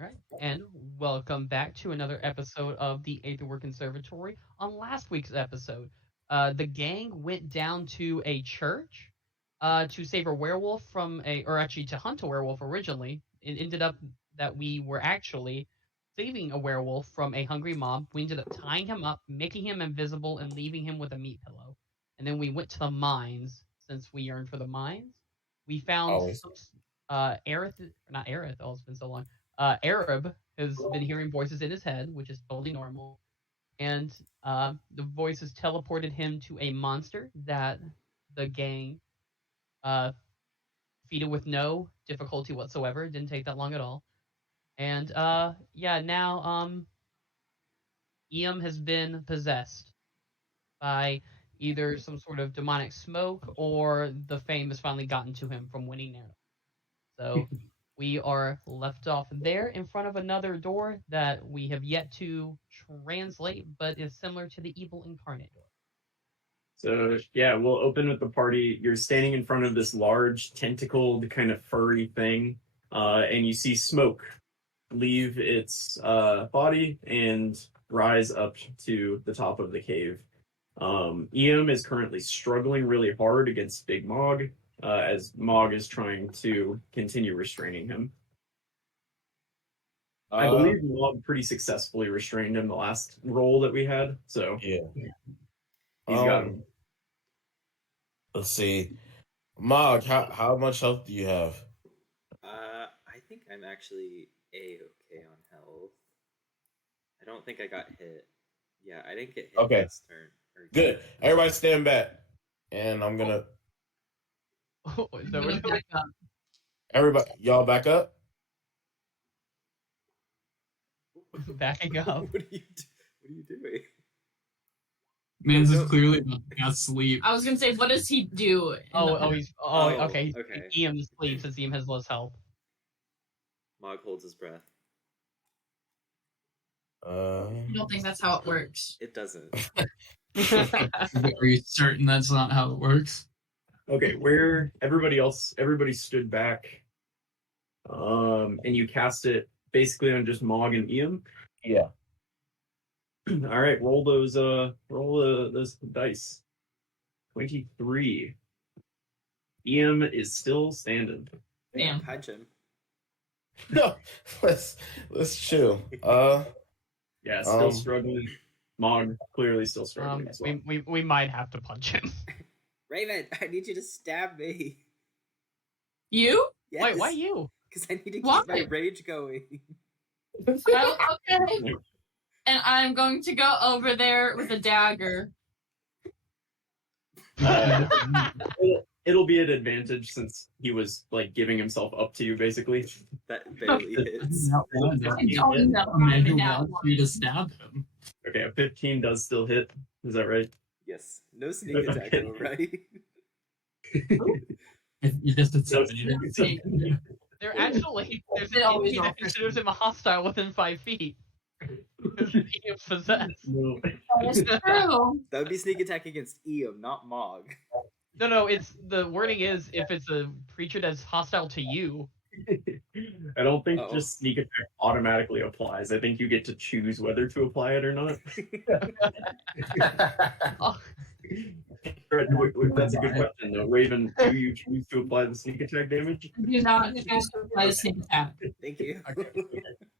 All right, and welcome back to another episode of the Aetherwood Conservatory. On last week's episode, the gang went down to a church to save a werewolf from or actually to hunt a werewolf originally. It ended up that we were actually saving a werewolf from a hungry mob. We ended up tying him up, making him invisible, and leaving him with a meat pillow. And then we went to the mines since we yearned for the mines. We found Always. some Aerith, not Aerith. Oh, it's been so long. Arab has been hearing voices in his head, which is totally normal, and the voices teleported him to a monster that the gang uh, defeated with no difficulty whatsoever. It didn't take that long at all. And yeah, now Eam has been possessed by either some sort of demonic smoke or the fame has finally gotten to him from winning Narrow. So we are left off there in front of another door that we have yet to translate, but is similar to the evil incarnate door. So yeah, we'll open with the party. You're standing in front of this large tentacled kind of furry thing, and you see smoke leave its body and rise up to the top of the cave. Eam is currently struggling really hard against Big Mog, as Mog is trying to continue restraining him. I believe Mog pretty successfully restrained him the last roll that we had, so Yeah. he's got him. Let's see. Mog, how much health do you have? I think I'm actually A-okay on health. I don't think I got hit. Yeah, I didn't get hit Okay. last turn. Good. Everybody stand back. And I'm gonna Oh, is that what it is? everybody y'all back up? Backing up. What are you doing? Mans No. is clearly not asleep. I was gonna say, what does he do? Okay. Okay. Eam sleeps since Eam has less health. Mog holds his breath. I don't think that's how it works. It doesn't. Are you certain that's not how it works? Okay, where everybody stood back, and you cast it basically on just Mog and Eam. Yeah. All right, roll those dice. 23. Eam is still standing. Damn. Punch him. No. Let's chill. Yeah, still Um, struggling. Mog clearly still struggling as well. We might have to punch him. Raven, I need you to stab me. You? Yes, Wait, why you? Because I need to keep Why? my rage going. Oh, okay. And I'm going to go over there with a dagger. It'll be an advantage since he was like giving himself up to you basically. That barely hits. I don't know. Amanda Now. wants me to stab him. Okay, a 15 does still hit. Is that right? Yes. No sneak attack, Okay. though, right? You just did 7. You didn't say. They're actually there's It an always enemy that offers. considers him a hostile within 5 feet. Eam's possessed. No. That's true. That would be sneak attack against Eam, not Mog. No. It's the wording is if it's a creature that's hostile to you. I don't think Uh-oh. just sneak attack automatically applies. I think you get to choose whether to apply it or not. Oh, That's a good question, though. Raven, do you choose to apply the sneak attack damage? Do not choose to apply the sneak attack. Thank you.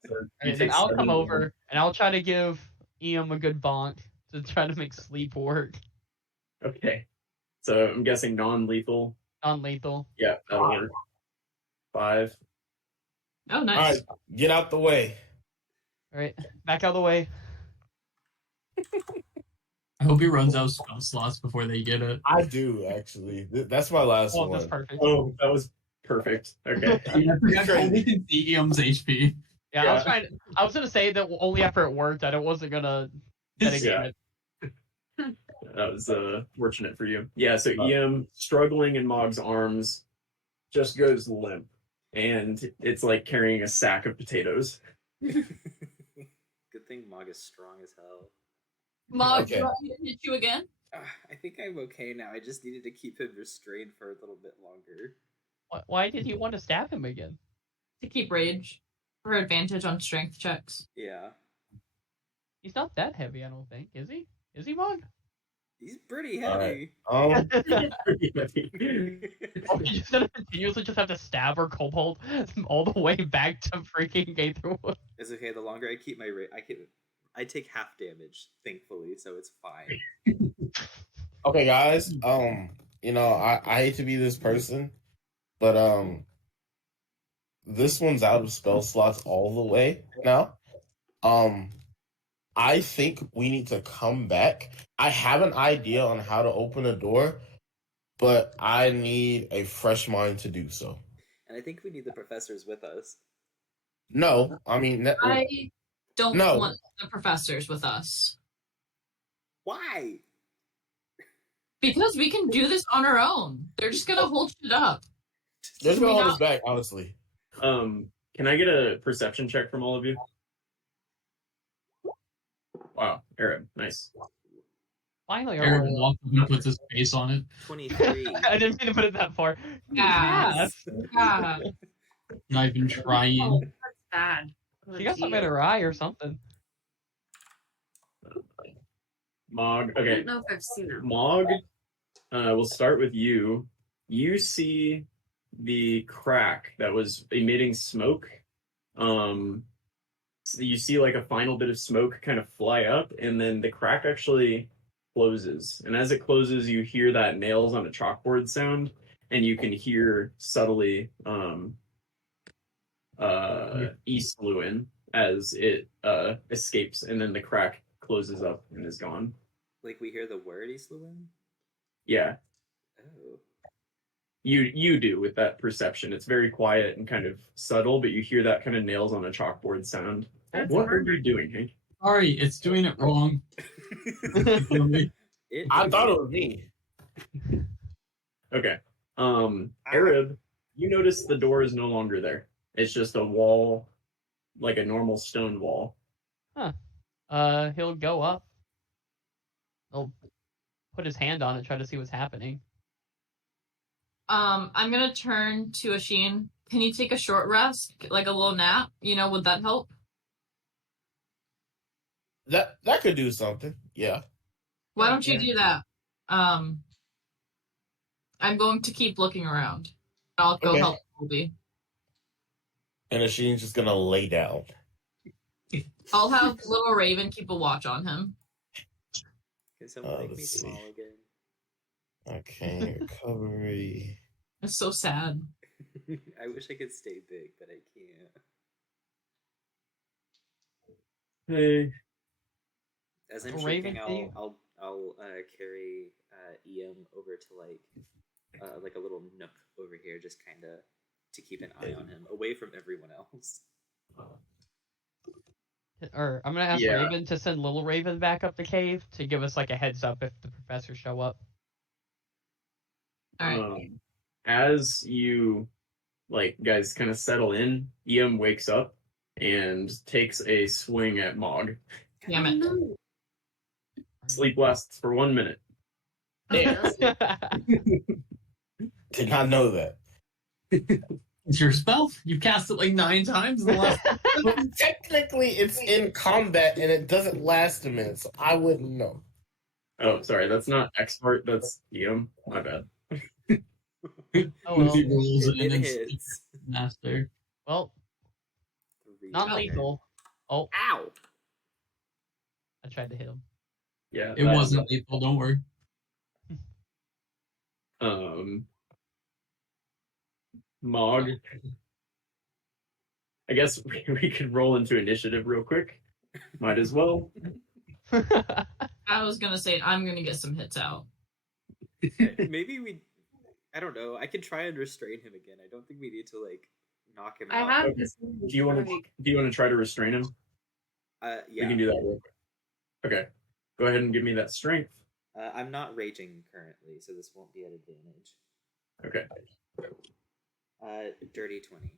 So you and then take I'll 7 come damage. over and I'll try to give Eam a good bonk to try to make sleep work. Okay. So I'm guessing non-lethal. Non-lethal. Yeah, that'll work. 5. Oh, All nice. right, get out the way. All right, back out of the way. I hope he runs out of spell slots before they get it. I do actually. That's my last Oh, one. that's perfect. Oh, that was perfect. Okay. I only can see Eam's HP. Yeah, I was gonna say that only after it worked. I wasn't gonna dedicate Yeah. it. That was fortunate for you. Yeah, so Eam struggling in Mog's arms just goes limp. And it's like carrying a sack of potatoes. Good thing Mog is strong as hell. Mog, Okay. do you want me to hit you again? I think I'm okay now. I just needed to keep him restrained for a little bit longer. Why did you want to stab him again? To keep rage. For advantage on strength checks. Yeah. He's not that heavy, I don't think. Is he? Is he, Mog? He's pretty All heavy. right. Are you just gonna continuously just have to stab our kobold all the way back to freaking Aetherwood? It's okay. The longer I keep my I take half damage, thankfully, so it's fine. Okay, guys. I hate to be this person, but this one's out of spell slots all the way now. I think we need to come back. I have an idea on how to open a door, but I need a fresh mind to do so. And I think we need the professors with us. No, I mean, I don't No. want the professors with us. Why? Because we can do this on our own. They're just gonna hold shit up. there's Can no we hold not- us back, honestly. Can I get a perception check from all of you? Wow, Arab, nice. Finally, Aaron our walks up and puts his face on it. 23. I didn't mean to put it that far. Yes. God. Not even trying. Oh, that's bad. She got something in her eye or something. Mog, I okay. don't know if I've seen him. Mog, we'll start with you. You see the crack that was emitting smoke. So you see like a final bit of smoke kind of fly up, and then the crack actually closes. And as it closes, you hear that nails on a chalkboard sound, and you can hear subtly East Lewin as it escapes, and then the crack closes up and is gone. Like we hear the word East Lewin? Yeah. Oh. You do with that perception. It's very quiet and kind of subtle, but you hear that kind of nails on a chalkboard sound. That's What are armor. you doing, Hank? Sorry, it's doing it wrong. I thought it was me. Okay. Arab, you notice the door is no longer there. It's just a wall, like a normal stone wall. He'll go up. He'll put his hand on it, try to see what's happening. I'm gonna turn to Ashin. Can you take a short rest, like a little nap? Would that help? That could do something. Yeah. Why don't you do that? I'm going to keep looking around. I'll go Okay. help Colby. And Ashin's just gonna lay down. I'll have Little Raven keep a watch on him. Can someone make me let's see. small again? Okay, recovery. It's so sad. I wish I could stay big, but I can't. Hey. As I'm Raven, shaking, do you- I'll carry EM over to like a little nook over here, just kind of to keep an eye on him, away from everyone else. Or I'm gonna ask Yeah. Raven to send Little Raven back up the cave to give us like a heads up if the professors show up. All right. As you guys kind of settle in, EM wakes up and takes a swing at Mog. Damn it. No. Sleep lasts for 1 minute. Yeah. Did not know that. It's your spell? You've cast it like 9 times in the last. Technically, it's in combat and it doesn't last a minute, so I wouldn't know. Oh, sorry, that's not expert, that's EM. My bad. Oh well. He rolls it It and hits. master. Well, not lethal. Oh, Ow! I tried to hit him. Yeah. It wasn't lethal, don't worry. Mog. I guess we could roll into initiative real quick. Might as well. I was gonna say I'm gonna get some hits out. Maybe we. I don't know. I can try and restrain him again. I don't think we need to knock him I out. have Okay. this. Do you want to try to restrain him? Yeah. We can do that real quick. Okay. Go ahead and give me that strength. I'm not raging currently, so this won't be at advantage. Okay. Dirty 20.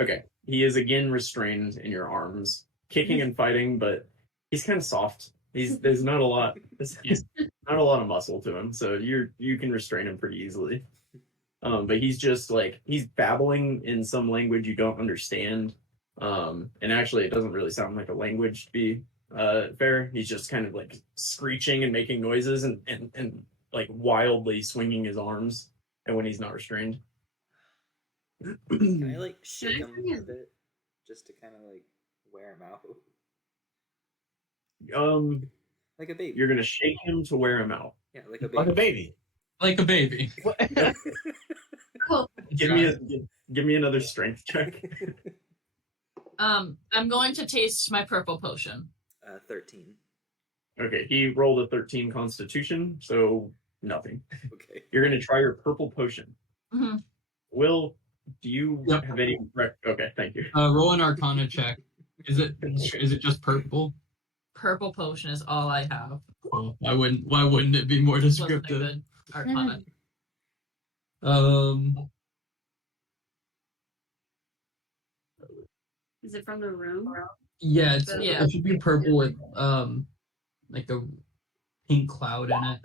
Okay. He is again restrained in your arms, kicking and fighting, but he's kind of soft. There's not a lot. There's not a lot of muscle to him, so you can restrain him pretty easily. But he's just he's babbling in some language you don't understand, And actually, it doesn't really sound like a language to be fair. He's just kind of like screeching and making noises and like wildly swinging his arms, and when he's not restrained. Can I like shake Can I him bring a in- bit, just to kind of like wear him out, like a baby? You're gonna shake him to wear him out. Yeah, like a Like a baby. baby. Like a baby. Give me another strength check. I'm going to taste my purple potion. 13. Okay, he rolled a 13 Constitution, so nothing. Okay. You're gonna try your purple potion. Mhm. Will, do you Yep. have any? Okay, thank you. Roll an Arcana check. Is it just purple? Purple potion is all I have. Well, why wouldn't it be more Wasn't a descriptive? good Arcana. Is it from the room? Yeah, Yeah. it should be purple with like a pink cloud in it.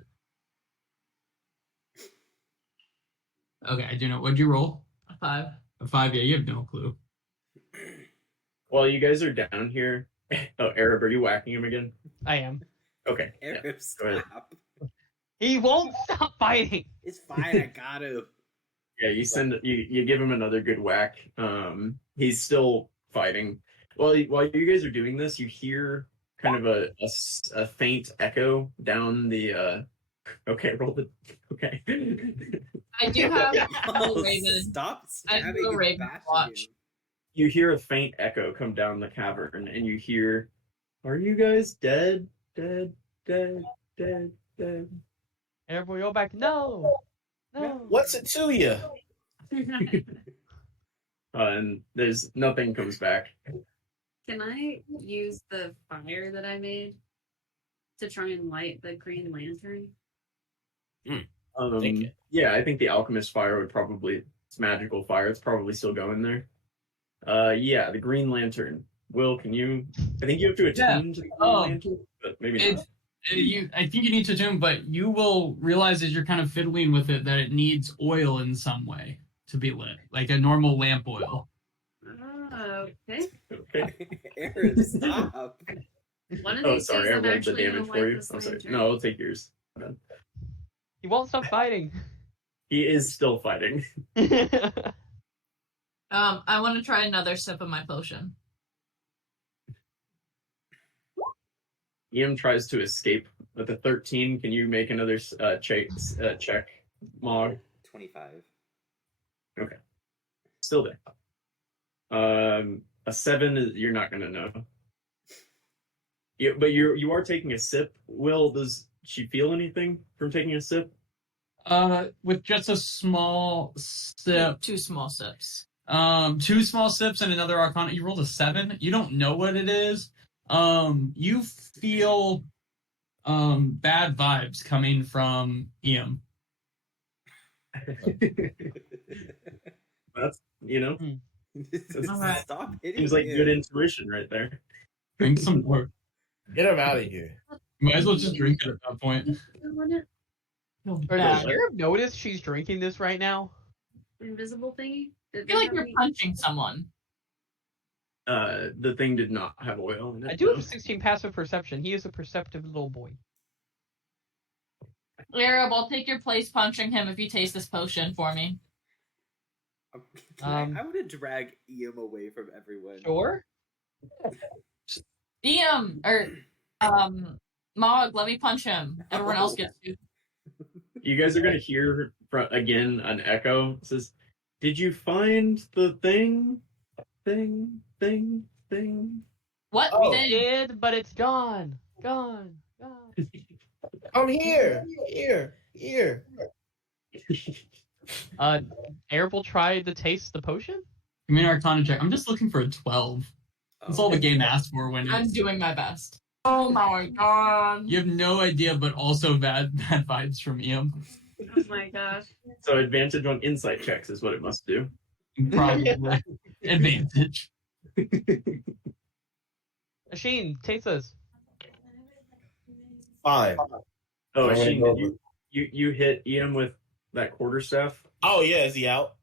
Okay, I do know. What'd you roll? A 5. A 5. Yeah, you have no clue. While you guys are down here, oh, Arab, are you whacking him again? I am. Okay. yeah. Arab, Go ahead. stop. He won't stop fighting. It's fine. I got to. Yeah, you give him another good whack. He's still fighting. While you guys are doing this, you hear kind of a faint echo down the. Okay, roll the. Okay. I do have a Oh, raven. stop I have stabbing a and raven bashing watch. him. You hear a faint echo come down the cavern, and you hear, "Are you guys dead? Dead? Dead? Dead? Dead?" Everybody go back. No. No. What's it to you? And there's nothing comes back. Can I use the fire that I made to try and light the green lantern? Thank you. Yeah, I think the alchemist fire would probably, it's magical fire. It's probably still going there. Yeah, the green lantern. Will, can you? I think you have to attune to the green lantern, but maybe not. I think you need to tune, but you will realize as you're kind of fiddling with it that it needs oil in some way to be lit, like a normal lamp oil. Okay. Okay. Arab, stop. One of Oh, these sorry, days I I'm rolled the actually gonna damage for light you. this I'm sorry. lantern. No, I'll take yours. He won't stop fighting. He is still fighting. I want to try another sip of my potion. Ian tries to escape with a 13. Can you make another check, Mog? 25. Still there. A 7 is you're not gonna know. But you are taking a sip. Will, does she feel anything from taking a sip? With just a small sip, 2 small sips. 2 small sips and another Arcana. You rolled a 7. You don't know what it is. You feel bad vibes coming from Ian. That's Alright. Stop hitting seems like him. good intuition right there. Drink some more. Get him out of here. Might as well just drink it at that point. Or Yeah. does Arab notice she's drinking this right now? Invisible thingy? I feel like you're punching someone. The thing did not have oil in it. I do have a 16 passive perception. He is a perceptive little boy. Arab, I'll take your place punching him if you taste this potion for me. I want to drag Iam away from everyone. Sure. Mog, let me punch him. Everyone else gets to. You guys are gonna hear again an echo. It says, "Did you find the thing? Thing?" What Oh. We thing? did, but it's gone. Gone. I'm here. Here. Arab will try to taste the potion. Give me an Arcana check. I'm just looking for a 12. That's all the game asks for when I'm it's... doing my best. Oh my god. You have no idea, but also bad vibes from Ian. Oh my gosh. So advantage on insight checks is what it must do. Probably. Advantage. Asheen, taste this. Fine. Oh, I'm gonna Sheen, go did you hit Ian with that quarterstaff? Oh yeah, is he out?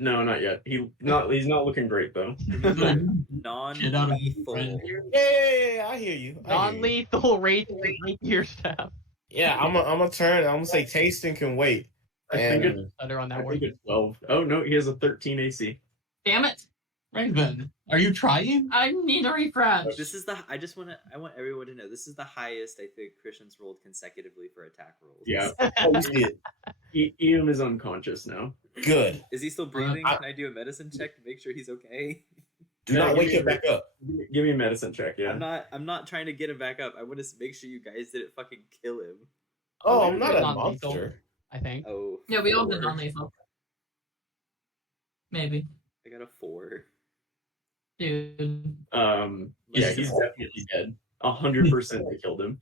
No, not yet. He's not looking great though. Shit out of me, Non-lethal. friend. Yeah, I hear you. Non-lethal rapier staff. Yeah, I'm a turn. I'm gonna say tasting can wait. I think And it's Thunder on that I one. think it's 12. Oh no, he has a 13 AC. Damn it! Raven, are you trying? I need a refresh. This is I want everyone to know this is the highest I think Christian's rolled consecutively for attack rolls. Yeah. oh, we see it. Ian is unconscious now. Good. Is he still breathing? Can I do a medicine check to make sure he's okay? Do Yeah, not give wake me him back up. Give me a medicine check, yeah. I'm not trying to get him back up. I want to make sure you guys didn't fucking kill him. Oh, I'm not a Non-lethal. monster. I think. Oh. Yeah, we all 4. did non-lethal. Maybe. I got a 4. Dude. Yeah, he's definitely dead. 100% they killed him.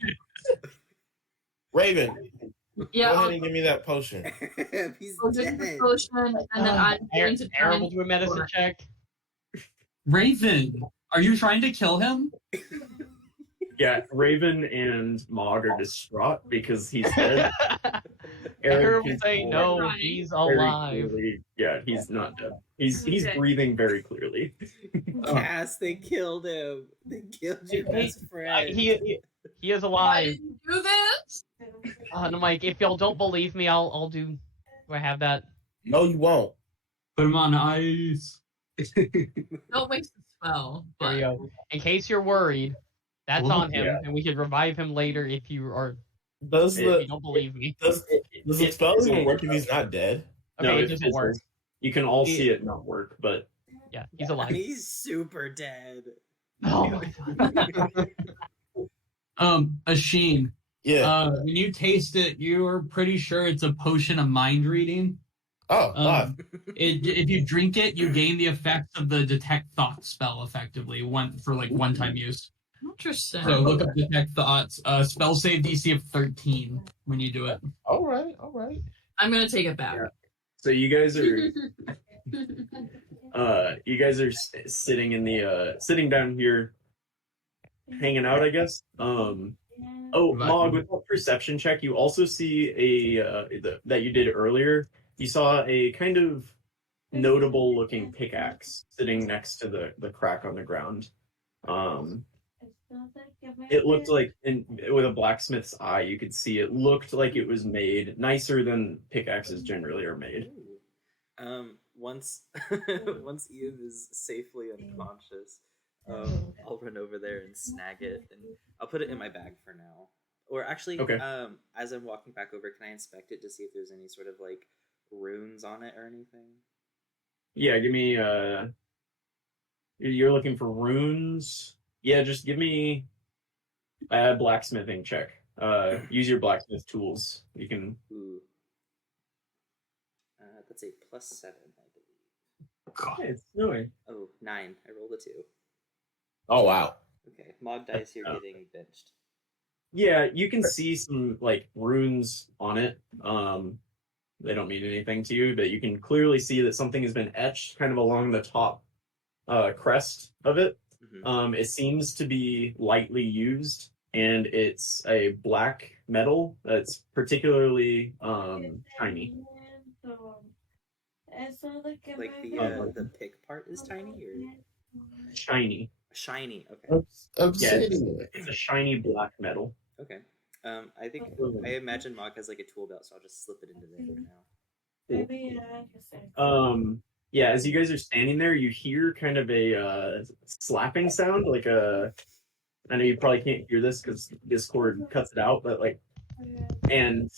Raven, Yeah, go ahead and give me that potion. He's I'll drink the dead. potion, and then I'm going to try Terrible and do a medicine check. Raven, are you trying to kill him? Yeah, Raven and Mog are distraught because he's dead. Eric Everyone is say no, Right. he's very alive. clearly- Yeah, he's not dead. He's Okay. breathing very clearly. Cass, they killed him. They killed your best friend. He is I alive. didn't do this. And Mike, if y'all don't believe me, I'll do. Do I have that? No, you won't. Put him on ice. Don't waste the spell. There But you go. In case you're worried, that's Well, on him, yeah. and we could revive him later if you are. Does If you the don't believe me. does the spell even work if he's not dead? Okay, No, it it doesn't work. fizzles. You can all see it not work, but Yeah, he's alive. He's super dead. Oh my god. Asheen, Yeah. when you taste it, you're pretty sure it's a potion of mind reading. Oh, wow. If you drink it, you gain the effects of the detect thoughts spell effectively for one-time use. interesting. So look up detect thoughts. Spell save DC of 13 when you do it. All right. I'm gonna take it back. Yeah. So you guys are sitting in the sitting down here hanging out, I guess. Mog, with that perception check, you also see that you did earlier. You saw a kind of notable looking pickaxe sitting next to the crack on the ground. It looked like, with a blacksmith's eye, you could see it looked like it was made nicer than pickaxes generally are made. Once once Ian is safely unconscious, I'll run over there and snag it, and I'll put it in my bag for now. Or actually, Okay. As I'm walking back over, can I inspect it to see if there's any sort of like runes on it or anything? Yeah, give me. You're looking for runes. Yeah, just give me a blacksmithing check. Use your blacksmith tools. You can. Ooh. That's a +7, I believe. God, it's snowing. Oh, 9. I rolled a 2. Oh, wow. Okay, Mog dice here getting benched. Yeah, you can see some like runes on it. They don't mean anything to you, but you can clearly see that something has been etched kind of along the top crest of it. Mm-hmm. It seems to be lightly used, and it's a black metal that's particularly shiny. Like the pick part is tiny or Shiny. shiny? Okay. Obsidian. It's a shiny black metal. Okay. I think I imagine Mog has like a tool belt, so I'll just slip it into there for now. Yeah, as you guys are standing there, you hear kind of a slapping sound, like a. I know you probably can't hear this because Discord cuts it out, but like, and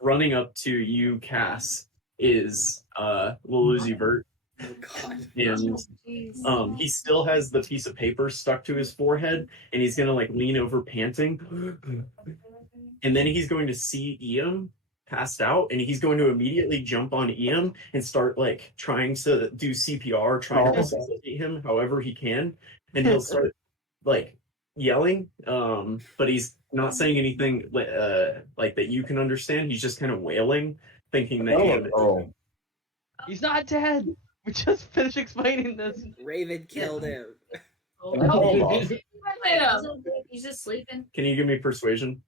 running up to you, Cass, is Laluzi Vert, Oh God. and he still has the piece of paper stuck to his forehead, and he's gonna like lean over, panting, and then he's going to see Iam passed out, and he's going to immediately jump on Iam and start like trying to do CPR, trying to resuscitate him however he can, and he'll start like yelling, but he's not saying anything like that you can understand. He's just kind of wailing, thinking that Iam. He's not dead. We just finished explaining this. Raven killed him. He's just sleeping. Can you give me persuasion?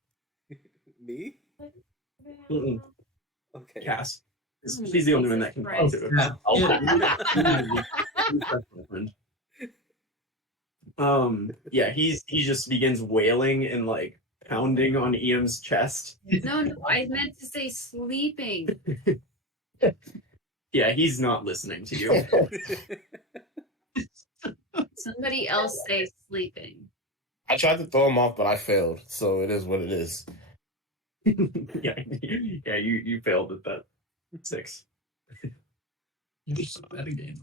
Me? Mm-mm. Okay. Cass. She's the only one that can talk to him. Yeah, he just begins wailing and like pounding on Iam's chest. No, I meant to say sleeping. Yeah, he's not listening to you. Somebody else say sleeping. I tried to throw him off, but I failed. So it is what it is. yeah, you failed at that. 6. You're just so bad at game.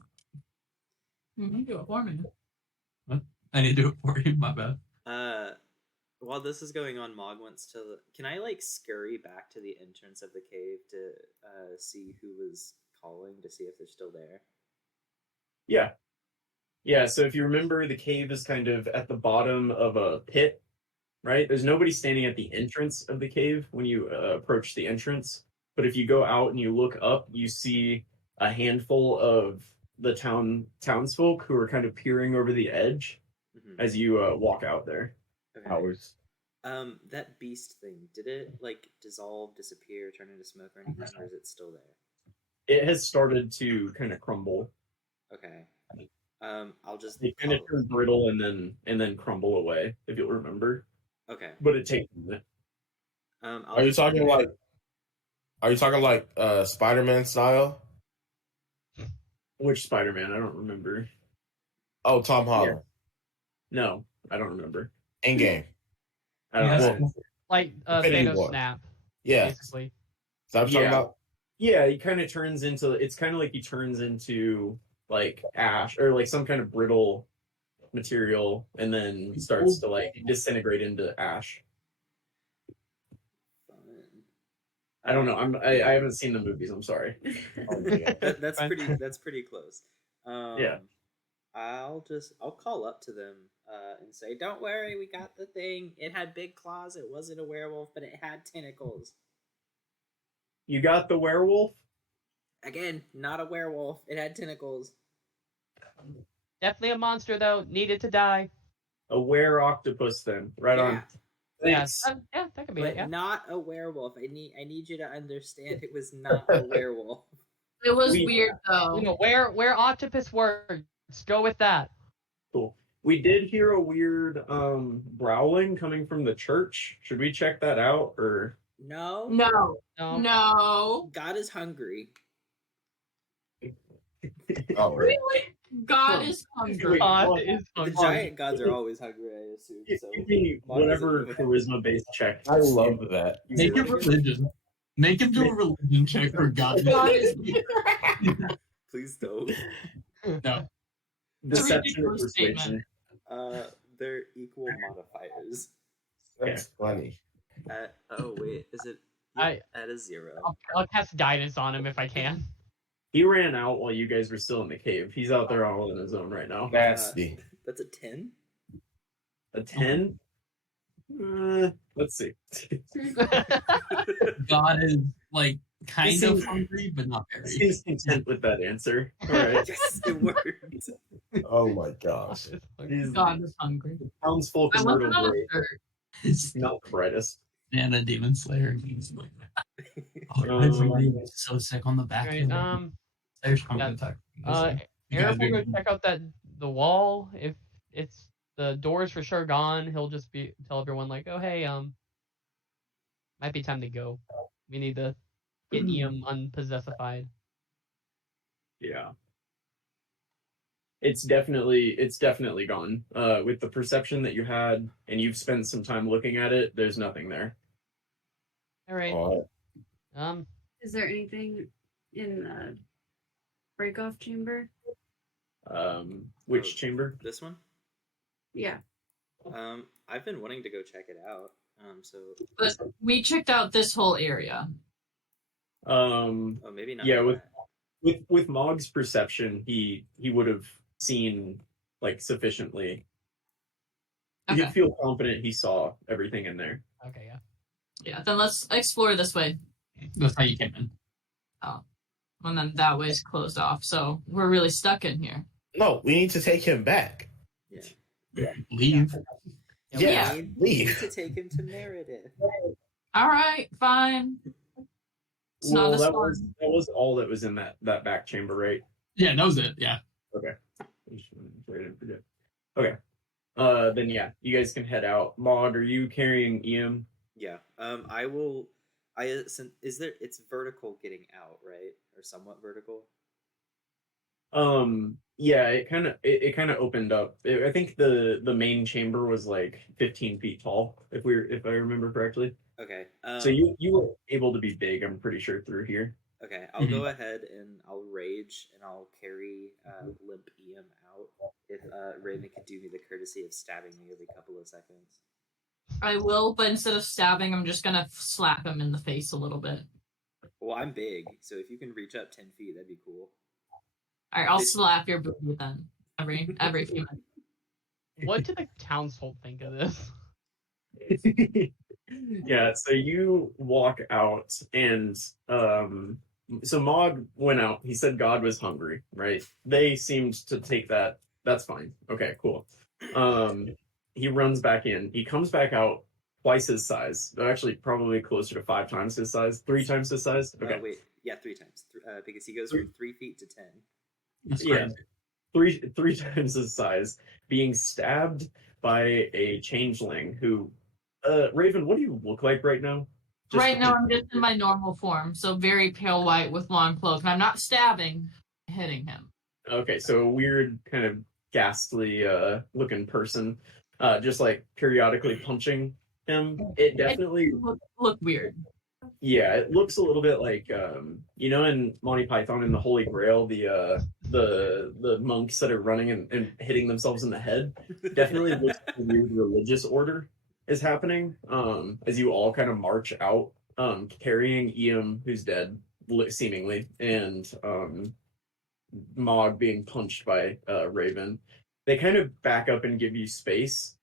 You can do it for me. What? I need to do it for you. My bad. While this is going on, Mog wants to. Can I like scurry back to the entrance of the cave to see who was calling to see if they're still there? Yeah, so if you remember, the cave is kind of at the bottom of a pit, right? There's nobody standing at the entrance of the cave when you approach the entrance. But if you go out and you look up, you see a handful of the townsfolk who are kind of peering over the edge as you walk out there. Okay. Hours. That beast thing, did it like dissolve, disappear, turn into smoke or anything, or is it still there? It has started to kind of crumble. Okay. I'll just. It kind of turn brittle and then crumble away, if you'll remember. Okay. But it takes a minute. Are you talking like Spider-Man style? Which Spider-Man? I don't remember. Oh, Tom Holland. No, I don't remember. Endgame. I don't Yes. know. Like Infinity Thanos War. snap, Yeah. basically. Is that what you're talking about? Yeah, he kind of turns into. It's kind of like he turns into like ash or like some kind of brittle material, and then starts to like disintegrate into ash. I don't know. I haven't seen the movies. I'm sorry. That's pretty close. Yeah. I'll call up to them and say, "Don't worry, we got the thing. It had big claws. It wasn't a werewolf, but it had tentacles." You got the werewolf? Again, not a werewolf. It had tentacles. Definitely a monster though. Needed to die. A were-octopus then. Right on. Thanks. Yeah, that could be But it. Yeah. not a werewolf. I need you to understand it was not a werewolf. It was We- weird though. You know where octopus works. Go with that. Cool. We did hear a weird growling coming from the church. Should we check that out or No. No. No. No. God is hungry. Oh, right. Really? God is hungry. God is The hungry. giant gods are always hungry, I assume. So give me whatever charisma-based check? I love that. Make it religion. Make him do a religion check for God. God is please don't. No. Deception or ridiculous persuasion. They're equal modifiers. That's funny. Oh wait, is it I- at a 0? I'll cast guidance on him if I can. He ran out while you guys were still in the cave. He's out there all on his own right now. Nasty. That's a 10. A 10? Let's see. God is like kind He of seems- hungry, but not very. Seems content with that answer. All right. Yes, it worked. Oh my gosh. He's God is hungry. townsfolk I is want murdered another great. shirt. It's Not the brightest. and a demon slayer. He's like, oh, it's so sick on the back. Right, There's coming yeah. attack. Eric will go check out the wall. If it's the door's for sure gone, he'll just tell everyone like, oh hey, might be time to go. We need to get Iam unpossessified. Yeah. It's definitely gone. With the perception that you had, and you've spent some time looking at it, there's nothing there. All right. Oh, Is there anything in the break-off chamber? Which chamber? This one? Yeah. I've been wanting to go check it out. So But we checked out this whole area. Oh, maybe not. yeah, that. with Mog's perception, he would have seen like sufficiently. Okay. He'd feel confident he saw everything in there. Okay, yeah. Yeah, then let's explore this way. That's how you came in. And then that way's closed off. So we're really stuck in here. no, we need to take him back. Leave. Yeah, We need leave. to take him to Meredith. All right, fine. It's not a that storm. was all that was in that back chamber, right? Yeah, knows it. Yeah. Okay. Okay. Then yeah, you guys can head out. Maud, are you carrying EM? Yeah. I will. Is there? It's vertical getting out, right, or somewhat vertical. Yeah, it kind of opened up. I think the main chamber was like 15 feet tall, if I remember correctly. Okay. So you were able to be big, I'm pretty sure, through here. Okay, I'll go ahead and I'll rage and I'll carry Limp EM out. If Raven could do me the courtesy of stabbing me every couple of seconds. I will, but instead of stabbing, I'm just gonna slap him in the face a little bit. Well, I'm big, so if you can reach up 10 feet, that'd be cool. All right, I'll slap your booty then every few minutes. What did the townsfolk think of this? Yeah, so you walk out and so Maud went out. He said God was hungry, right? They seemed to take that. That's fine. Okay, cool. He runs back in. He comes back out twice his size. Actually, probably closer to 5 times his size. 3 times his size. Okay. Wait, yeah, 3 times. Because he goes from 3 feet to 10. That's Yeah. crazy. Three times his size, being stabbed by a changeling who Raven, what do you look like right now? Right now, I'm just in my normal form, so very pale white with long cloak, and I'm not stabbing, I'm hitting him. Okay, so a weird kind of ghastly looking person, just like periodically punching him. It definitely look weird. Yeah, it looks a little bit like in Monty Python and the Holy Grail, the monks that are running and hitting themselves in the head. Definitely looks like a weird religious order is happening. As you all kind of march out, carrying EM, who's dead, seemingly, and Mog being punched by Raven. They kind of back up and give you space.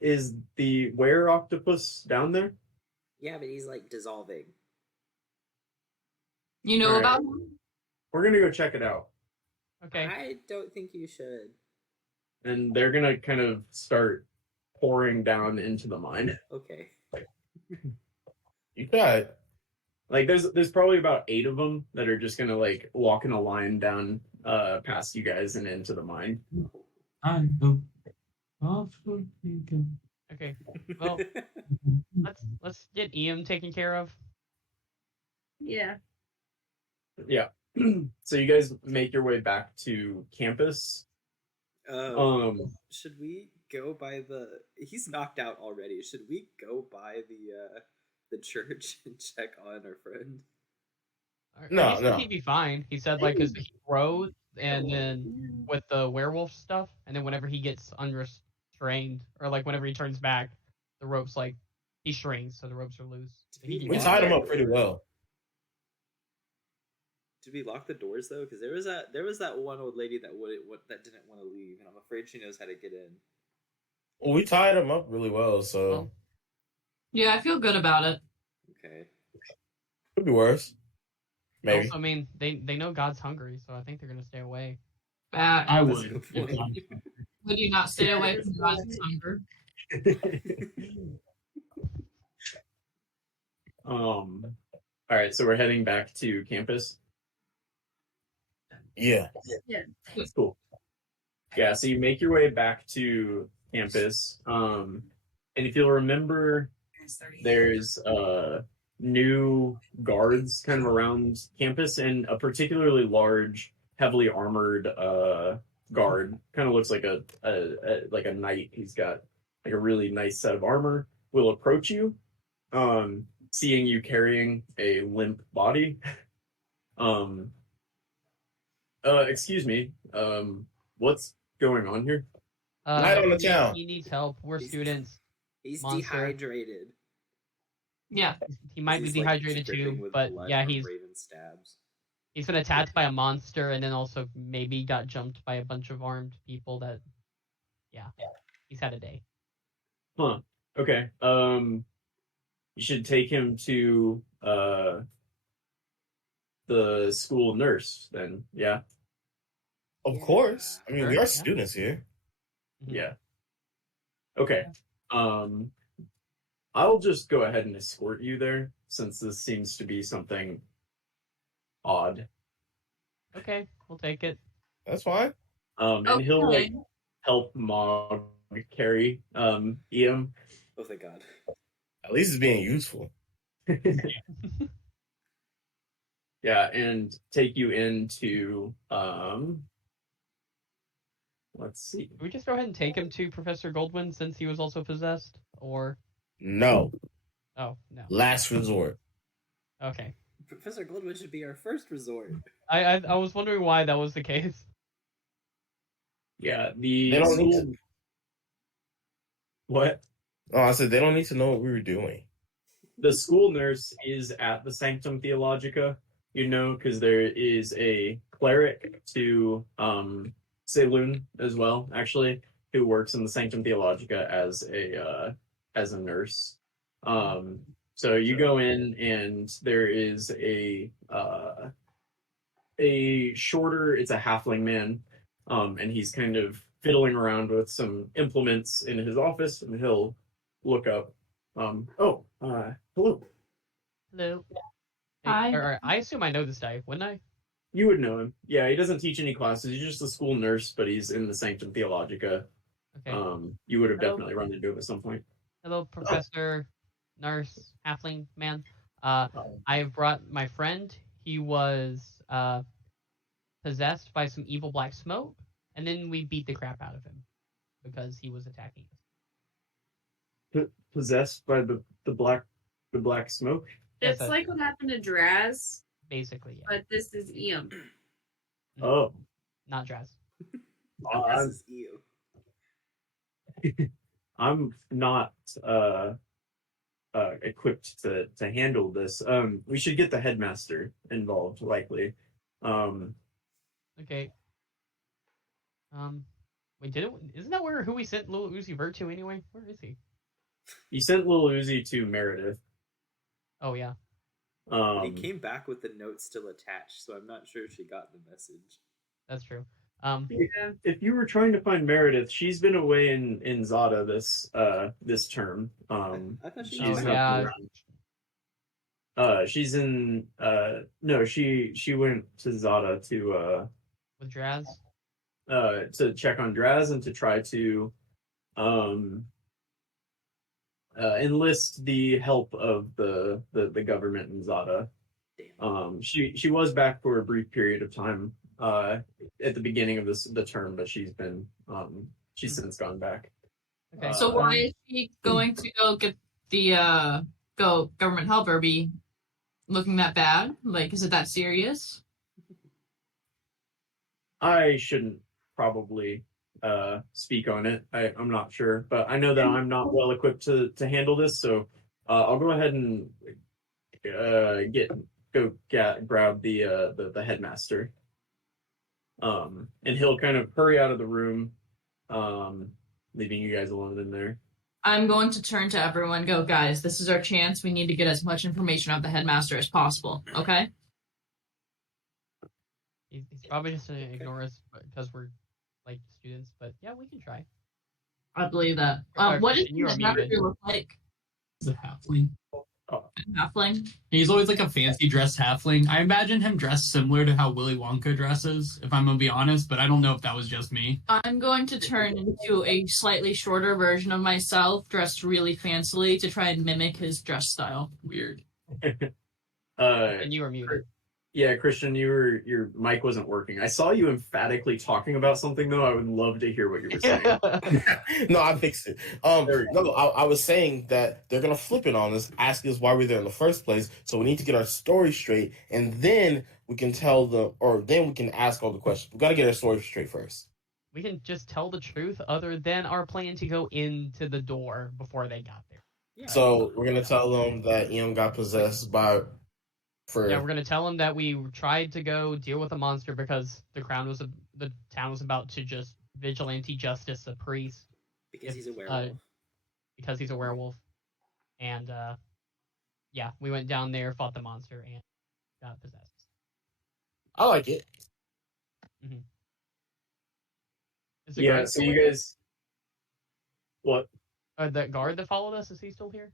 Is the were octopus down there? Yeah, but he's like dissolving. You know All right. about him? We're gonna go check it out. Okay. I don't think you should. And they're gonna kind of start pouring down into the mine. Okay. You got it. Like there's probably about 8 of them that are just gonna like walk in a line down past you guys and into the mine. I hope. Okay. Well, let's get EM taken care of. Yeah. Yeah. So you guys make your way back to campus. Should we go by the? He's knocked out already. Should we go by the church and check on our friend? No, he said no. he'd be fine. He said like because he grows and then with the werewolf stuff, and then whenever he gets unrestrained or like whenever he turns back, the ropes like he shrinks, so the ropes are loose. We tied him up pretty well. Did we lock the doors though? Because there was that one old lady that didn't want to leave, and I'm afraid she knows how to get in. Well, we tied him up really well, so Yeah, I feel good about it. Okay. could be worse. Maybe. Also, I mean, they know God's hungry, so I think they're gonna stay away. I That's a would. good point. Would you not stay away from God's hunger? All right, so we're heading back to campus. Yeah. That's cool. Yeah, so you make your way back to campus. And if you'll remember, there's new guards kind of around campus, and a particularly large, heavily armored guard. Kind of looks like a knight. He's got like a really nice set of armor. Will approach you, seeing you carrying a limp body. Excuse me. What's going on here? Night on the town. He needs help. We're students. He's Monster. dehydrated. Yeah. He might be He's, like, dehydrated dripping too, with but blood yeah, from he's Raven stabs. been attacked by a monster, and then also maybe got jumped by a bunch of armed people. That, yeah, he's had a day. Huh. Okay. You should take him to the school nurse then. Yeah. Of course. I mean, Sure, we yeah. are students here. Mhm. Yeah. Okay. I'll just go ahead and escort you there, since this seems to be something odd. Okay, we'll take it. That's fine. And he'll Okay. help Mog carry Iam. Oh, thank God. At least it's being useful. Yeah, and take you into let's see. Can we just go ahead and take him to Professor Goldwyn since he was also possessed? Or No. oh no. Last resort. Okay. Professor Goldwood should be our first resort. I was wondering why that was the case. Yeah, They don't need to. What? Oh, I said they don't need to know what we were doing. The school nurse is at the Sanctum Theologica, because there is a cleric to Saloon as well, actually, who works in the Sanctum Theologica as a nurse. So you go in, and there is a shorter, it's a halfling man, and he's kind of fiddling around with some implements in his office, and he'll look up. Hello. Hello. Hi. I assume I know this guy, wouldn't I? You would know him. Yeah, he doesn't teach any classes. He's just a school nurse, but he's in the Sanctum Theologica. Okay. You would have Hello. definitely run into him at some point. Hello, Professor, Nurse, Halfling Man. I brought my friend. He was possessed by some evil black smoke, and then we beat the crap out of him because he was attacking us. Possessed by the black smoke. Yes, It's like what happened to Draz, basically, yeah. but this is Iam. Oh, Not Draz. This is you. I'm not equipped to handle this. We should get the headmaster involved, likely. Okay. Wait, isn't that who we sent Lil Uzi Vert to anyway? Where is he? He sent Lil Uzi to Meredith. Oh yeah. He came back with the note still attached, so I'm not sure if she got the message. That's true. Yeah. If you were trying to find Meredith, she's been away in Zada this term. I thought she she's was yeah. she's in no, she went to Zada With Draz. to check on Draz and to try to enlist the help of the government in Zada. Damn. She was back for a brief period of time at the beginning of the term, but she's since gone back. Okay. So why is she going to go get the government help or be looking that bad? Like, is it that serious? I shouldn't probably speak on it. I'm not sure, but I know that I'm not well equipped to handle this, so I'll go ahead and grab the headmaster, and he'll kind of hurry out of the room, leaving you guys alone in there. I'm going to turn to everyone. Go, guys! This is our chance. We need to get as much information out of the headmaster as possible. Okay. He's probably just gonna ignore us because we're like students, but yeah, we can try. I believe that. Sorry, What does you are the headmaster muted. look like? He's a halfling. Halfling. He's always like a fancy dressed halfling. I imagine him dressed similar to how Willy Wonka dresses, if I'm gonna be honest, but I don't know if that was just me. I'm going to turn into a slightly shorter version of myself, dressed really fancily, to try and mimic his dress style. Weird. And you are muted. Yeah, Christian, your mic wasn't working. I saw you emphatically talking about something, though. I would love to hear what you were saying. No, I fixed it. No, I was saying that they're gonna flip it on us, ask us why we're there in the first place. So we need to get our story straight, and then we can tell them, or then we can ask all the questions. We gotta get our story straight first. We can just tell the truth, other than our plan to go into the door before they got there. Yeah. So we're gonna tell them that Ian got possessed by. Yeah, we're gonna tell them that we tried to go deal with a monster because the town was about to just vigilante justice a priest because he's a werewolf. Because he's a werewolf, and yeah, we went down there, fought the monster, and got possessed. I like it. Is the Yeah, guard so still you here? guys... What? The guard that followed us, is he still here?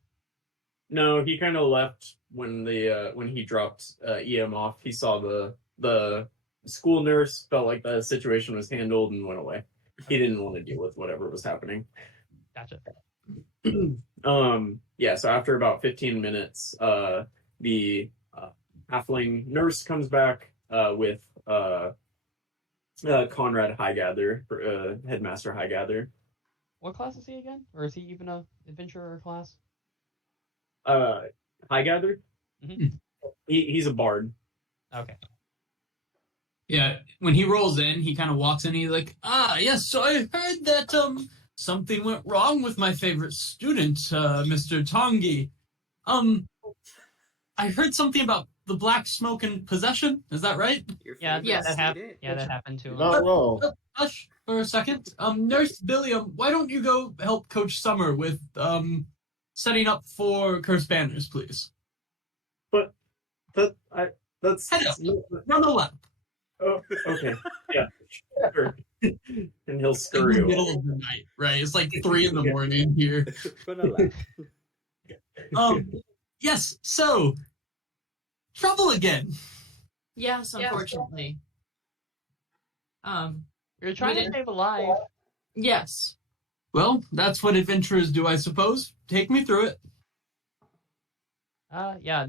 No, he kind of left when he dropped EM off. He saw the school nurse, felt like the situation was handled, and went away. He didn't want to deal with whatever was happening. Gotcha. Yeah, so after about 15 minutes, the halfling nurse comes back with Conrad Highgather, Headmaster Highgather. What class is he again? Or is he even a adventurer class? Highgather? Mm-hmm. He's a bard. Okay. Yeah, when he rolls in, he kind of walks in. He's like, yes, so I heard that something went wrong with my favorite student, Mr. Tongi. I heard something about the black smoke and possession. Is that right? Yeah, Yes. that happened. Yeah, that happened to him. Not wrong. Hush for a second. Nurse Billiam, why don't you go help Coach Summer with setting up for Curse Banners, please? But that's Head up. Run the lap. Oh, okay. Yeah, sure. And he'll In scurry the away. middle of the night, right? It's like 3 a.m. here. Yes, so trouble again. Yes, unfortunately. You're trying We to did- save a life. Yes. Well, that's what adventurers do, I suppose. Take me through it. Yeah.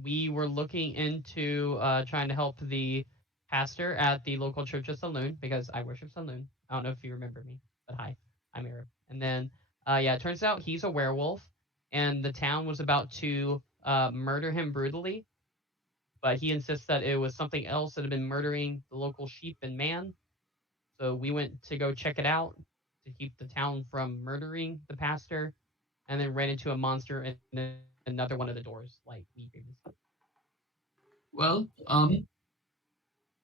We were looking into trying to help the pastor at the local church of Saloon because I worship Saloon. I don't know if you remember me, but hi, I'm Arab. And then, yeah, it turns out he's a werewolf, and the town was about to murder him brutally, but he insists that it was something else that had been murdering the local sheep and man. So we went to go check it out to keep the town from murdering the pastor, and then ran into a monster in another one of the doors, like we previously. Well,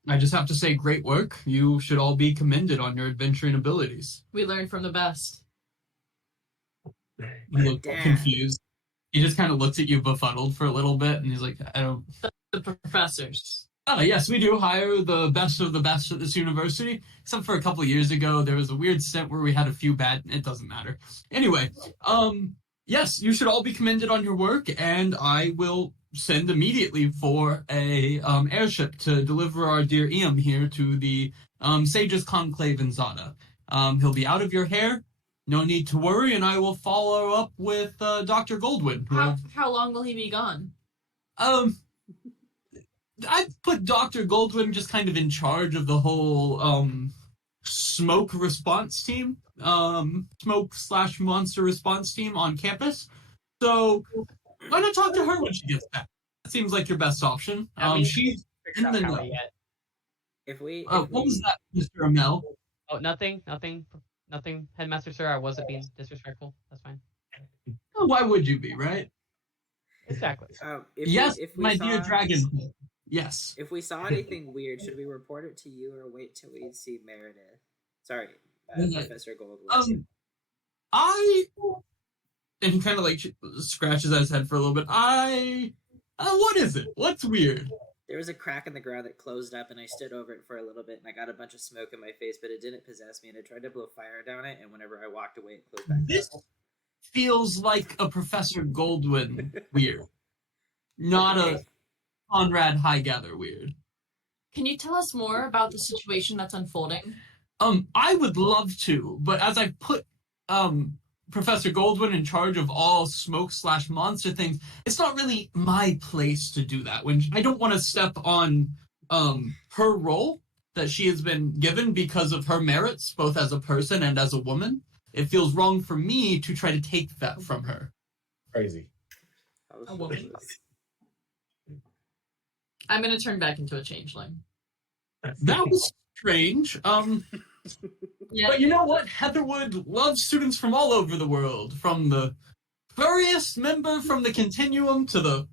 I just have to say, great work. You should all be commended on your adventuring abilities. We learned from the best. You look Damn. confused. He just kind of looks at you befuddled for a little bit, and he's like, I don't... The professors. Yes, we do hire the best of the best at this university, except for a couple of years ago, there was a weird stint where we had a few bad... It doesn't matter. Anyway, yes, you should all be commended on your work, and I will send immediately for a airship to deliver our dear Iam here to the Sages Conclave in Zada. He'll be out of your hair, no need to worry, and I will follow up with Dr. Goldwyn. How long will he be gone? I put Dr. Goldwyn just kind of in charge of the whole smoke response team, smoke/monster response team on campus. So why not talk to her when she gets back? That seems like your best option. She's in the know. Yet. If we, What was that, Mr. Amel? Oh, nothing, Headmaster Sir. I wasn't being disrespectful. That's fine. Oh, why would you be, right? Exactly. Yes, if we my saw, dear dragon. Yes. If we saw anything weird, should we report it to you or wait till we see Meredith? Sorry, Professor Goldwyn. And he kind of like scratches at his head for a little bit. What is it? What's weird? There was a crack in the ground that closed up, and I stood over it for a little bit, and I got a bunch of smoke in my face, but it didn't possess me, and I tried to blow fire down it, and whenever I walked away, it closed back This up. feels like a Professor Goldwyn weird, not a Conrad Highgather weird. Can you tell us more about the situation that's unfolding? I would love to, but as I put Professor Goldwyn in charge of all smoke/monster things, it's not really my place to do that. When I don't want to step on her role that she has been given because of her merits, both as a person and as a woman. It feels wrong for me to try to take that from her. Crazy. A woman. I'm gonna turn back into a changeling. That was strange. Yeah. But you know what? Heatherwood loves students from all over the world, from the furriest member from the Continuum to the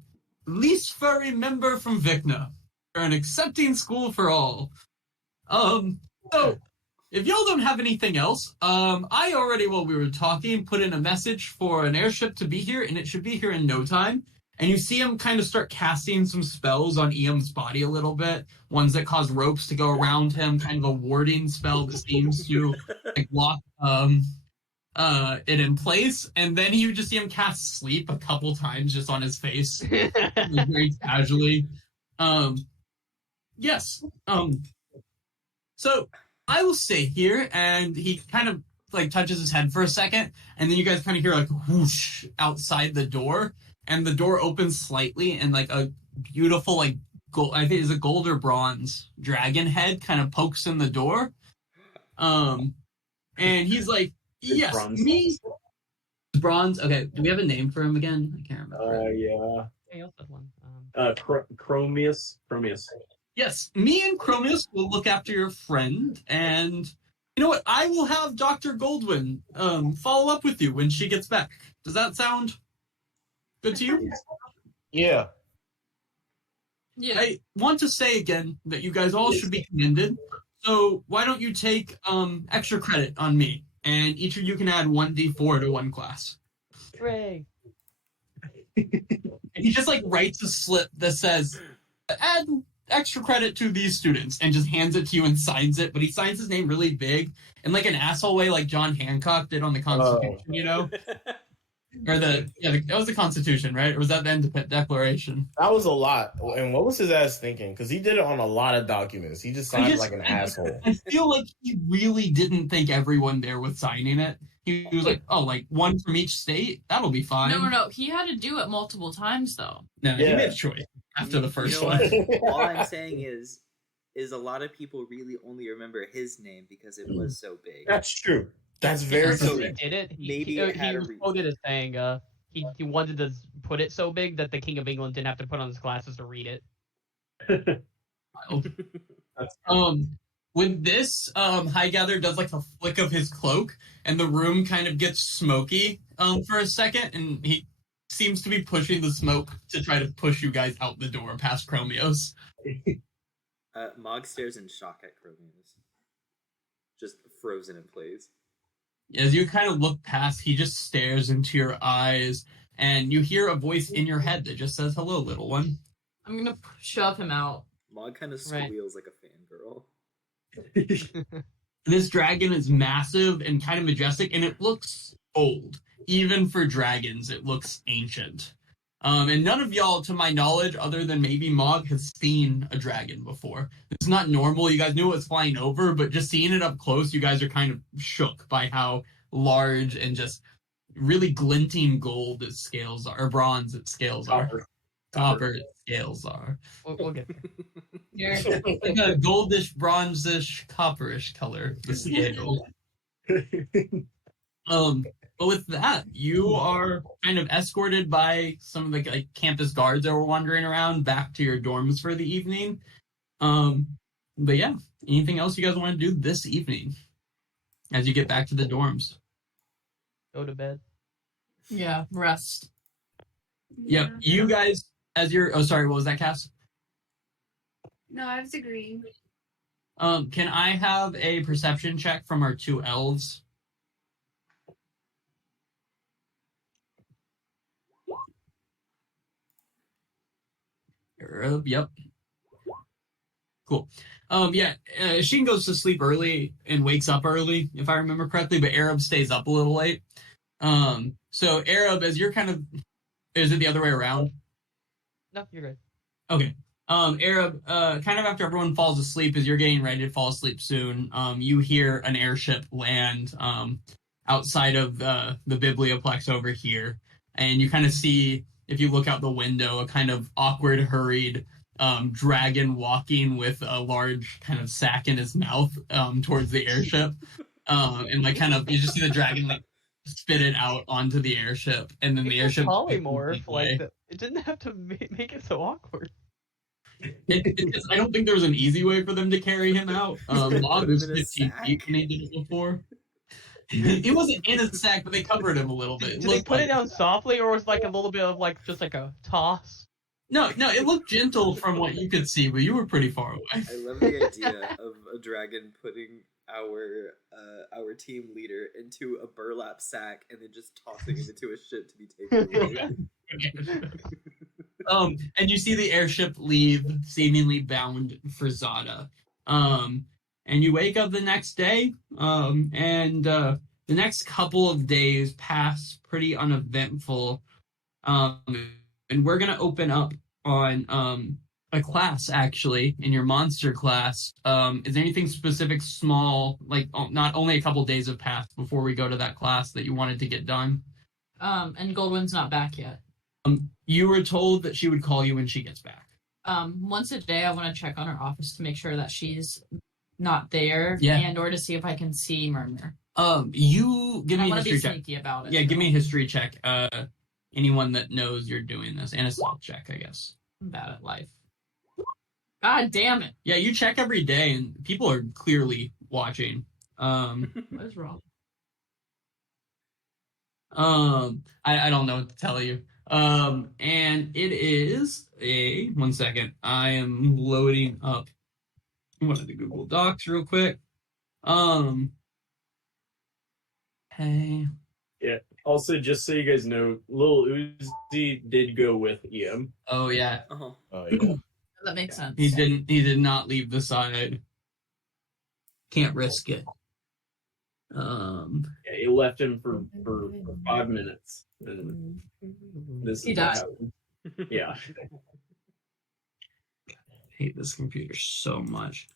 least furry member from Vicna. They're an accepting school for all. So, if y'all don't have anything else, I already, while we were talking, put in a message for an airship to be here, and it should be here in no time. And you see him kind of start casting some spells on Iam's body a little bit, ones that cause ropes to go around him, kind of a warding spell that seems to like block it in place, and then you would just see him cast sleep a couple times just on his face, like, very casually. Yes. So I will stay here, and he kind of like touches his head for a second, and then you guys kind of hear like whoosh outside the door, and the door opens slightly, and like a beautiful like gold, I think it's a gold or bronze dragon head kind of pokes in the door. And he's like, "Yes, bronze. me." Bronze. Okay, do we have a name for him again? I can't remember. Yeah. Hey, else had one. Chromius. Yes, me and Chromius will look after your friend, and you know what? I will have Dr. Goldwyn follow up with you when she gets back. Does that sound good to you? Yeah. Yeah. I want to say again that you guys all should be commended. So why don't you take extra credit on me, and each of you can add 1d4 to one class. Hooray! And he just like writes a slip that says, "Add extra credit to these students," and just hands it to you and signs it. But he signs his name really big in like an asshole way, like John Hancock did on the Constitution, you know? Or that was the Constitution, right? Or was that the Independence Declaration? That was a lot. And what was his ass thinking? Because he did it on a lot of documents. He just signed like an asshole. I feel like he really didn't think everyone there was signing it. He was like, "Oh, like one from each state? That'll be fine." No. He had to do it multiple times, though. No, he Yeah. made a choice after the first know one. what? All I'm saying is a lot of people really only remember his name because it was so big. That's true. That's very Because true. he did it. Maybe he it had a reason. quoted as saying he wanted to put it so big that the King of England didn't have to put on his glasses to read it. With this, Highgather does like a flick of his cloak, and the room kind of gets smoky for a second, and he seems to be pushing the smoke to try to push you guys out the door past Chromios. Mog stares in shock at Chromius. Just frozen in place. As you kind of look past, he just stares into your eyes, and you hear a voice in your head that just says, "Hello, little one." I'm gonna shove him out. Mog kind of Right. squeals like a fangirl. This dragon is massive and kind of majestic, and it looks old. Even for dragons, it looks ancient. And none of y'all, to my knowledge, other than maybe Mog, has seen a dragon before. It's not normal. You guys knew it was flying over, but just seeing it up close, you guys are kind of shook by how large and just really glinting gold its scales are, or bronze its scales are. Copper its scales are. We'll get there. Here. Like a goldish, bronzish, copperish color, the scale. But with that, you are kind of escorted by some of the like campus guards that were wandering around back to your dorms for the evening. But yeah, anything else you guys want to do this evening as you get back to the dorms? Go to bed. Yeah, rest. Yep, you guys, as you're. Oh, sorry, what was that, Cass? No, I was agreeing. Can I have a perception check from our two elves? Yep. Cool. Sheen goes to sleep early and wakes up early, if I remember correctly, but Arab stays up a little late. So Arab, as you're kind of, is it the other way around? No, you're good. Okay. Arab, kind of after everyone falls asleep, as you're getting ready to fall asleep soon, you hear an airship land outside of the biblioplex over here, and you kind of see, if you look out the window, a kind of awkward, hurried dragon walking with a large kind of sack in his mouth towards the airship, and like kind of you just see the dragon like spit it out onto the airship, and then the airship polymorph like it didn't have to make it so awkward. I don't think there was an easy way for them to carry him out. Log was Put him in a 15 sack. feet when they did it before. He wasn't in a sack, but they covered him a little bit. Did they put it down softly, or was like a little bit of like just like a toss? No, it looked gentle from what you could see, but you were pretty far away. I love the idea of a dragon putting our team leader into a burlap sack and then just tossing him into a ship to be taken away. And you see the airship leave, seemingly bound for Zada. And you wake up the next day, and the next couple of days pass pretty uneventful. And we're gonna open up on a class actually in your monster class. Is there anything specific, small, like not only a couple days have passed before we go to that class that you wanted to get done? And Goldwyn's not back yet. You were told that she would call you when she gets back. Once a day, I want to check on her office to make sure that she's not there, Yeah. and or to see if I can see Murmur. You give I me a want to be history check. sneaky about it. Yeah, give me a history check. Anyone that knows you're doing this, and a stealth check, I guess. I'm bad at life. God damn it! Yeah, you check every day, and people are clearly watching. What is wrong? I don't know what to tell you. And it is a 1 second. I am loading up one of the Google Docs real quick. Hey. Yeah. Also, just so you guys know, Lil Uzi did go with EM. Oh yeah. Uh-huh. Oh yeah. That makes sense. He did not leave the side. Can't risk it. Yeah, he left him for 5 minutes. And this He is what died. happened. Yeah. I hate this computer so much.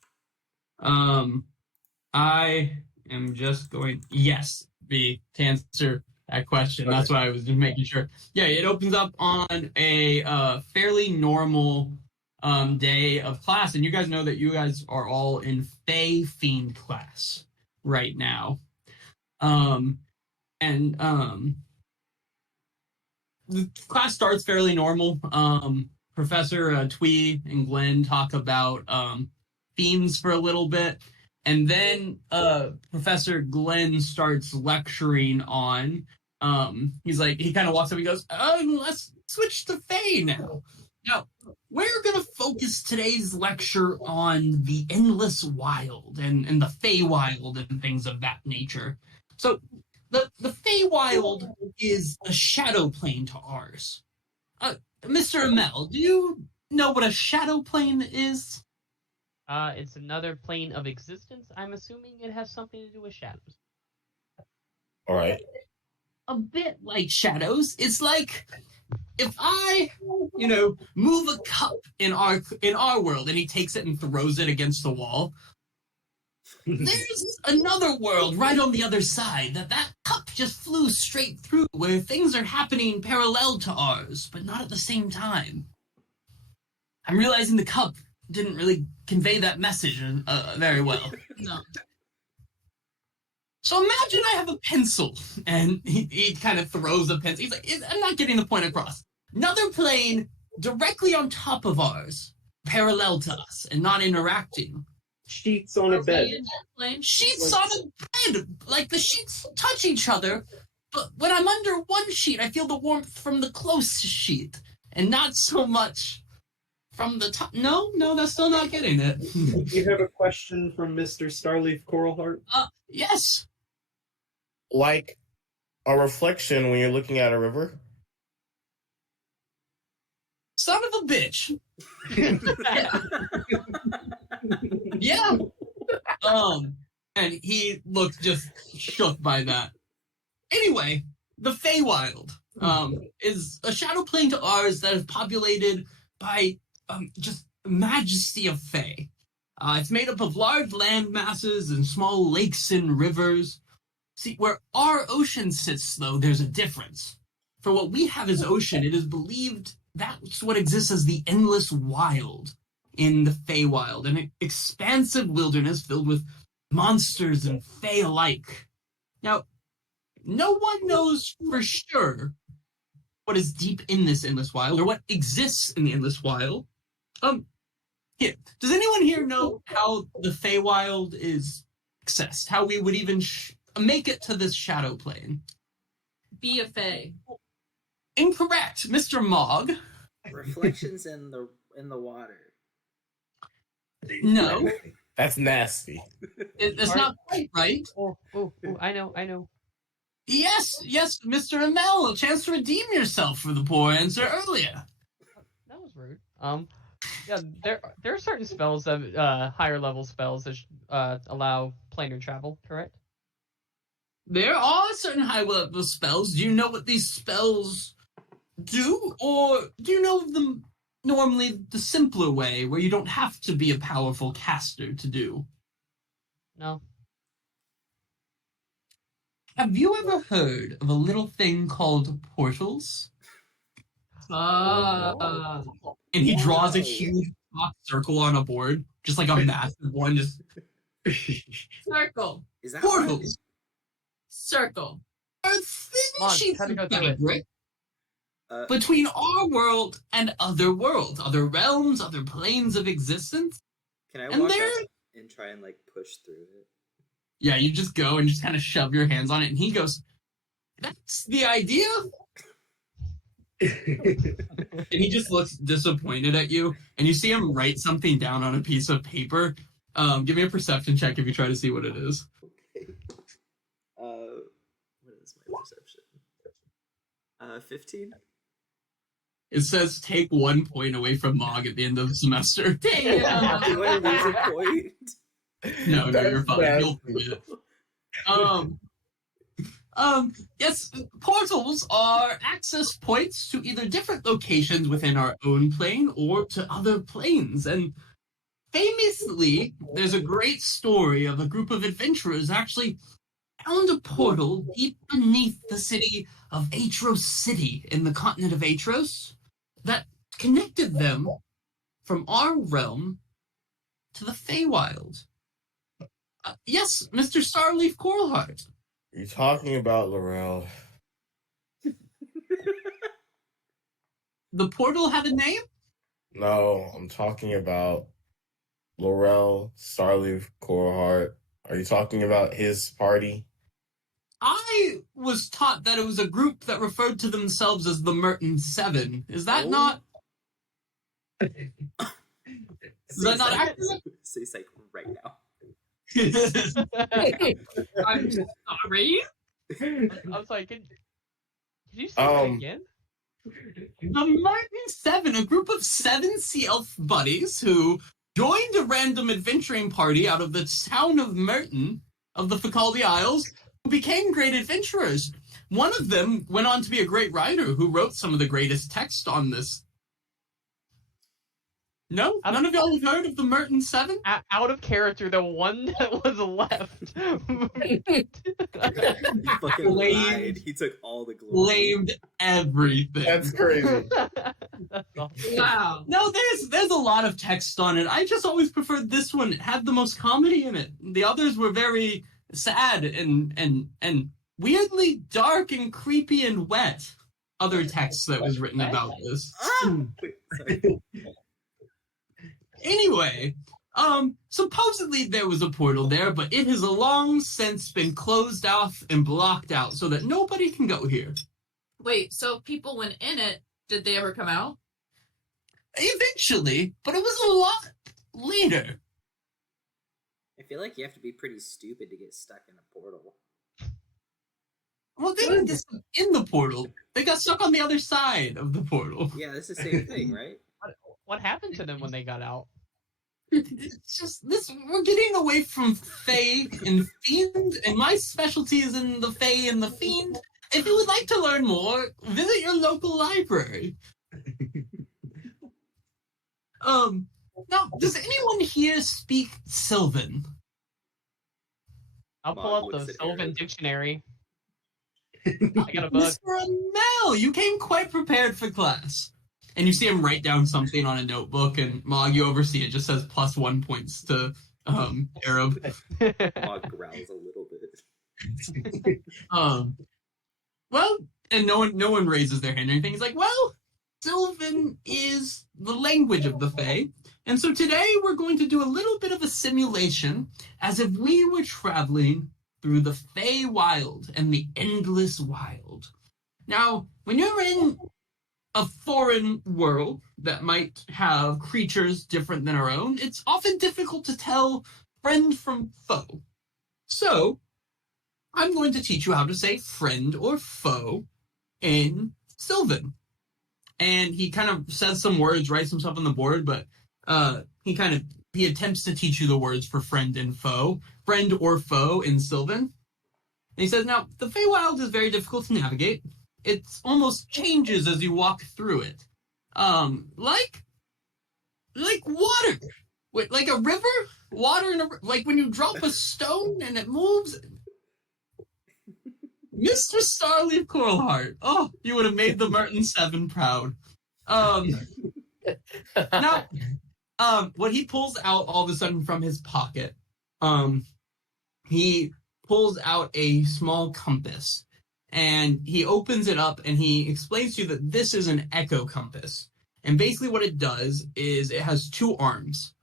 I am just going to answer that question. That's why I was just making sure. Yeah, it opens up on a fairly normal day of class, and you guys know that you guys are all in Fey Fiend class right now. The class starts fairly normal. Professor Twee and Glenn talk about fiends for a little bit, and then Professor Glenn starts lecturing on. He kind of walks up and goes, let's switch to Fey now. Now, we're going to focus today's lecture on the endless wild and the Feywild and things of that nature. So, the Feywild is a shadow plane to ours. Mr. Amel, do you know what a shadow plane is? It's another plane of existence. I'm assuming it has something to do with shadows. All right. A bit like shadows. It's like if I, move a cup in our world and he takes it and throws it against the wall, there's another world right on the other side that cup just flew straight through, where things are happening parallel to ours, but not at the same time. I'm realizing the cup didn't really convey that message very well. No. So imagine I have a pencil, and he kind of throws a pencil. He's like, I'm not getting the point across. Another plane directly on top of ours, parallel to us, and not interacting. Sheets on a bed. Sheets on a bed! Like the sheets touch each other, but when I'm under one sheet, I feel the warmth from the close sheet, and not so much from the top. No, that's still not getting it. You have a question from Mr. Starleaf Coralheart? Yes. Like a reflection when you're looking at a river. Son of a bitch. Yeah. And he looked just shook by that. Anyway, the Feywild is a shadow plane to ours that is populated by just majesty of Fey. It's made up of large land masses and small lakes and rivers. See, where our ocean sits, though, there's a difference. For what we have as ocean, it is believed that's what exists as the endless wild in the Feywild, an expansive wilderness filled with monsters and Fey alike. Now, no one knows for sure what is deep in this endless wild or what exists in the endless wild. Here, does anyone here know how the Feywild is accessed? How we would even make it to this shadow plane? Be a Fae. Incorrect, Mr. Mogg. Reflections in the water. No, That's nasty. it's not quite right. Oh, I know. Yes, Mr. Amel, a chance to redeem yourself for the poor answer earlier. That was rude. Yeah, there are certain spells that higher level spells that allow planar travel, correct? There are certain high-level spells. Do you know what these spells do? Or do you know them normally the simpler way, where you don't have to be a powerful caster to do? No. Have you ever heard of a little thing called portals? Uh, And he draws a Wow. huge circle on a board, just like a massive one, just circle. Is that portals. Circle. Are thin Come on, sheets try to of go through it. fabric right? between our world and other worlds, other realms, other planes of existence. Can I And walk there, up and try and like push through it? yeah, you just go and just kind of shove your hands on it, and he goes, "That's the idea." And he just looks disappointed at you, and you see him write something down on a piece of paper. Give me a perception check if you try to see what it is. Okay. What is my perception? 15. It says take 1 point away from Mog at the end of the semester. Damn. Do I lose a point? No, you're That's fine. You'll nasty. forget. Yes, portals are access points to either different locations within our own plane or to other planes. And famously, there's a great story of a group of adventurers actually found a portal deep beneath the city of Atros City in the continent of Atros that connected them from our realm to the Feywild. Yes, Mr. Starleaf Coralheart. You're talking about Laurel. The portal had a name? No, I'm talking about Laurel, Starleaf, Coreheart. Are you talking about his party? I was taught that it was a group that referred to themselves as the Merton Seven. Is that Oh. not? Is that not accurate? Say psych right now. I'm sorry. I'm sorry. Can you say that again? The Merton Seven, a group of 7 sea elf buddies who joined a random adventuring party out of the town of Merton of the Facaldi Isles, who became great adventurers. One of them went on to be a great writer who wrote some of the greatest text on this. No? None of y'all have heard of the Merton Seven? Out of character, the one that was left. He fucking lied. He took all the glory. Blamed everything. That's crazy. That's awesome. Wow. No, there's a lot of text on it. I just always preferred this one. It had the most comedy in it. The others were very sad and weirdly dark and creepy and wet. Other texts that was written about this. Ah! Wait, sorry. Anyway, supposedly there was a portal there, but it has long since been closed off and blocked out so that nobody can go here. Wait, so people went in it. Did they ever come out? Eventually, but it was a lot later. I feel like you have to be pretty stupid to get stuck in a portal. Well, they didn't get stuck in the portal. They got stuck on the other side of the portal. Yeah, that's the same thing, right? What happened to them when they got out? It's just this. We're getting away from Fae and Fiend, and my specialty is in the Fae and the Fiend. If you would like to learn more, visit your local library. Now, does anyone here speak Sylvan? I'll pull Mom up looks the at Sylvan Aaron. dictionary. I got a book. Mr. Amel, you came quite prepared for class. And you see him write down something on a notebook, and Mog, you oversee it, just says +1 points to Arab. Mog growls a little bit. Well, and no one raises their hand or anything. He's like, well, Sylvan is the language of the Fae. And so today we're going to do a little bit of a simulation as if we were traveling through the Fae Wild and the Endless Wild. Now, when you're in a foreign world that might have creatures different than our own, it's often difficult to tell friend from foe. So, I'm going to teach you how to say friend or foe in Sylvan. And he kind of says some words, writes some stuff on the board, but he attempts to teach you the words for friend and foe, friend or foe in Sylvan. And he says, now, the Feywild is very difficult to navigate. It almost changes as you walk through it. Like water. Like a river? Water in a... Like when you drop a stone and it moves... Mr. Starleaf Coralheart. Oh, you would have made the Merton 7 proud. Now, what he pulls out all of a sudden from his pocket, he pulls out a small compass, and he opens it up, and he explains to you that this is an echo compass. And basically what it does is it has 2 arms.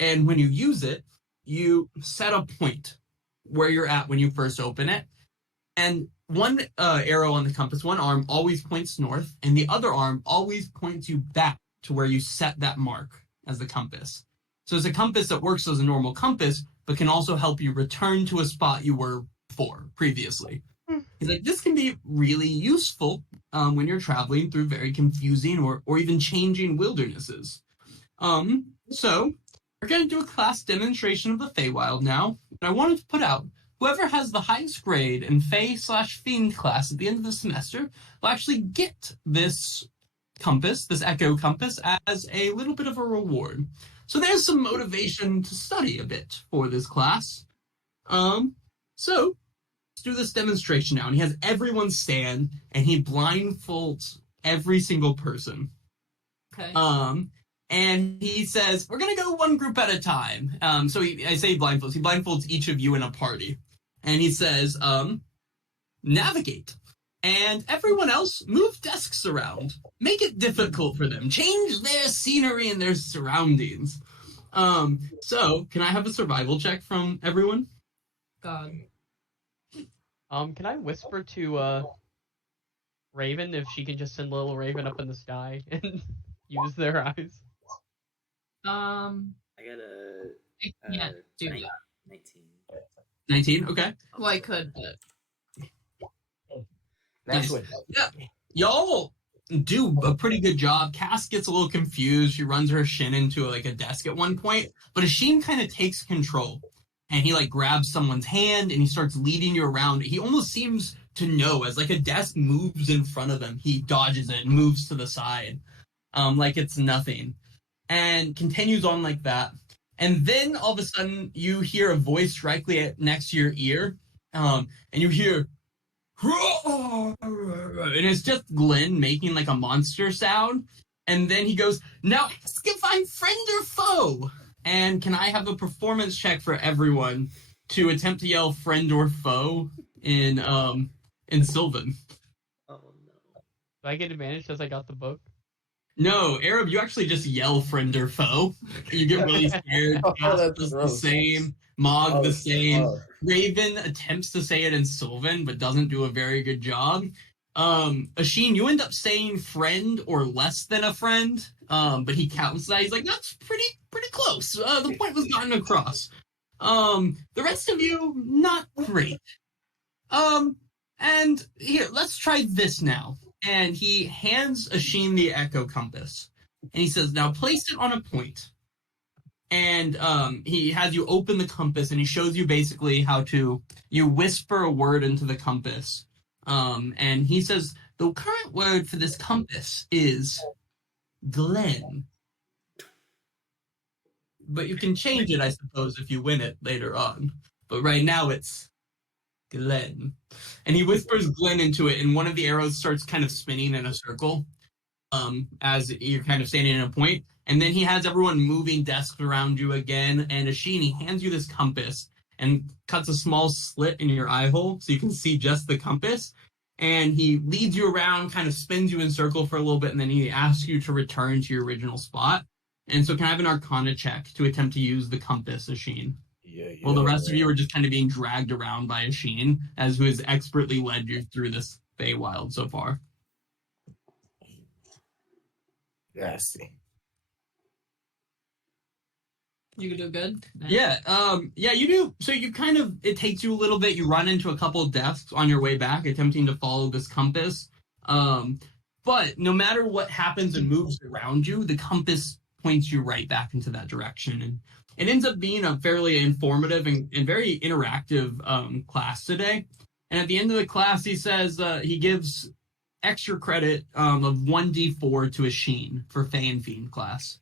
And when you use it, you set a point where you're at when you first open it. And one arrow on the compass, one arm always points north, and the other arm always points you back to where you set that mark as the compass. So it's a compass that works as a normal compass, but can also help you return to a spot you were before previously. He's like, this can be really useful when you're traveling through very confusing or even changing wildernesses. So we're going to do a class demonstration of the Feywild now. And I wanted to put out, whoever has the highest grade in Fey/Fiend class at the end of the semester will actually get this compass, this echo compass, as a little bit of a reward. So there's some motivation to study a bit for this class. So let's do this demonstration now. And he has everyone stand, and he blindfolds every single person. Okay. And he says, we're going to go one group at a time. So I say blindfolds. He blindfolds each of you in a party. And he says, navigate. And everyone else, move desks around. Make it difficult for them. Change their scenery and their surroundings. So, can I have a survival check from everyone? God. Can I whisper to Raven if she can just send little Raven up in the sky and use their eyes? I got a I can't do that. 19. 19, okay. Well, I could, but Nice. Yeah, y'all do a pretty good job. Cass gets a little confused. She runs her shin into a desk at one point, but Asheen kind of takes control, and he grabs someone's hand and he starts leading you around. He almost seems to know as a desk moves in front of him, he dodges it and moves to the side, like it's nothing, and continues on like that. And then all of a sudden you hear a voice directly next to your ear, and you hear, and it's just Glenn making a monster sound. And then he goes, now ask if I'm friend or foe. And can I have a performance check for everyone to attempt to yell friend or foe in Sylvan? Oh no. Do I get advantage because I got the book? No, Arab, you actually just yell friend or foe. You get really scared. Cass does the same. Mog the same. Raven attempts to say it in Sylvan, but doesn't do a very good job. Asheen, you end up saying friend or less than a friend, but he counts that. He's like, that's pretty close. The point was gotten across. The rest of you, not great. And here, let's try this now. And he hands Asheen the echo compass. And he says, now place it on a point. And he has you open the compass, and he shows you basically how you whisper a word into the compass. And he says, the current word for this compass is Glenn. But you can change it, I suppose, if you win it later on. But right now it's Glenn. And he whispers Glenn into it, and one of the arrows starts kind of spinning in a circle as you're kind of standing in a point. And then he has everyone moving desks around you again. And Asheen, he hands you this compass and cuts a small slit in your eye hole so you can see just the compass. And he leads you around, kind of spins you in circle for a little bit, and then he asks you to return to your original spot. And so can I have an Arcana check to attempt to use the compass, Asheen? Yeah. Well, the rest of you are just kind of being dragged around by Asheen, as who has expertly led you through this Feywild so far. Nasty. you could do good. Yeah, you do. So you it takes you a little bit. You run into a couple of desks on your way back, attempting to follow this compass. But no matter what happens and moves around you, the compass points you right back into that direction. And it ends up being a fairly informative and very interactive class today. And at the end of the class, he says he gives extra credit of 1d4 to a Sheen for Fey and Fiend class.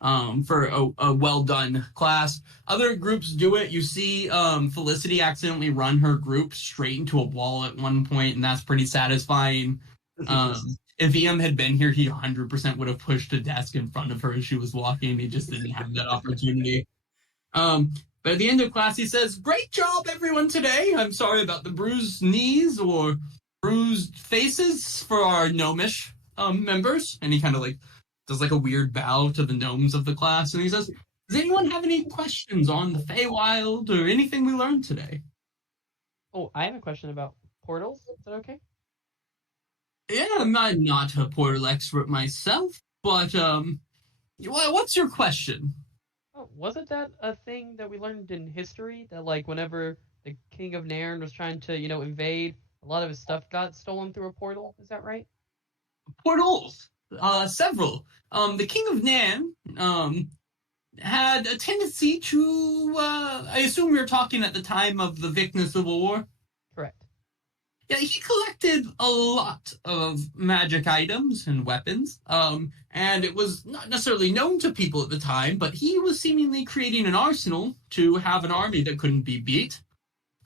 For a well done class. Other groups do it. You see Felicity accidentally run her group straight into a wall at one point, and that's pretty satisfying. If EM had been here, he 100% would have pushed a desk in front of her as she was walking. He just didn't have that opportunity. But at the end of class, he says, "Great job, everyone, today. I'm sorry about the bruised knees or bruised faces for our gnomish members." And he kind of like does like a weird bow to the gnomes of the class. And he says, "Does anyone have any questions on the Feywild or anything we learned today?" Oh, I have a question about portals. Is that okay? Yeah, I'm not a portal expert myself, but what's your question? Oh, wasn't that a thing that we learned in history that like whenever the King of Nairn was trying to, invade, a lot of his stuff got stolen through a portal? Is that right? Portals, several. The King of Nan had a tendency to, I assume we were talking at the time of the Vikna Civil War? Correct. Yeah, he collected a lot of magic items and weapons, and it was not necessarily known to people at the time, but he was seemingly creating an arsenal to have an army that couldn't be beat.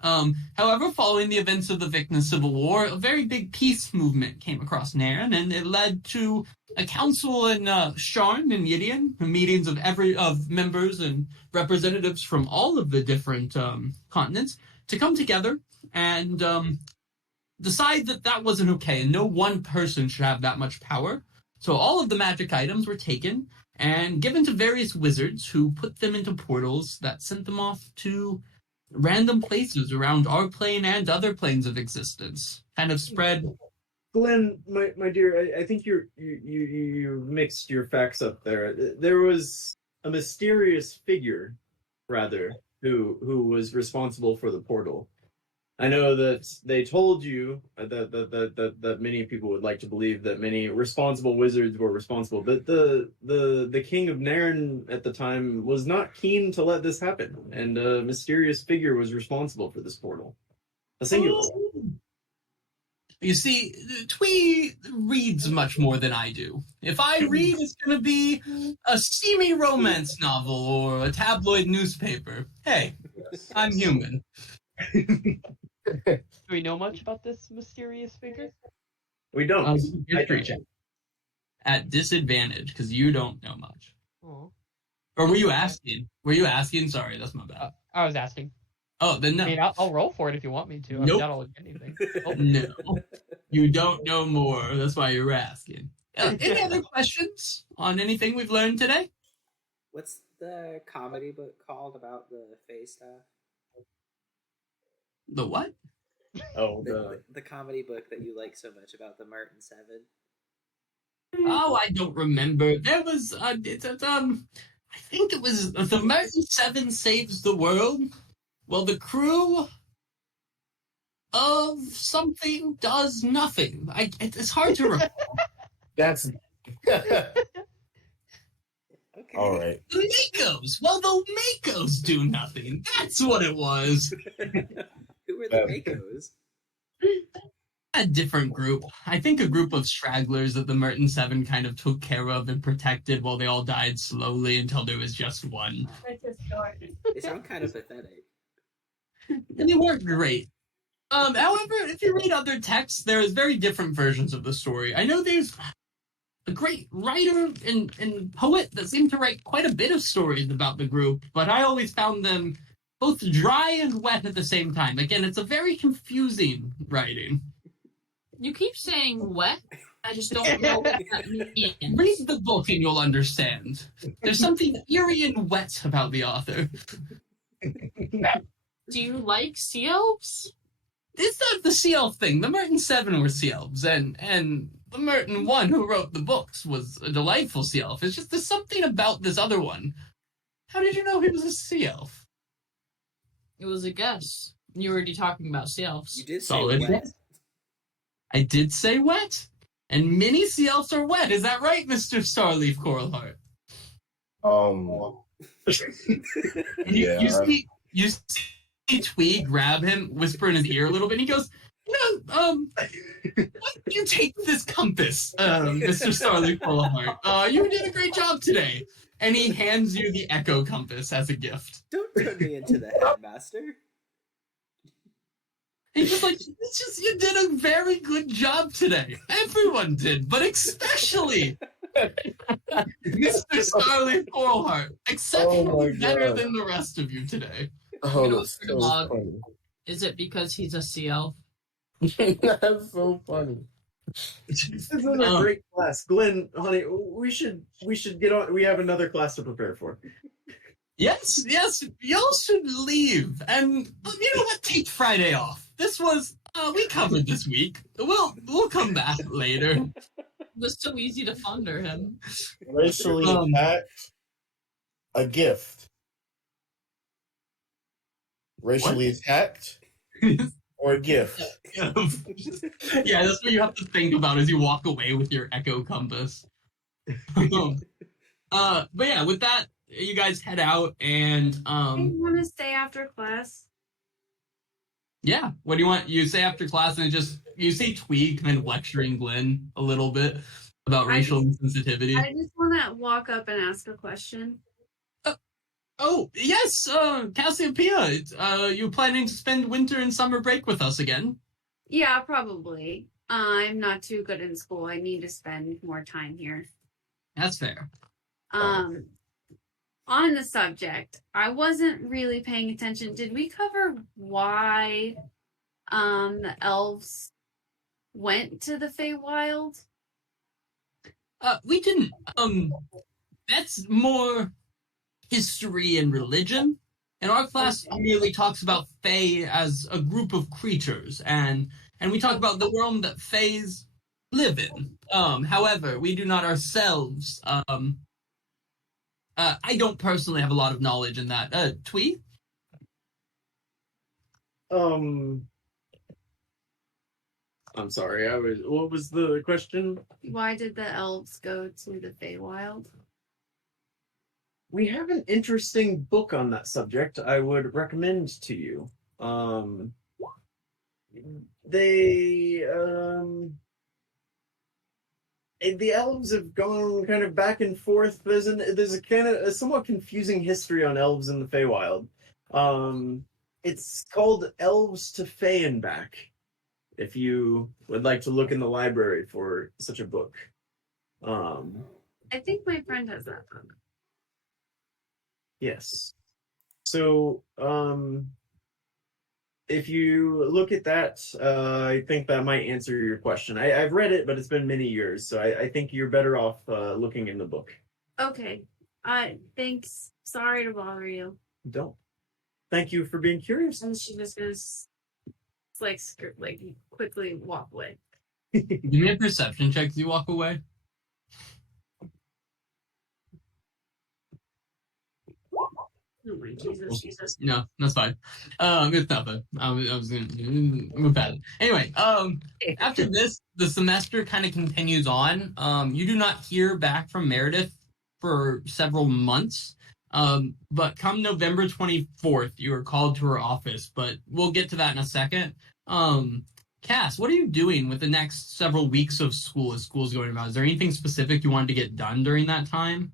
However, following the events of the Vikna Civil War, a very big peace movement came across Nairn, and it led to a council in Sharn and Yidian, meetings of members and representatives from all of the different continents to come together and decide that wasn't okay, and no one person should have that much power. So all of the magic items were taken and given to various wizards who put them into portals that sent them off to random places around our plane and other planes of existence. Kind of spread. Glenn, my dear, I think you mixed your facts up there. There was a mysterious figure, rather, who was responsible for the portal. I know that they told you that many people would like to believe that many responsible wizards were responsible, but the King of Nairn at the time was not keen to let this happen, and a mysterious figure was responsible for this portal. A singular. You see, Twee reads much more than I do. If I read, it's going to be a steamy romance novel or a tabloid newspaper. Hey, I'm human. Do we know much about this mysterious figure? We don't. History check. At disadvantage, because you don't know much. Oh. Or were you asking? Sorry, that's my bad. I was asking. Oh, then no. I mean, I'll roll for it if you want me to. Nope. I doubt I'll get anything. Oh. No. You don't know more. That's why you're asking. Any other questions on anything we've learned today? What's the comedy book called about the Fae stuff? The what? Oh, the comedy book that you like so much about the Martin Seven. Oh, I don't remember. There was I think it was the Martin Seven Saves the World. Well, the crew of something does nothing. It's hard to remember. That's Okay. all right. The Makos. Well, the Makos do nothing. That's what it was. Who were the Makos? A different group. I think a group of stragglers that the Merton Seven kind of took care of and protected while they all died slowly until there was just one. They sound kind of pathetic. And they weren't great. However, if you read other texts, there is very different versions of the story. I know there's a great writer and poet that seemed to write quite a bit of stories about the group, but I always found them both dry and wet at the same time. Again, it's a very confusing writing. You keep saying wet. I just don't know what that means. Read the book and you'll understand. There's something eerie and wet about the author. Do you like sea elves? It's not the sea elf thing. The Merton Seven were sea elves, and the Merton One who wrote the books was a delightful sea elf. It's just there's something about this other one. How did you know he was a sea elf? It was a guess. You were already talking about sea elves. You did say Solid. wet. I did say wet, and many sea elves are wet. Is that right, Mr. Starleaf Coralheart? Yeah. You see see Twee grab him, whisper in his ear a little bit, and he goes, why don't you take this compass, Mr. Starling Fullheart? You did a great job today. And he hands you the Echo Compass as a gift. Don't turn me into the headmaster. He's just like, it's just, you did a very good job today. Everyone did, but especially Mr. Starling Fullheart, exceptionally better than the rest of you today. Oh, that's so funny. Is it because he's a sea elf? That's so funny. This is a great class, Glenn. Honey, we should get on. We have another class to prepare for. Yes, y'all should leave. And you know what? Take Friday off. This was we covered this week. We'll come back later. It was so easy to thunder him. Racially attacked. A gift. Racially attacked. Or a gift. Yeah, that's what you have to think about as you walk away with your Echo Compass. But yeah, with that, you guys head out and I want to stay after class. yeah. What do you want? You say after class and you see Twee kind of lecturing Glenn a little bit about racial insensitivity. I just want to walk up and ask a question. Oh, yes, Cassiopeia, you planning to spend winter and summer break with us again? Yeah, probably. I'm not too good in school. I need to spend more time here. That's fair. On the subject, I wasn't really paying attention. Did we cover why the elves went to the Feywild? We didn't. That's more history and religion. And our class merely talks about Fey as a group of creatures, and we talk about the realm that Feys live in. However, we do not ourselves. I don't personally have a lot of knowledge in that. Twee? I'm sorry. What was the question? Why did the elves go to the Feywild? We have an interesting book on that subject I would recommend to you. The elves have gone kind of back and forth. There's a kind of a somewhat confusing history on elves in the Feywild. It's called Elves to Fey and Back. If you would like to look in the library for such a book. I think my friend has that book. Yes. So, if you look at that, I think that might answer your question. I've read it, but it's been many years, so I think you're better off looking in the book. Okay. Thanks. Sorry to bother you. Don't. Thank you for being curious. And she was gonna quickly walk away. Give me a perception check as you walk away. Oh my Jesus. No, that's fine. It's nothing. I was gonna move past it. Anyway, after this, the semester kind of continues on. You do not hear back from Meredith for several months. But come November 24th, you are called to her office, but we'll get to that in a second. Cass, what are you doing with the next several weeks of school as school's going about? Is there anything specific you wanted to get done during that time?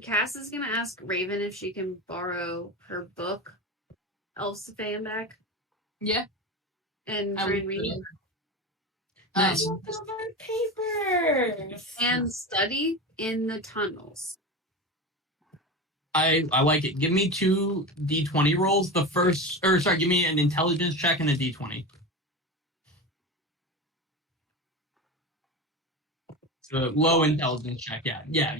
Cass is gonna ask Raven if she can borrow her book, Elves to Fey and Back, Yeah. and try and read it. Nice. Papers. And study in the tunnels. I like it. Give me 2 D20 rolls. Give me an intelligence check and a D20. So low intelligence check, yeah. Yeah,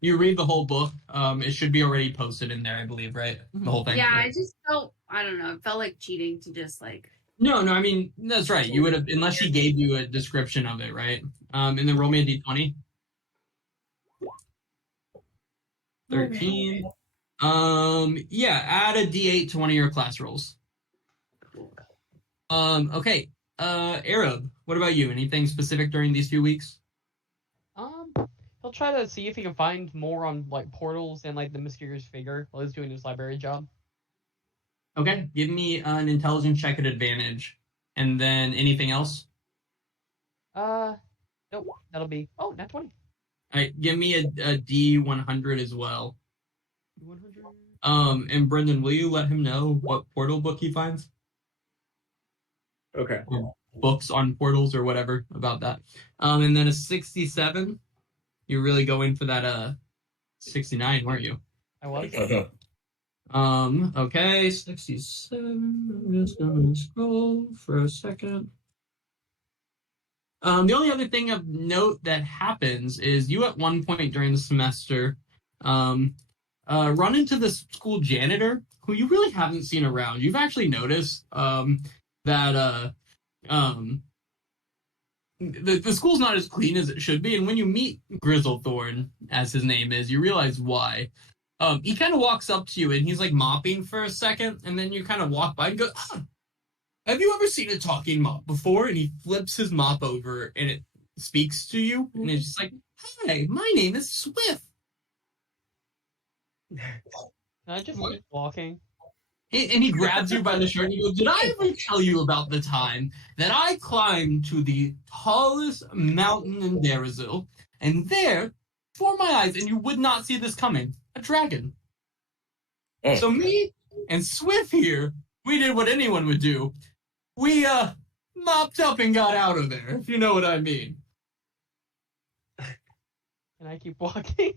you read the whole book. It should be already posted in there, I believe, right? The whole thing. Yeah, I just felt, I don't know, it felt like cheating to just No, I mean, that's right. You would have, unless she gave you a description of it, right? And then roll me a D20. 13. Yeah, add a D8 to one of your class rolls. Okay. Arab, what about you? Anything specific during these few weeks? He'll try to see if he can find more on like portals and like the mysterious figure while he's doing his library job. Okay, give me an intelligence check at advantage. And then anything else? Nope. That'll be nat 20. All right, give me a D100 as well. 100. And Brendan, will you let him know what portal book he finds? Okay. Or books on portals or whatever about that. And then a 67. You're really going for that 69, weren't you? I was. Okay, 67. I'm just gonna scroll for a second. The only other thing of note that happens is you at one point during the semester run into this school janitor who you really haven't seen around. You've actually noticed that the school's not as clean as it should be, and when you meet Grizzlethorn, as his name is, you realize why. He kind of walks up to you and he's like mopping for a second, and then you kind of walk by and go, have you ever seen a talking mop before? And he flips his mop over and it speaks to you, and it's just like, hi, my name is Swift. Can I just keep walking? And he grabs you by the shirt and he goes, did I ever tell you about the time that I climbed to the tallest mountain in Darazil, and there, before my eyes, and you would not see this coming, a dragon. So me and Swift here, we did what anyone would do. We mopped up and got out of there, if you know what I mean. Can I keep walking?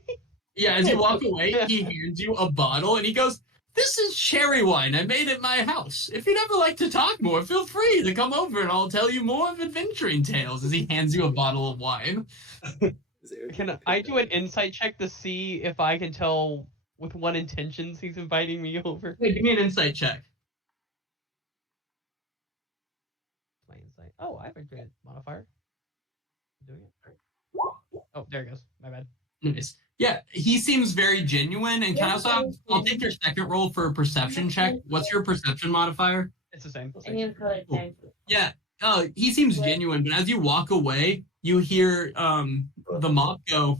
Yeah, as you walk away, he hands you a bottle and he goes, this is cherry wine I made at my house. If you'd ever like to talk more, feel free to come over and I'll tell you more of adventuring tales, as he hands you a bottle of wine. Can I do an insight check to see if I can tell with what intentions he's inviting me over? Hey, give me an insight check. My insight. Oh, I have a good modifier. I'm doing it. Oh, there it goes. My bad. Nice. Yeah, he seems very genuine, and can I also I'll take your second roll for a perception check. What's your perception modifier? It's the same. Cool. Yeah, he seems genuine, but as you walk away, you hear the mop go,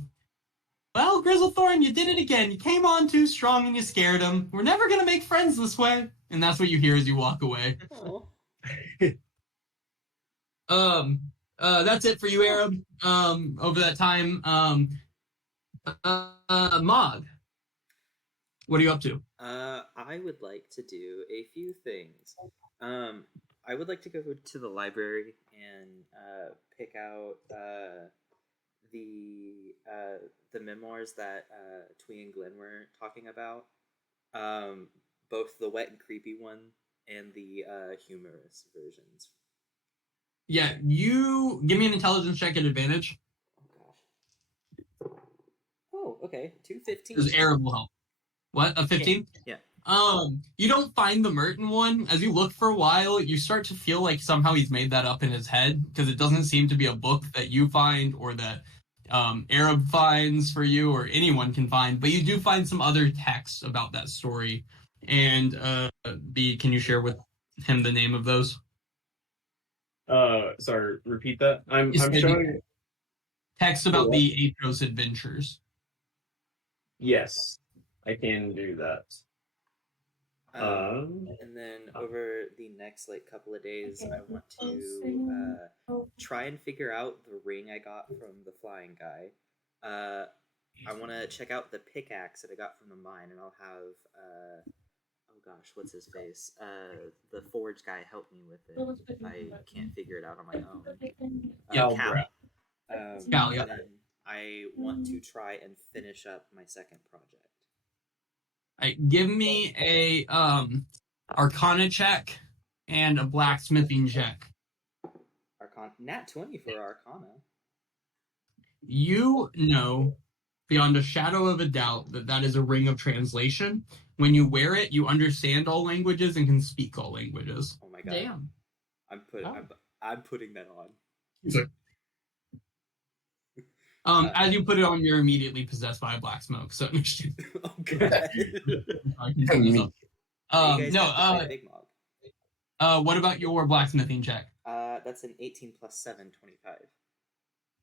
well, Grizzlethorn, you did it again. You came on too strong and you scared him. We're never going to make friends this way. And that's what you hear as you walk away. That's it for you, Arab. Over that time, Mog, what are you up to? I would like to do a few things. I would like to go to the library and pick out the memoirs that Twee and Glenn were talking about. Both the wet and creepy one and the humorous versions. Yeah, you give me an intelligence check at advantage. Oh gosh. Oh, okay. 215. Because Arab will help. What? A 15? Yeah. You don't find the Merton one. As you look for a while, you start to feel like somehow he's made that up in his head, because it doesn't seem to be a book that you find or that Arab finds for you or anyone can find. But you do find some other texts about that story. And B, can you share with him the name of those? Sorry, repeat that. I'm Yes, showing. Text about the Aetros adventures. Yes, I can do that. And then over the next couple of days, I want to try and figure out the ring I got from the flying guy. I want to check out the pickaxe that I got from the mine, and I'll have oh gosh, what's his face? The forge guy help me with it. I can't figure it out on my own. Cal. Cal, yeah. And then I want to try and finish up my second project. Right, give me a Arcana check and a blacksmithing check. Nat 20 for Arcana. You know, beyond a shadow of a doubt, that is a ring of translation. When you wear it, you understand all languages and can speak all languages. Oh my god! Damn. I'm putting that on. As you put it on, you're immediately possessed by a black smoke. So, Oh god! Big Mog. what about your blacksmithing check? That's an 18 plus 7,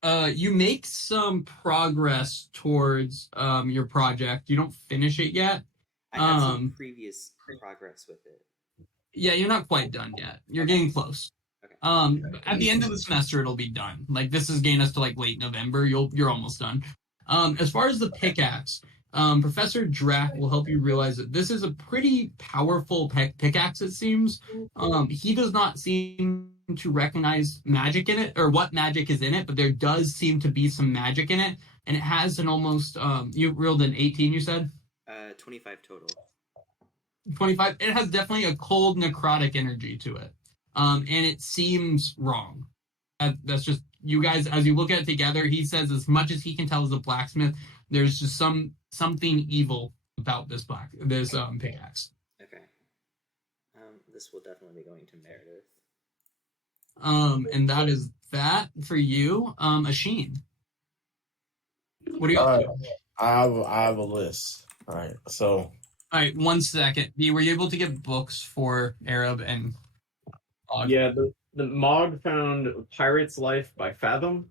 25. You make some progress towards your project. You don't finish it yet. I had some previous progress with it. Yeah, you're not quite done yet. You're getting close. Okay. At the end of the semester, it'll be done. Like this is getting us to like late November. You're almost done. As far as the pickaxe, Professor Drac will help you realize that this is a pretty powerful pickaxe. It seems. He does not seem to recognize magic in it or what magic is in it, but there does seem to be some magic in it, and it has an almost. You rolled an 18. You said. 25 total. 25. It has definitely a cold necrotic energy to it. And it seems wrong. That's just you guys as you look at it together. He says as much as he can tell as a blacksmith, there's just something evil about this pickaxe. Okay. This will definitely be going to Meredith. And that is that for you, Asheen. What do you got? I have a list. All right, so. All right, 1 second. Were you able to get books for Arab and Og? Yeah, the Mog found Pirate's Life by Fathom,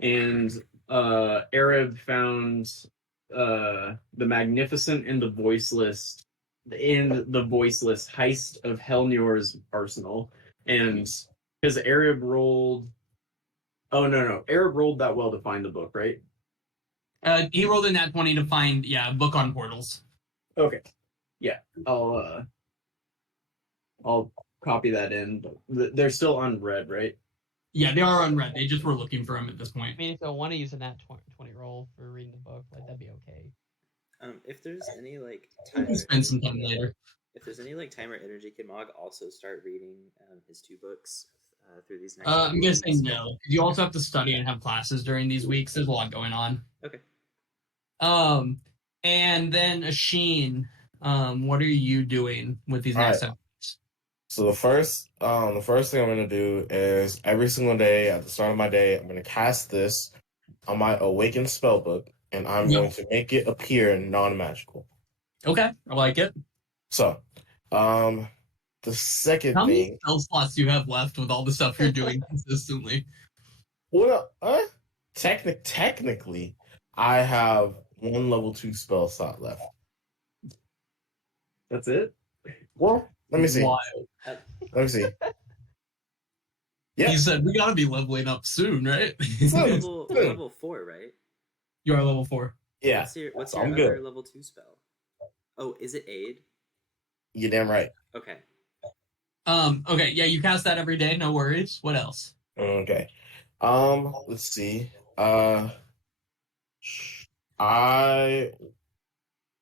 and Arab found the Magnificent and the Voiceless Heist of Helnior's Arsenal. And because Arab rolled Arab rolled that well to find the book, right? He rolled in that 20 to find a book on portals. Okay. Yeah. I'll copy that in. They're still unread, right? Yeah, they are unread. They just were looking for him at this point. I mean, if I want to use a nat 20 roll for reading the book, like that'd be okay. If there's any like timer, Spend some time later. If there's any like timer energy, can Mog also start reading his 2 books through these next? I'm gonna say no. You also have to study and have classes during these weeks. There's a lot going on. Okay. And then Asheen, what are you doing with these next episodes? So the first thing I'm gonna do is every single day at the start of my day, I'm gonna cast this on my Awakened spellbook, and I'm going to make it appear non-magical. Okay, I like it. So, the second How thing. many spell slots do you have left with all the stuff you're doing consistently? Well, technically, I have 1 level 2 spell slot left. That's it? Well, let me see. Wild. Let me see. Yeah. You said we gotta be leveling up soon, right? level 4, right? You are level 4. Yeah. What's So your I'm other good. level 2 spell? Oh, is it Aid? You're damn right. Okay. Okay, yeah, you cast that every day, no worries. What else? Okay. Let's see. No,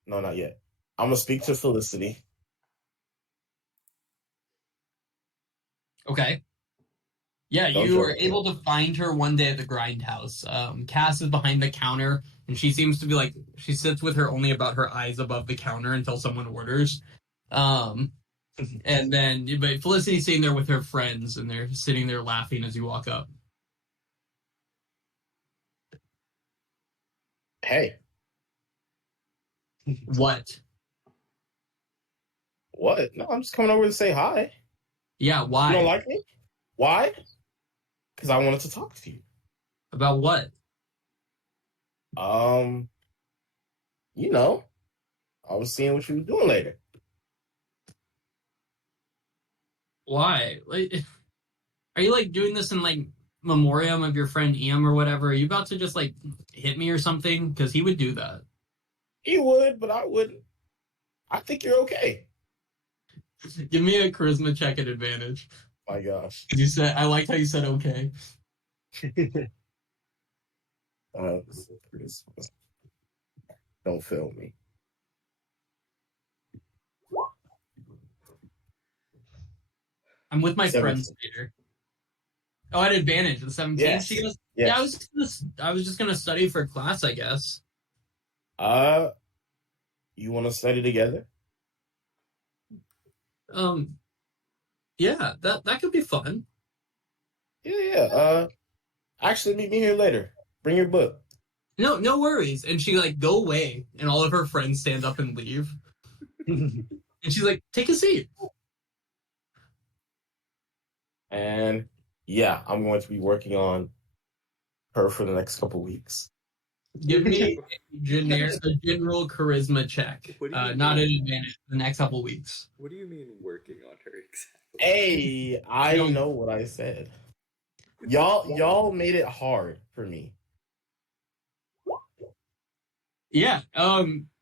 not yet. I'm gonna speak to Felicity. Okay. Yeah, you were able to find her one day at the grindhouse. Cass is behind the counter, and she seems to be she sits with her only about her eyes above the counter until someone orders. And then, but Felicity's sitting there with her friends, and they're sitting there laughing as you walk up. Hey. What? What? No, I'm just coming over to say hi. Yeah, why? You don't like me? Why? Because I wanted to talk to you. About what? I was seeing what you were doing later. Why? Are you doing this in memoriam of your friend Iam or whatever? Are you about to just hit me or something? Because he would do that. He would, but I wouldn't. I think you're okay. Give me a charisma check at advantage. My gosh. You said I liked how you said okay. Don't fail me. I'm with my 17. friends later. Oh, at advantage, the 17. Yes. She goes, Yes. Yeah, I was just gonna study for class, I guess. You want to study together? Yeah, that could be fun. Yeah. Actually, meet me here later. Bring your book. No worries. And she go away, and all of her friends stand up and leave. And she's like, take a seat. And yeah, I'm going to be working on her for the next couple weeks. Give me a general charisma check. What do you Not an mean? advantage the next couple weeks. What do you mean working on her exactly? Hey, I know what I said. Y'all made it hard for me. Yeah.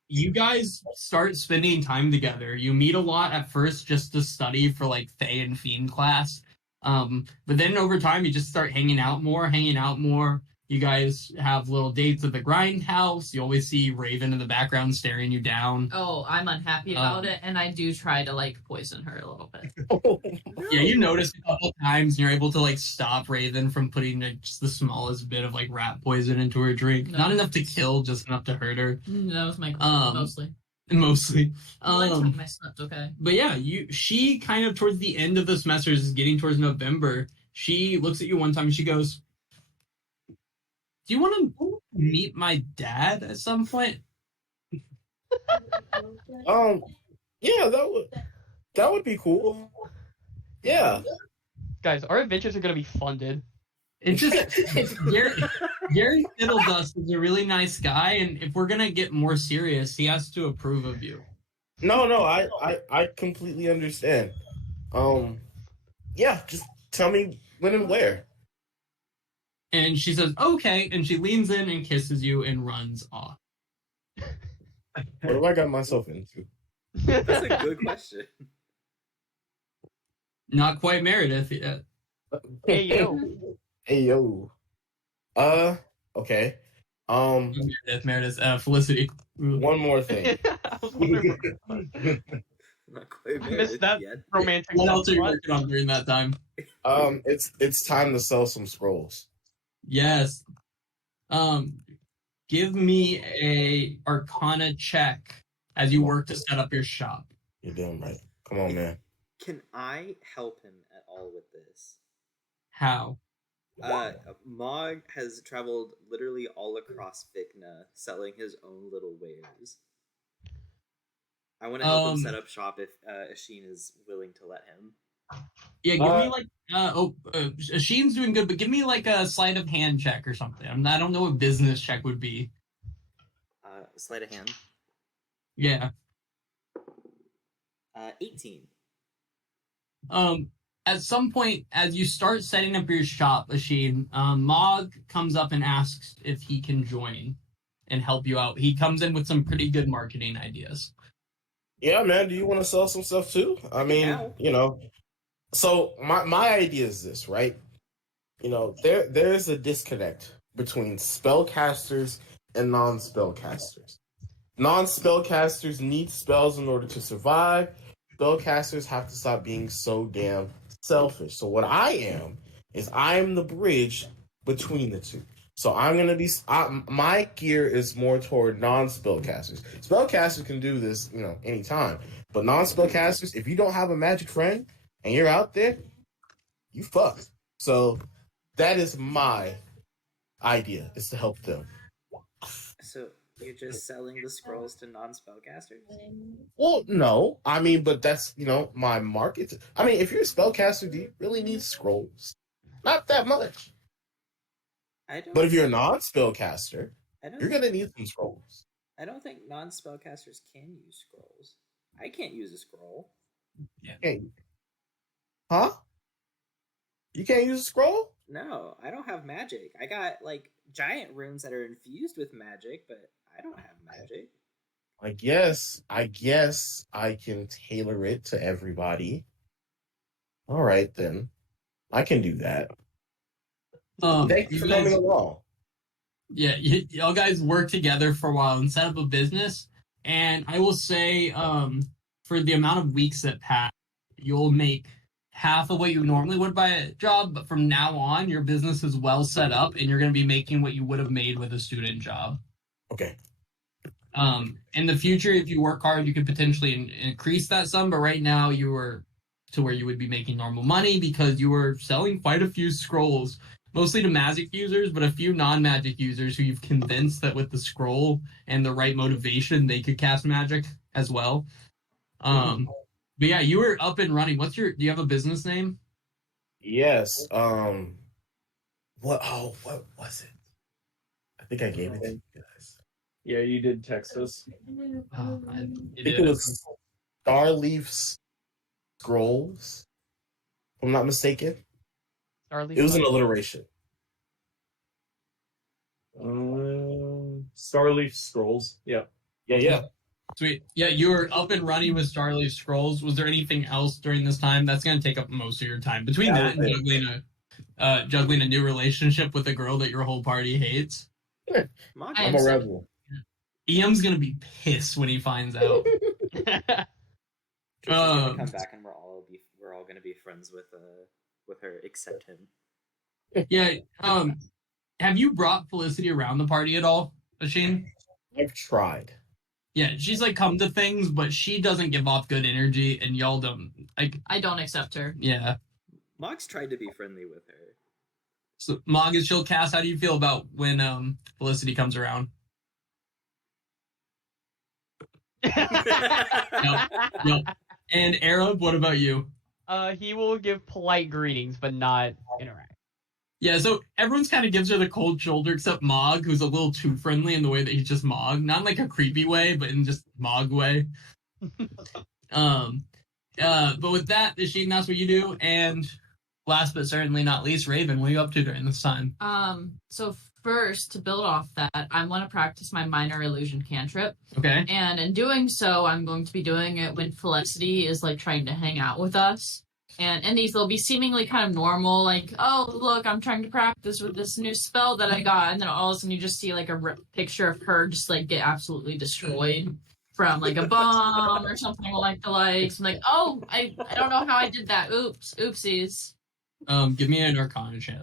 You guys start spending time together. You meet a lot at first just to study for like Fae and Fiend class. But then over time you just start hanging out more. You guys have little dates at the grindhouse. You always see Raven in the background staring you down. Oh, I'm unhappy about it, and I do try to like poison her a little bit. Yeah, you notice a couple times and you're able to like stop Raven from putting like, just the smallest bit of like rat poison into her drink. No. Not enough to kill, just enough to hurt her. That was my goal, mostly. Mostly. One time I slept okay. But yeah, she kind of towards the end of the semester, is getting towards November. She looks at you one time and she goes, "Do you want to meet my dad at some point?" Yeah, that would be cool. Yeah. Guys, our adventures are gonna be funded. It's just Gary Fiddledust is a really nice guy, and if we're gonna get more serious, he has to approve of you. No, I completely understand. Yeah, just tell me when and where. And she says, "Okay," and she leans in and kisses you and runs off. What have I got myself into? That's a good question. Not quite Meredith yet. Hey yo. Hey yo. Okay. Meredith, Felicity. One more thing. I was wondering Not quite I missed that yet. romantic What else are you subplot. working on during that time? It's time to sell some scrolls. Yes. Give me a Arcana check as you work to set up your shop. You're doing right. Come on, man. Can I help him at all with this? How? Mog has traveled literally all across Vikna selling his own little wares. I want to help him set up shop if Asheen is willing to let him. Yeah, give me like Sheen's doing good, but give me like a sleight of hand check or something. I don't know what business check would be. Sleight of hand. Yeah. 18. At some point, as you start setting up your shop, Asheen, Mog comes up and asks if he can join and help you out. He comes in with some pretty good marketing ideas. Yeah, man. Do you want to sell some stuff too? I mean, So my idea is this, right? There's a disconnect between spellcasters and non-spellcasters. Non-spellcasters need spells in order to survive. Spellcasters have to stop being so damn selfish. So what I am the bridge between the two. So I'm going to be... my gear is more toward non-spellcasters. Spellcasters can do this, anytime. But non-spellcasters, if you don't have a magic friend and you're out there, you fucked. So that is my idea, is to help them. So you're just selling the scrolls to non-spellcasters? Well, no. I mean, but that's, my market. I mean, if you're a spellcaster, do you really need scrolls? Not that much. But if you're a non-spellcaster, you're going to need some scrolls. I don't think non-spellcasters can use scrolls. I can't use a scroll. Yeah. Huh? You can't use a scroll? No, I don't have magic. I got, giant runes that are infused with magic, but I don't have magic. I guess I can tailor it to everybody. All right, then. I can do that. Thank you for coming along. Yeah, y'all guys work together for a while and set up a business. And I will say, for the amount of weeks that pass, you'll make half of what you normally would by a job. But from now on, your business is well set up, and you're going to be making what you would have made with a student job. Okay. In the future, if you work hard, you could potentially increase that sum. But right now, you are to where you would be making normal money because you were selling quite a few scrolls. Mostly to magic users, but a few non-magic users who you've convinced that with the scroll and the right motivation, they could cast magic as well. But yeah, you were up and running. Do you have a business name? Yes. What was it? I think I gave it to you guys. Yeah, you did text us. Oh, I think it was Starleaf Scrolls, if I'm not mistaken. Starleaf It was an Scrolls? alliteration. Starleaf Scrolls. Yep. Yeah. Sweet. Yeah, you were up and running with Starleaf Scrolls. Was there anything else during this time? That's going to take up most of your time. Between that and juggling a new relationship with a girl that your whole party hates, Mog I I'm am a so- rebel. Iam's going to be pissed when he finds out. Tristan's gonna come back and we're all gonna be friends with her except him. Yeah. Have you brought Felicity around the party at all, Asheen? I've tried. Yeah, she's like come to things, but she doesn't give off good energy, and y'all don't like. I don't accept her. Yeah. Mog's tried to be friendly with her. So, Mog is chill. Cass, how do you feel about when Felicity comes around? Yep. And Arab, what about you? He will give polite greetings, but not interact. Yeah, so everyone's kind of gives her the cold shoulder except Mog, who's a little too friendly in the way that he's just Mog. Not in like a creepy way, but in just Mog way. But with that, Asheen, that's what you do. And last but certainly not least, Raven, what are you up to during this time? So first, to build off that, I want to practice my minor illusion cantrip. Okay. And in doing so, I'm going to be doing it when Felicity is like trying to hang out with us. And in these, they'll be seemingly kind of normal, like, oh, look, I'm trying to practice with this new spell that I got. And then all of a sudden you just see like a picture of her just like get absolutely destroyed from like a bomb or something like the likes. I'm like, oh, I don't know how I did that. Oops, oopsies. Give me an Arcana check.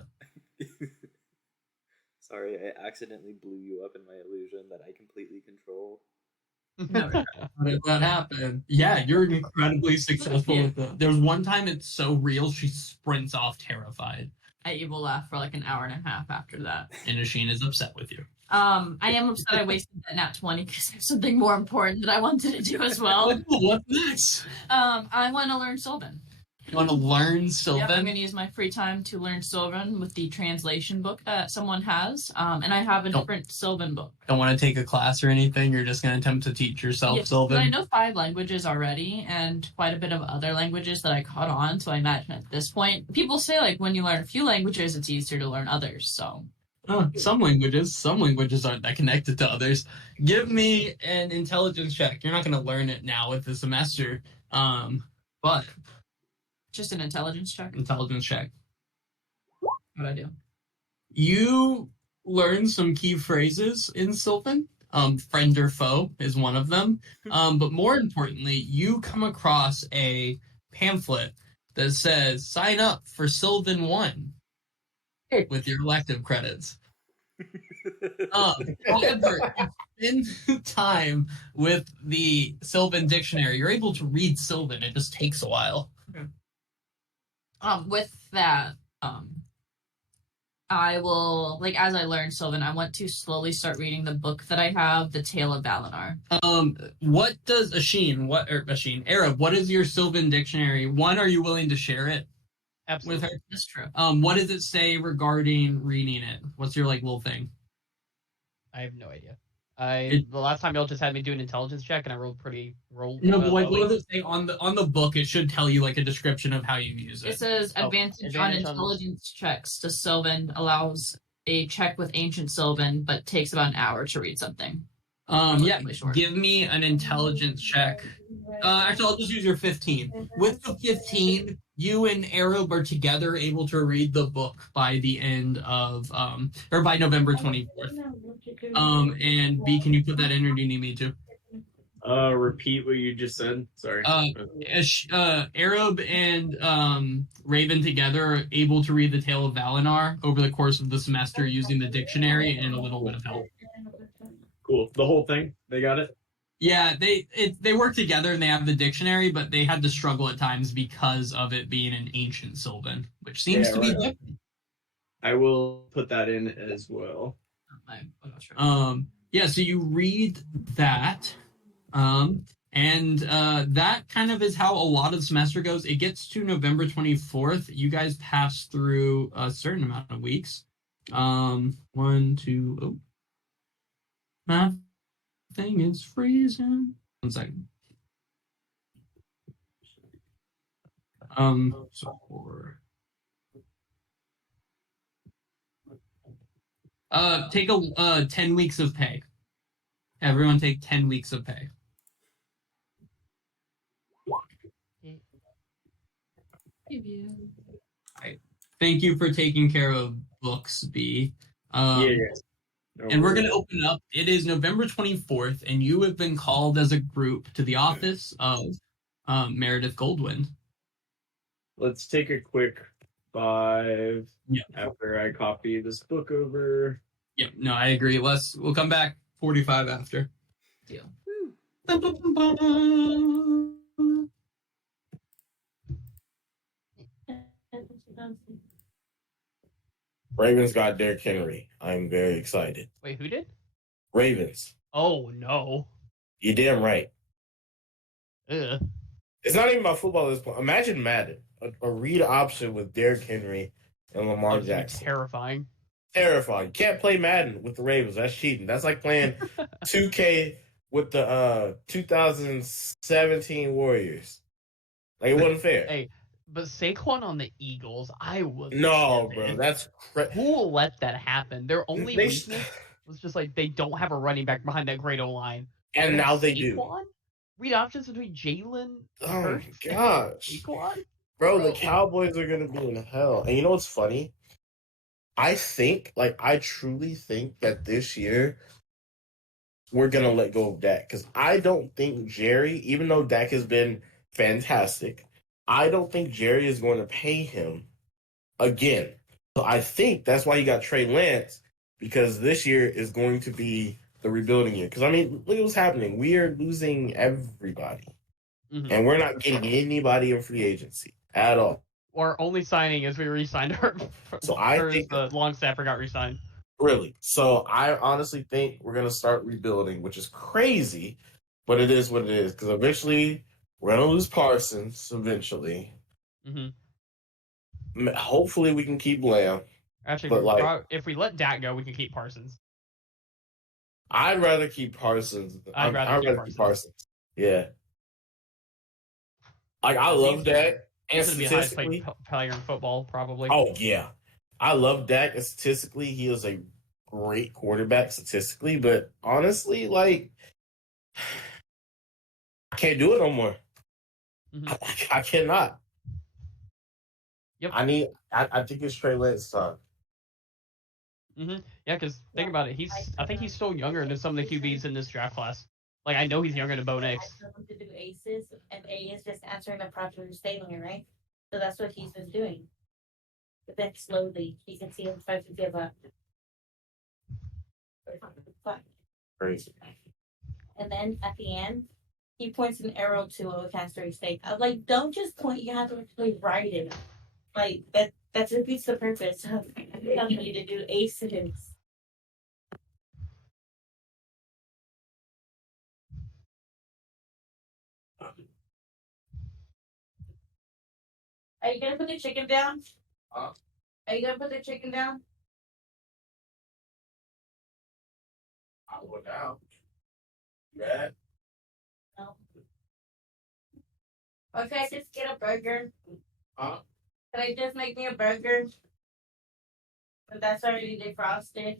Sorry, I accidentally blew you up in my illusion that I completely control. How did that happen? Yeah, you're incredibly successful with it. There's one time it's so real, she sprints off terrified. I evil laugh for like an hour and a half after that. And Asheen is upset with you. I am upset I wasted that nat 20 because there's something more important that I wanted to do as well. What's next? I want to learn Sylvan. You want to learn Sylvan? Yep, I'm going to use my free time to learn Sylvan with the translation book that someone has. And I have a different Sylvan book. Don't want to take a class or anything? You're just going to attempt to teach yourself Yes, Sylvan? but I know 5 languages already and quite a bit of other languages that I caught on. So I imagine at this point, people say like when you learn a few languages, it's easier to learn others. So Some languages aren't that connected to others. Give me an intelligence check. You're not going to learn it now with the semester, but just an intelligence check. intelligence check. What I do? You learn some key phrases in Sylvan. Friend or foe is one of them. But more importantly, you come across a pamphlet that says sign up for Sylvan 1 with your elective credits. However, in time with the Sylvan dictionary, you're able to read Sylvan. It just takes a while. With that, I will, like, as I learn Sylvan, I want to slowly start reading the book that I have, The Tale of Valinar. What does Arab, what is your Sylvan dictionary? One, are you willing to share it Absolutely. with her? That's true. What does it say regarding reading it? What's your, like, little thing? I have no idea. The last time y'all just had me do an intelligence check, and I rolled No, but like, what does it say on the book? It should tell you like a description of how you use It it. says advantage on advantage on- intelligence checks to Sylvan allows a check with ancient Sylvan, but takes about an hour to read something. Relatively short. Give me an intelligence check. Actually, I'll just use your 15. With the 15, you and Arab are together able to read the book by the end of or by November 24th. And B, can you put that in, or do you need me to? Repeat what you just said. Sorry. Arab and Raven together are able to read the Tale of Valinar over the course of the semester using the dictionary and a little bit of help. Cool. The whole thing. They got it. Yeah, they work together and they have the dictionary, but they had to struggle at times because of it being an ancient Sylvan, which seems to be different. I will put that in as well. I'm not sure. Yeah, so you read that, and that kind of is how a lot of the semester goes. It gets to November 24th. You guys pass through a certain amount of weeks. My thing is freezing. 1 second. So take 10 weeks of pay. Everyone take 10 weeks of pay. Thank you for taking care of books, B. No And we're going to worries. open up. It is November 24th, and you have been called as a group to the office of Meredith Goldwyn. Let's take a quick 5 Yep. after I copy this book over. Yep. No, I agree. We'll come back 45 after. Deal. Bum, bum, bum, bum. Ravens got Derrick Henry. I'm very excited. Wait, who did? Ravens. Oh no. You damn right. Ugh. It's not even about football at this point. Imagine Madden, a read option with Derrick Henry and Lamar That's gonna be Jackson. terrifying. Terrifying. You can't play Madden with the Ravens. That's cheating. That's like playing 2K with the 2017 Warriors. Like, it wasn't fair. Hey, but Saquon on the Eagles, I was No, livid. bro. That's Who will let that happen? Their only They weakness was just like they don't have a running back behind that great O line. and now they do. Saquon? Read options between Jalen, Oh Hurts, my gosh. and Saquon? Bro, the Cowboys are gonna be in hell. And you know what's funny? I truly think that this year we're gonna let go of Dak. Because I don't think Jerry, even though Dak has been fantastic, I don't think Jerry is going to pay him again. So I think that's why he got Trey Lance, because this year is going to be the rebuilding year. Because, I mean, look at what's happening. We are losing everybody. Mhm. And we're not getting anybody in free agency at all. Our only signing is we re-signed our. So I think the long snapper got re-signed. Really. So I honestly think we're going to start rebuilding, which is crazy, but it is what it is. Because eventually we're going to lose Parsons eventually. Mm-hmm. Hopefully we can keep Lamb. Actually, But, if we let Dak go, we can keep Parsons. I'd rather keep Parsons. I'd rather keep Parsons. Yeah. Like, I love Dak. And He's going to be the highest statistically, paid player in football, probably. oh, yeah. I love Dak, and statistically, he is a great quarterback statistically, but honestly, like, I can't do it no more. Mm-hmm. I cannot. Yep. I think it's Trey Lance time. Mm-hmm. Yeah, because think about it. I think he's still younger than some of the QBs in this draft class. Like, I know he's younger than Bo Nix. I told him to do aces, and A is just answering the proper statement, right? So that's what he's been doing. But then slowly, you can see him start to give up. Crazy. And then at the end, he points an arrow to a caster stake. I was like, don't just point, you have to actually write it. Like, that defeats the purpose of telling you to do aces. Are you gonna put the chicken down? Huh? Are you gonna put the chicken down? I'll go down. Bad. No. Okay, I just get a burger. Huh? Can I just make me a burger? But that's already defrosted.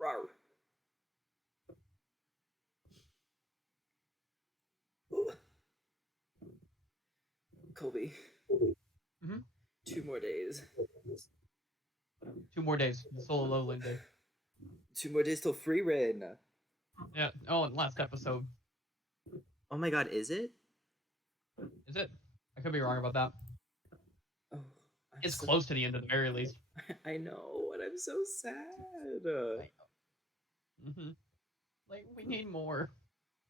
Rawr. Ooh. Colby. Mhm. 2 more days. 2 more days. The solo leveling day. 2 more days till free reign. Yeah. Oh, and last episode. Oh my god, is it? Is it? I could be wrong about that. Oh, It's close to the end at the very least. I know, and I'm so sad. Mm-hmm. Like, we need more.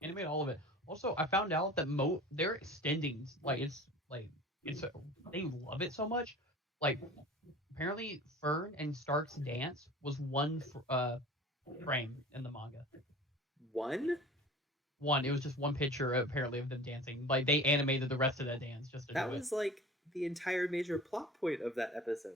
Animate all of it. Also, I found out that they're extending, they love it so much. Like, apparently Fern and Stark's dance was one frame in the manga. One? It was just one picture, apparently, of them dancing. Like, they animated the rest of that dance just to That do it. was like the entire major plot point of that episode.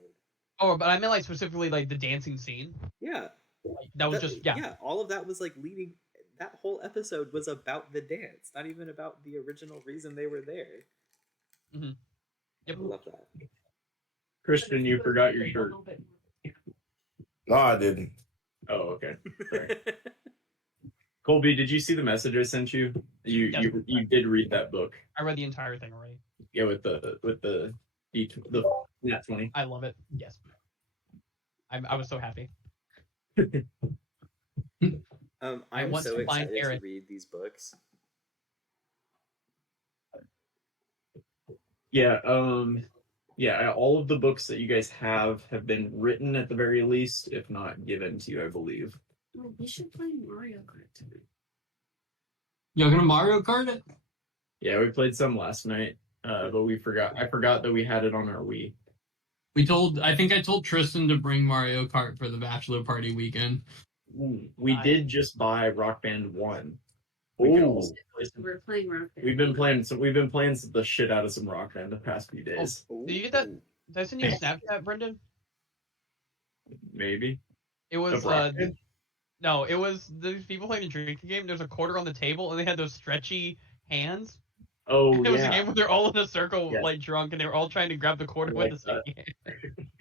Oh, but I meant, like, specifically, like, the dancing scene. Yeah. Like, that was just, yeah. Yeah, all of that was like leading. That whole episode was about the dance, not even about the original reason they were there. Mm-hmm. Yep. I love that. Christian, you forgot your shirt. No, I didn't. Oh, okay. Sorry. Colby, did you see the message I sent you? Yes. You did read that book. I read the entire thing already. Yeah, with the Nat 20. I love it. Yes. I was so happy. I'm want so to find excited Aaron. to read these books. Yeah, all of the books that you guys have been written at the very least, if not given to you, I believe. Oh, we should play Mario Kart tonight. Y'all gonna Mario Kart it? Yeah, we played some last night, but I forgot that we had it on our Wii. I think I told Tristan to bring Mario Kart for the bachelor party weekend. We did just buy Rock Band 1. Ooh. We're playing Rock Band. We've been playing the shit out of some Rock Band the past few days. Did you get that? Did I send you a Snapchat, Brendan? Maybe. It was Of Rock Band? no, it was the people playing the drinking game. There's a quarter on the table, and they had those stretchy hands. Oh, It was a yeah. game where they're all in a circle, Yeah. like drunk, and they were all trying to grab the quarter I with like the same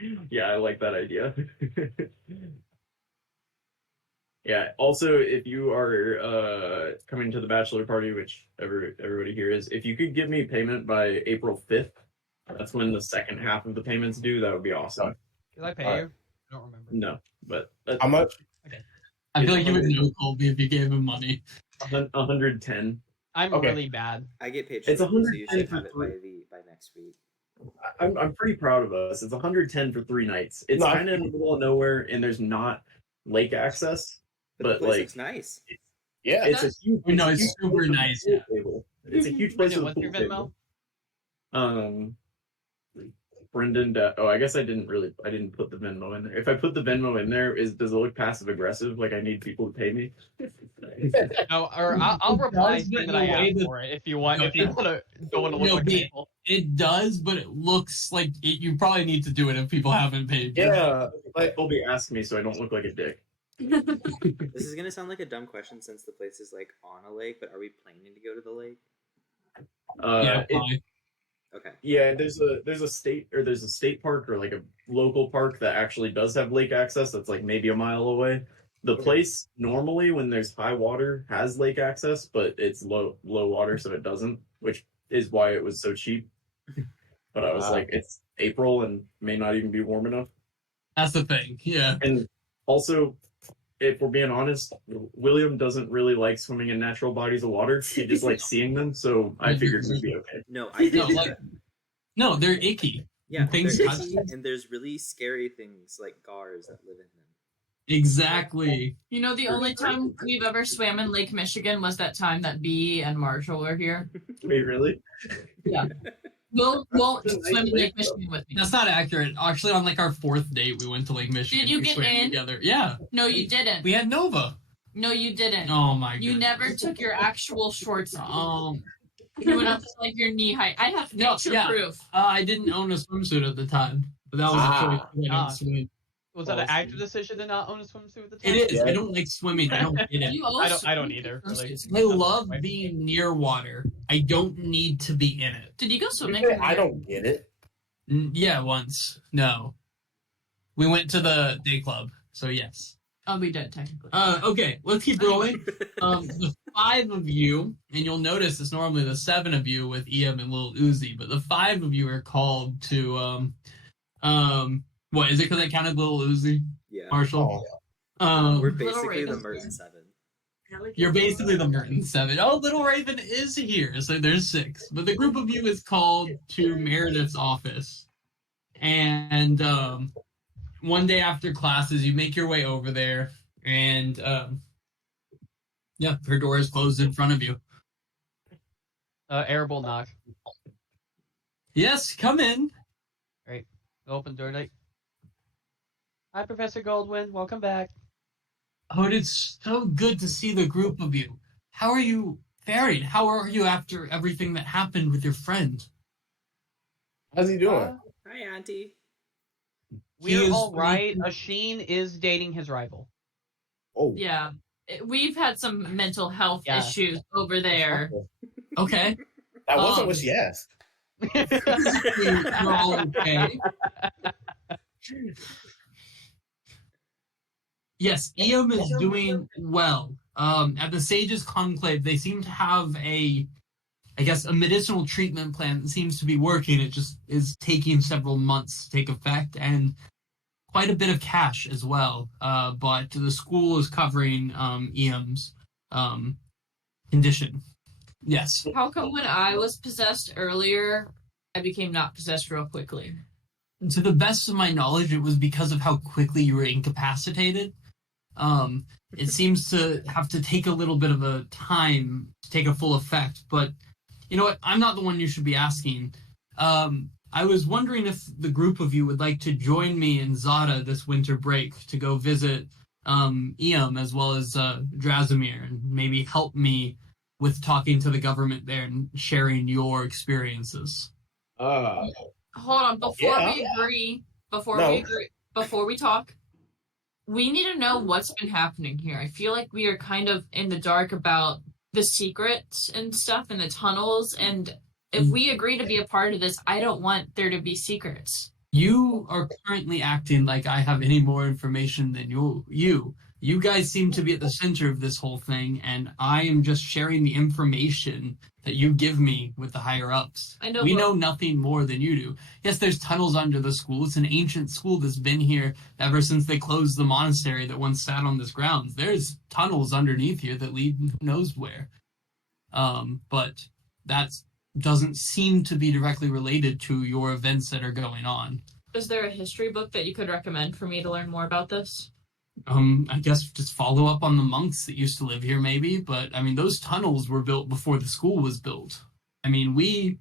hand. Yeah, I like that idea. Yeah. Also, if you are coming to the bachelor party, which everybody here is, if you could give me payment by April 5th, that's when the second half of the payments due. That would be awesome. Did I pay All you? right. I don't remember. No, but How much? I feel like you would know Colby if you gave him money. 110. I'm Okay. really bad. I get paid. It's shortly, so you 110 should have it for by next week. I'm pretty proud of us. It's 110 for 3 nights. It's No, kind of in the middle of nowhere, and there's not lake access. But the But place like, looks nice. Yeah. it's a huge. No, a it's huge super place with a nice, pool yeah. table. It's a huge place Brendan, with a what's your pool Venmo? table. Brendan. Oh, I guess I didn't put the Venmo in there. If I put the Venmo in there, does it look passive aggressive? Like I need people to pay me? No, or I'll reply does, but saying that in I a way asked that- for it if you want. No, If you want to go into No, look like be- people. It does, but it looks like you probably need to do it if people haven't paid you. Yeah. Like, Colby asked me, so I don't look like a dick. This is gonna sound like a dumb question since the place is like on a lake, but are we planning to go to the lake? Fine. Okay. Yeah, there's a state park or like a local park that actually does have lake access that's like maybe a mile away. The place normally when there's high water has lake access, but it's low water so it doesn't, which is why it was so cheap. But I was like, it's April and may not even be warm enough. That's the thing. Yeah. And also, if we're being honest, William doesn't really like swimming in natural bodies of water. He just likes seeing them, so I figured we'd be okay. No, I did. No, they're icky. Yeah, Things they're touch icky, and there's really scary things like gars that live in them. Exactly. You know, the only time we've ever swam in Lake Michigan was that time that Bee and Marshall were here. Wait, really? Yeah. Will won't swim in Lake Michigan with me. That's not accurate. Actually, on like our 4th date, we went to Lake Michigan. Did you We get swam in? together? Yeah. No, you didn't. We had Nova. No, you didn't. Oh my god. You never took your actual shorts off. You went up to like your knee height. I have picture proof. I didn't own a swimsuit at the time, but that was a choice. I didn't swim. Was that an active decision to not own a swimsuit at the time? It is. I don't like swimming. I don't get it. I don't either. Really. I love being near water. I don't need to be in it. Did you go swimming? I don't get it. Yeah, once. No. We went to the day club, so yes. Oh, we did, technically. Okay, let's keep rolling. The 5 of you, and you'll notice it's normally the 7 of you with Ian and Lil Uzi, but the 5 of you are called to, what, is it because I counted Lil Uzi? Yeah. Marshall? We're basically the Merton 7. You're basically the Merton 7. Oh, Little Raven is here, so there's 6. But the group of you is called to Meredith's office. And one day after classes, you make your way over there, and yeah, her door is closed in front of you. Arable knock. Yes, come in. Great. Open door. Hi, Professor Goldwyn. Welcome back. Oh, it's so good to see the group of you. How are you faring? How are you after everything that happened with your friend? How's he doing? Hi, Auntie. We're all right. Asheen is dating his rival. Oh. Yeah. We've had some mental health issues over there. Okay. That wasn't what she asked. You're all okay. Yes, Eom is doing well. At the Sages Conclave, they seem to have a medicinal treatment plan that seems to be working. It just is taking several months to take effect, and quite a bit of cash as well. But the school is covering Eom's condition. Yes. How come when I was possessed earlier, I became not possessed real quickly? To the best of my knowledge, it was because of how quickly you were incapacitated. It seems to have to take a little bit of a time to take a full effect, but you know what? I'm not the one you should be asking. I was wondering if the group of you would like to join me in Zada this winter break to go visit Eom as well as Drazimir, and maybe help me with talking to the government there and sharing your experiences. Hold on, before we talk, we need to know what's been happening here. I feel like we are kind of in the dark about the secrets and stuff in the tunnels, and if we agree to be a part of this, I don't want there to be secrets. You are currently acting like I have any more information than you. You guys seem to be at the center of this whole thing, and I am just sharing the information that you give me with the higher-ups. I know, we know nothing more than you do. Yes, there's tunnels under the school. It's an ancient school that's been here ever since they closed the monastery that once sat on this grounds. There's tunnels underneath here that lead who knows where. But that doesn't seem to be directly related to your events that are going on. Is there a history book that you could recommend for me to learn more about this? I guess just follow up on the monks that used to live here, maybe. But, I mean, those tunnels were built before the school was built. I mean, we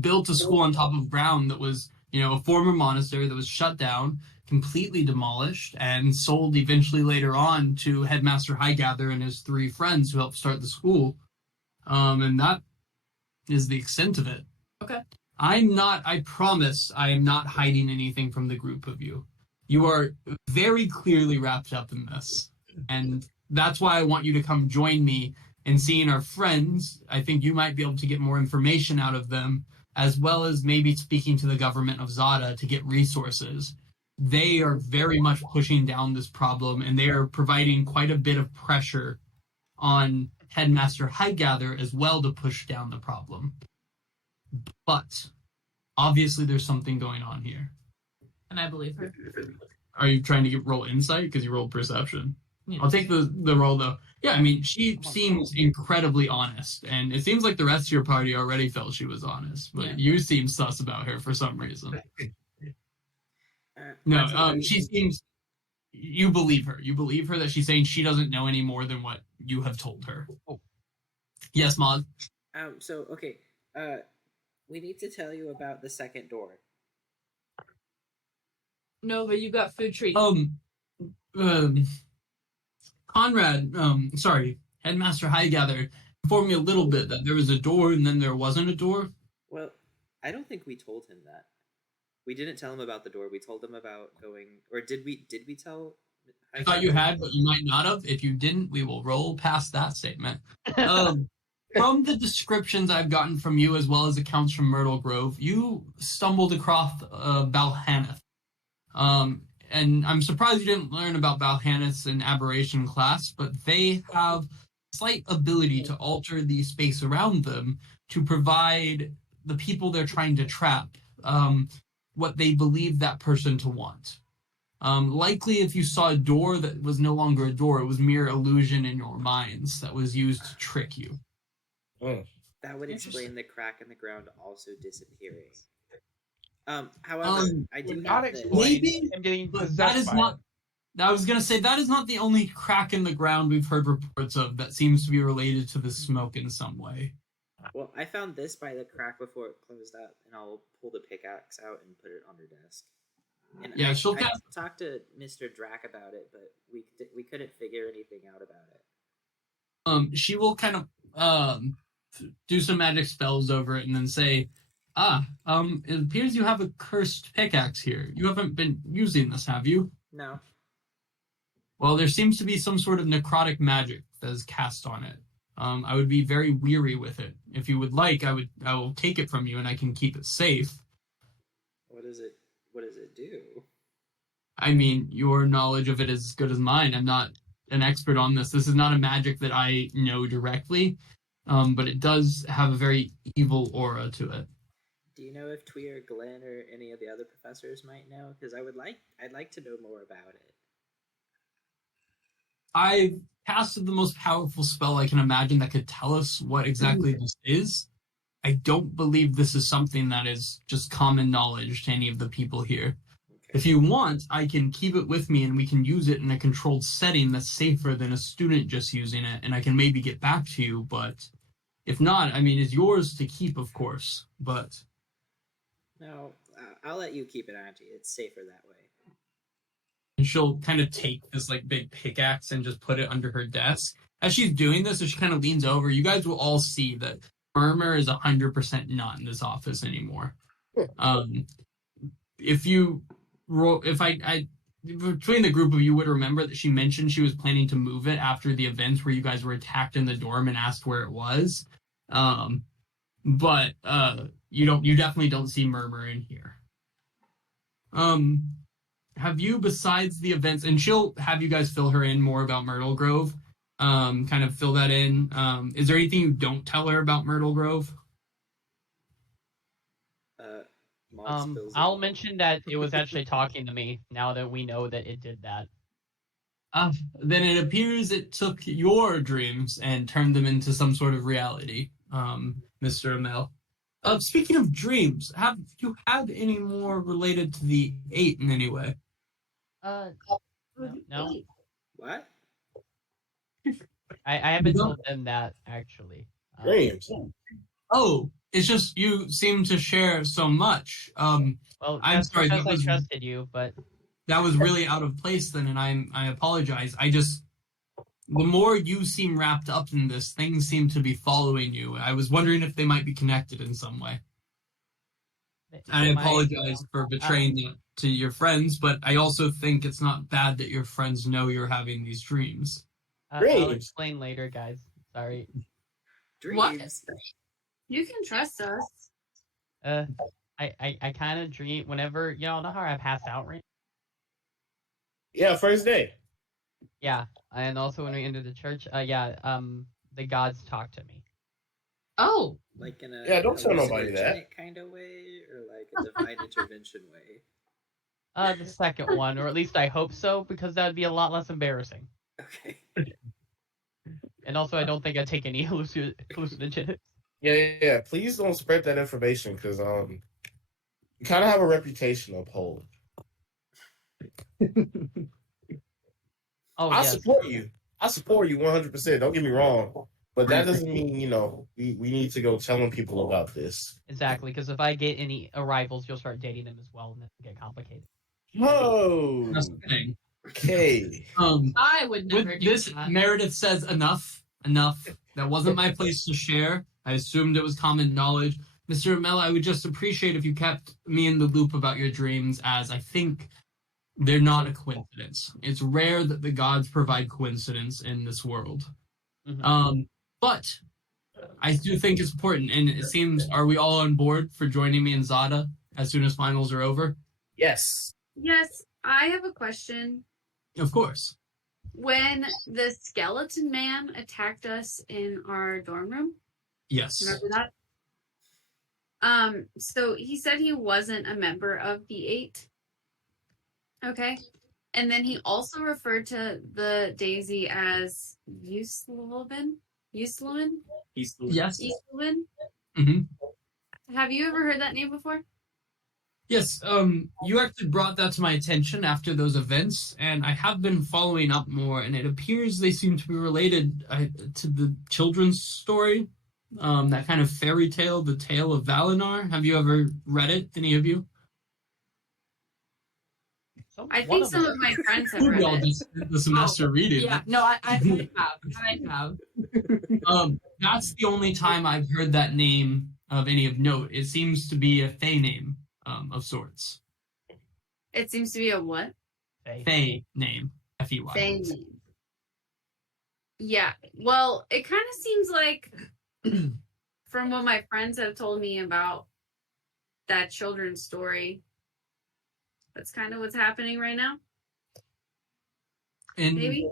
built a school on top of ground that was, a former monastery that was shut down, completely demolished, and sold eventually later on to Headmaster Highgather and his 3 friends who helped start the school. And that is the extent of it. Okay. I promise I am not hiding anything from the group of you. You are very clearly wrapped up in this. And that's why I want you to come join me in seeing our friends. I think you might be able to get more information out of them, as well as maybe speaking to the government of Zada to get resources. They are very much pushing down this problem, and they are providing quite a bit of pressure on Headmaster Highgather as well to push down the problem. But obviously there's something going on here. And I believe her. Are you trying to roll insight? Because you rolled perception. Yeah. I'll take the roll, though. Yeah, I mean, she seems incredibly honest, and it seems like the rest of your party already felt she was honest, but Yeah. you seem sus about her for some reason. That's No, okay. she seems... You believe her. You believe her that she's saying she doesn't know any more than what you have told her. Oh. Yes, Maud? So, okay. We need to tell you about the second door. No, but you got food treats. Conrad, sorry, Headmaster Highgather informed me a little bit that there was a door and then there wasn't a door. Well, I don't think we told him that. We didn't tell him about the door. We told him about going... Or did we tell... I thought you had, but you might not have. If you didn't, we will roll past that statement. From the descriptions I've gotten from you, as well as accounts from Myrtle Grove, you stumbled across Balhaneth. And I'm surprised you didn't learn about Balhaneths in Aberration class, but they have slight ability to alter the space around them to provide the people they're trying to trap what they believe that person to want. Likely, if you saw a door that was no longer a door, it was mere illusion in your minds that was used to trick you. That would explain the crack in the ground also disappearing. However, I do not have this. Maybe, I'm getting but that possessed is by not... I was going to say, that is not the only crack in the ground we've heard reports of that seems to be related to the smoke in some way. Well, I found this by the crack before it closed up, and I'll pull the pickaxe out and put it on her desk. And Yeah, she'll I cast... talked to Mr. Drac about it, but we couldn't figure anything out about it. She will kind of do some magic spells over it and then say, it appears you have a cursed pickaxe here. You haven't been using this, have you? No. Well, there seems to be some sort of necrotic magic that is cast on it. I would be very weary with it. If you would like, I will take it from you and I can keep it safe. What does it do? I mean, your knowledge of it is as good as mine. I'm not an expert on this. This is not a magic that I know directly, but it does have a very evil aura to it. Do you know if Twee or Glenn or any of the other professors might know? Because I'd like to know more about it. I casted the most powerful spell I can imagine that could tell us what exactly this is. I don't believe this is something that is just common knowledge to any of the people here. Okay. If you want, I can keep it with me and we can use it in a controlled setting that's safer than a student just using it, and I can maybe get back to you, but if not, I mean, it's yours to keep, of course, but... No, I'll let you keep it, Auntie. It's safer that way. And she'll kind of take this like big pickaxe and just put it under her desk. As she's doing this, as she kind of leans over, you guys will all see that Murmur is 100% not in this office anymore. If you roll, if I between the group of you would remember that she mentioned she was planning to move it after the events where you guys were attacked in the dorm and asked where it was. But you definitely don't see Murmur in here. Have you, besides the events, and she'll have you guys fill her in more about Myrtle Grove, kind of fill that in. Is there anything you don't tell her about Myrtle Grove? I'll mention that it was actually talking to me now that we know that it did that. Then it appears it took your dreams and turned them into some sort of reality, Mr. Amel. Speaking of dreams, have you had any more related to the 8 in any way? No. What? I haven't told them that, actually. Dreams. Oh, it's just you seem to share so much. Well, I'm sorry, because I trusted you, but... That was really out of place then, and I apologize. The more you seem wrapped up in this, things seem to be following you. I was wondering if they might be connected in some way. I My- apologize for betraying that to your friends, but I also think it's not bad that your friends know you're having these dreams. I'll Dreams. explain later, guys. Sorry. Dreams. You can trust us. I kind of dream whenever y'all know how I pass out, right? Yeah, first day. Yeah, and also when we entered the church, the gods talk to me. Oh, Like in a Yeah, don't tell nobody that. hallucinogenic kind of way, or like a divine intervention way. The second one, or at least I hope so, because that would be a lot less embarrassing. Okay. And also, I don't think I take any hallucinogens. Yeah. Please don't spread that information because you kind of have a reputation to uphold. Oh, I yes. support you. I support you 100%. Don't get me wrong, but that doesn't mean we need to go telling people about this. Exactly, because if I get any arrivals, you'll start dating them as well, and then it'll get complicated. Oh, That's the thing. okay. I would never With do this, that. Meredith says enough. That wasn't my place to share. I assumed it was common knowledge. Mr. Amella, I would just appreciate if you kept me in the loop about your dreams, as I think they're not a coincidence. It's rare that the gods provide coincidence in this world. Mhm. But I do think it's important, and it seems, are we all on board for joining me in Zada as soon as finals are over? Yes. Yes, I have a question. Of course. When the skeleton man attacked us in our dorm room, Yes. remember that? So he said he wasn't a member of the 8. Okay. And then he also referred to the Daisy as Usluvin? Yes. Usluvin? hmm Have you ever heard that name before? Yes, you actually brought that to my attention after those events, and I have been following up more, and it appears they seem to be related to the children's story, that kind of fairy tale, the Tale of Valinor. Have you ever read it, any of you? I think some of my friends have read We all it. just spent the semester reading Yeah, it. no, I have. That's the only time I've heard that name of any of note. It seems to be a Fey name, of sorts. It seems to be a what? Fey name. F-E-Y. Fey name. Yeah. Well, it kind of seems like, from what my friends have told me about that children's story, that's kind of what's happening right now. In Maybe?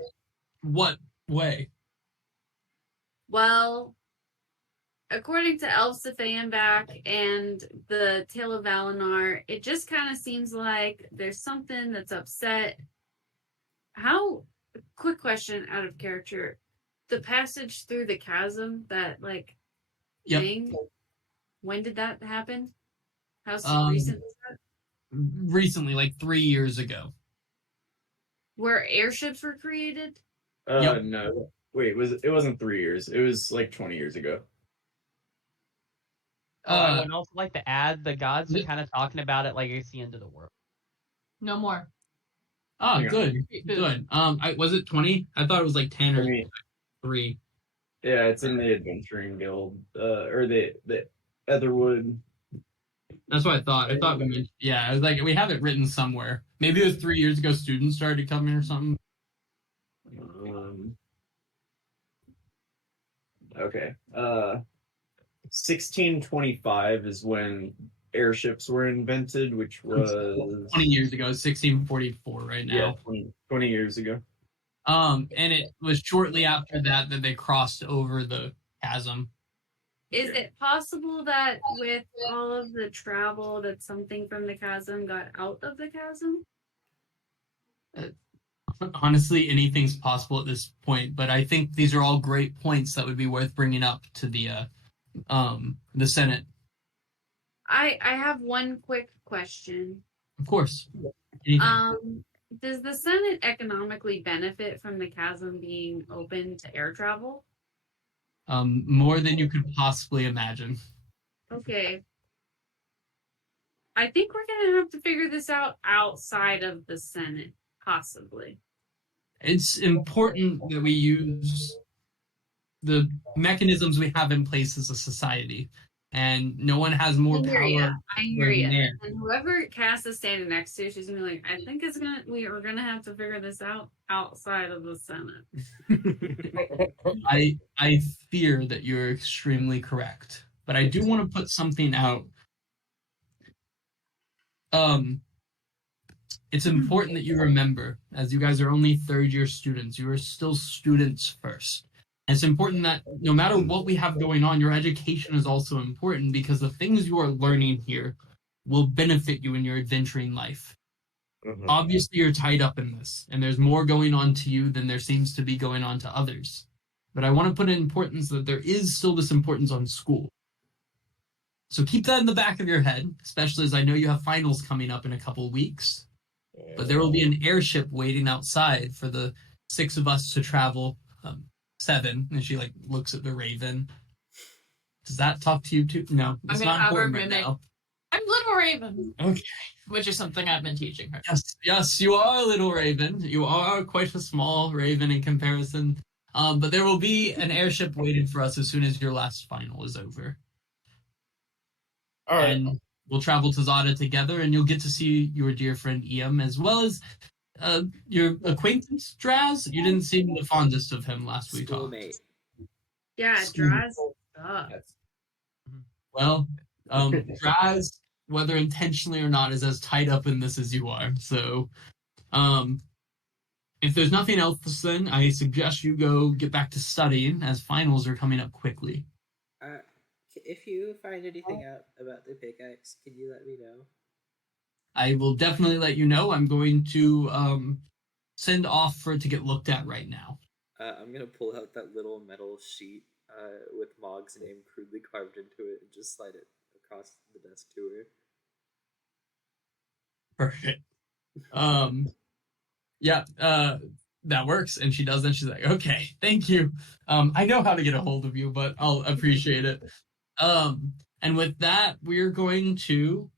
what way? Well, according to Elves to Back and the Tale of Valinor, it just kind of seems like there's something that's upset. Quick question out of character. The passage through the chasm, that Yep. thing, when did that happen? How recent was that? Recently, like 3 years ago. Where airships were created? Yep. No. Wait, it wasn't 3 years. It was like 20 years ago. I would also like to add the gods are Yeah. kind of talking about it like it's the end of the world. No more. Oh, Hang on. good. Was it 20? I thought it was like 10 I or mean, 3. yeah, it's in the Adventuring Guild, or the Aetherwood. That's what I thought. I thought we mentioned, I was like, we have it written somewhere. Maybe it was 3 years ago students started coming or something. Okay. 1625 is when airships were invented, which was 20 years ago, 1644 right now. 20 years ago. And it was shortly after that they crossed over the chasm. Is it possible that with all of the travel that something from the chasm got out of the chasm? Honestly, anything's possible at this point, but I think these are all great points that would be worth bringing up to the Senate. I have one quick question. Of course. Anything. Does the Senate economically benefit from the chasm being open to air travel? More than you could possibly imagine. Okay. I think we're gonna have to figure this out outside of the Senate, possibly. It's important that we use the mechanisms we have in place as a society. and no one has more I hear power. ya. I hear than you. there. And whoever Cass is standing next to, she's gonna be like, I think we are gonna have to figure this out outside of the Senate. I fear that you're extremely correct, but I do want to put something out. It's important that you remember, as you guys are only third-year students, you are still students first. And it's important that no matter what we have going on, your education is also important because the things you are learning here will benefit you in your adventuring life. Mhm. Obviously, you're tied up in this, and there's more going on to you than there seems to be going on to others. But I want to put in importance that there is still this importance on school. So keep that in the back of your head, especially as I know you have finals coming up in a couple of weeks. But there will be an airship waiting outside for the 6 of us to travel. 7, and she like looks at the raven. Does that talk to you too? No, it's not important right now. I'm Little Raven. Okay. Which is something I've been teaching her. Yes, you are a little raven. You are quite a small raven in comparison. But there will be an airship waiting for us as soon as your last final is over. All right. And we'll travel to Zada together, and you'll get to see your dear friend Iam, as well as your acquaintance Draz. You didn't seem the fondest of him last we talked. Schoolmate. Yeah, Draz sucks. Well, Draz, whether intentionally or not, is as tied up in this as you are. So, if there's nothing else, then I suggest you go get back to studying, as finals are coming up quickly. If you find anything out about the pickaxe, can you let me know? I will definitely let you know. I'm going to send off for it to get looked at right now. I'm gonna pull out that little metal sheet with Mog's name crudely carved into it and just slide it across the desk to her. Perfect. Yeah, that works. And she does that. She's like, okay, thank you. I know how to get a hold of you, but I'll appreciate it. And with that, we're going to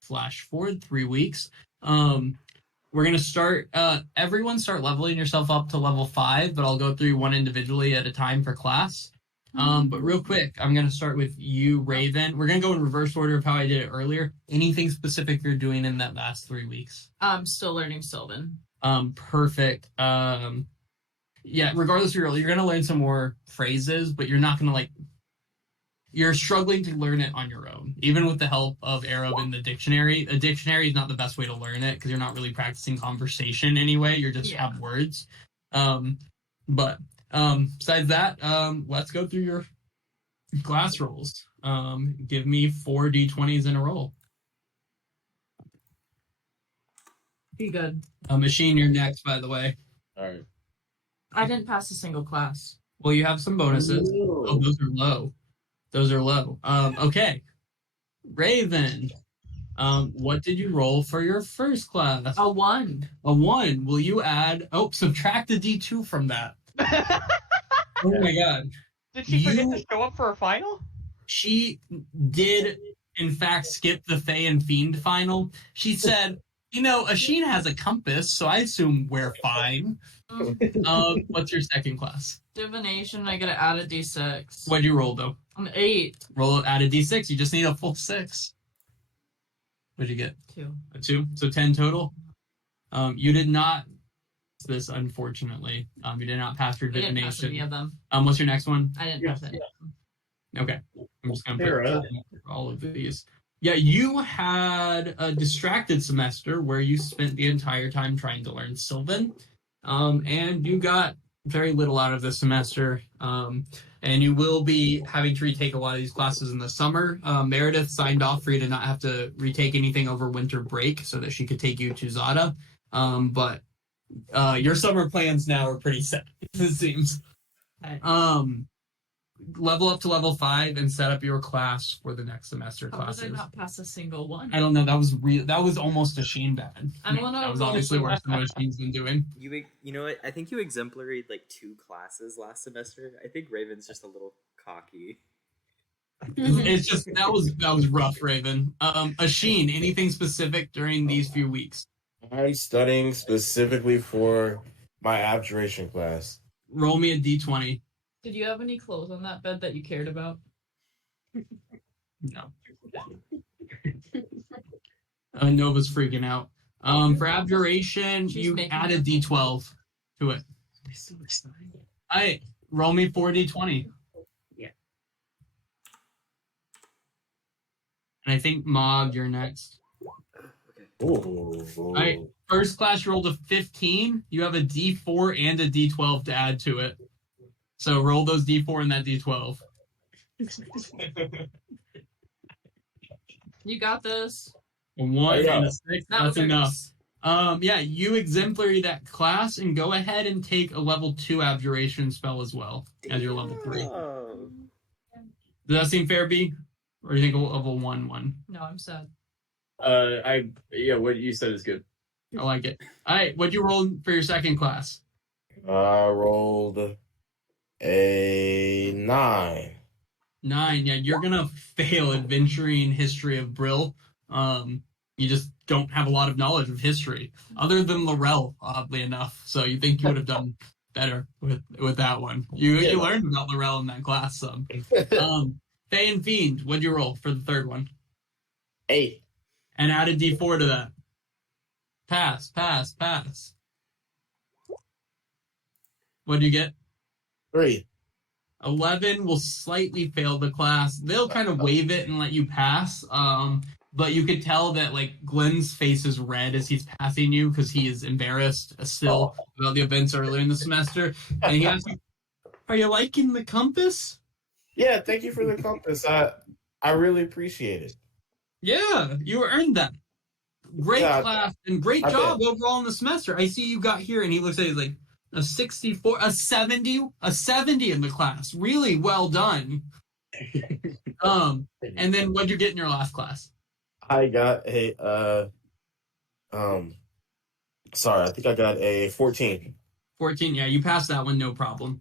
flash forward 3 weeks. We're going to start, everyone start leveling yourself up to level 5, but I'll go through one individually at a time for class. But real quick, I'm going to start with you, Raven. We're going to go in reverse order of how I did it earlier. Anything specific you're doing in that last 3 weeks? I'm still learning Sylvan. Perfect. Yeah, regardless of your role, you're going to learn some more phrases, but you're not going to you're struggling to learn it on your own, even with the help of Arab in the dictionary. A dictionary is not the best way to learn it because you're not really practicing conversation anyway. You're just have words. But besides that, let's go through your class rolls. Give me 4 d20s in a roll. Be good. Machine, you're next, by the way. All right. I didn't pass a single class. Well, you have some bonuses. Oh, those are low. Those are low. Okay. Raven, what did you roll for your first class? A 1. A 1. Will you add... Oh, subtract a D2 from that. Oh my god. Did she forget to show up for a final? She did, in fact, skip the Fae and Fiend final. She said, Asheen has a compass, so I assume we're fine. What's your second class? Divination, I gotta add a D6. What'd you roll, though? An 8. Roll, add a D6. You just need a full 6. What'd you get? 2. A 2? So 10 total? You did not this, unfortunately. You did not pass your I didn't divination. pass any of them. What's your next one? I didn't pass any of them. Okay. I'm just going to put all of these. Yeah, you had a distracted semester where you spent the entire time trying to learn Sylvan. And you got very little out of this semester. And you will be having to retake a lot of these classes in the summer. Meredith signed off for you to not have to retake anything over winter break so that she could take you to Zada. But your summer plans now are pretty set, it seems. Level up to level 5 and set up your class for the next semester classes. How did I not pass a single one? I don't know. That was real. That was almost a Sheen bad. That was obviously worse than what Sheen's been doing. You know what? I think you exemplaried 2 classes last semester. I think Raven's just a little cocky. It's just that was rough, Raven. Asheen, anything specific during these few weeks? I'm studying specifically for my abjuration class. Roll me a d20. Did you have any clothes on that bed that you cared about? No. Nova's freaking out. For abjuration, She's you making add a it. d12 to it. Alright, roll me 4d20. Yeah. And I think Mog, you're next. Ooh. Alright, first class you rolled a 15. You have a d4 and a d12 to add to it. So roll those d4 and that d12. You got this. A 1 There you and go. a 6. That That's was enough. Yeah, you exemplary that class and go ahead and take a level 2 abjuration spell as well as your level 3. Oh. Does that seem fair, B? Or do you think a level 1? No, I'm sad. What you said is good. I like it. Alright, what'd you roll for your second class? I rolled a 9. 9. Yeah, you're gonna fail adventuring history of Brill. You just don't have a lot of knowledge of history, other than Laurel, oddly enough. So you think you would have done better with that one. You learned about Laurel in that class some. Fae and Fiend, what'd you roll for the third one? 8. And add a d4 to that. Pass. What'd you get? 3. 11 will slightly fail the class. They'll kind of waive it and let you pass. But you could tell that like Glenn's face is red as he's passing you because he is embarrassed still about the events earlier in the semester. And he asks you, "Are you liking the compass?" Yeah, thank you for the compass. I really appreciate it. Yeah, you earned that. Great class and great job overall in the semester. I see you got here, and he looks at you like a 64, a 70 in the class. Really well done. And then what'd you get in your last class? I got a I think I got a 14. 14, yeah, you passed that one, no problem.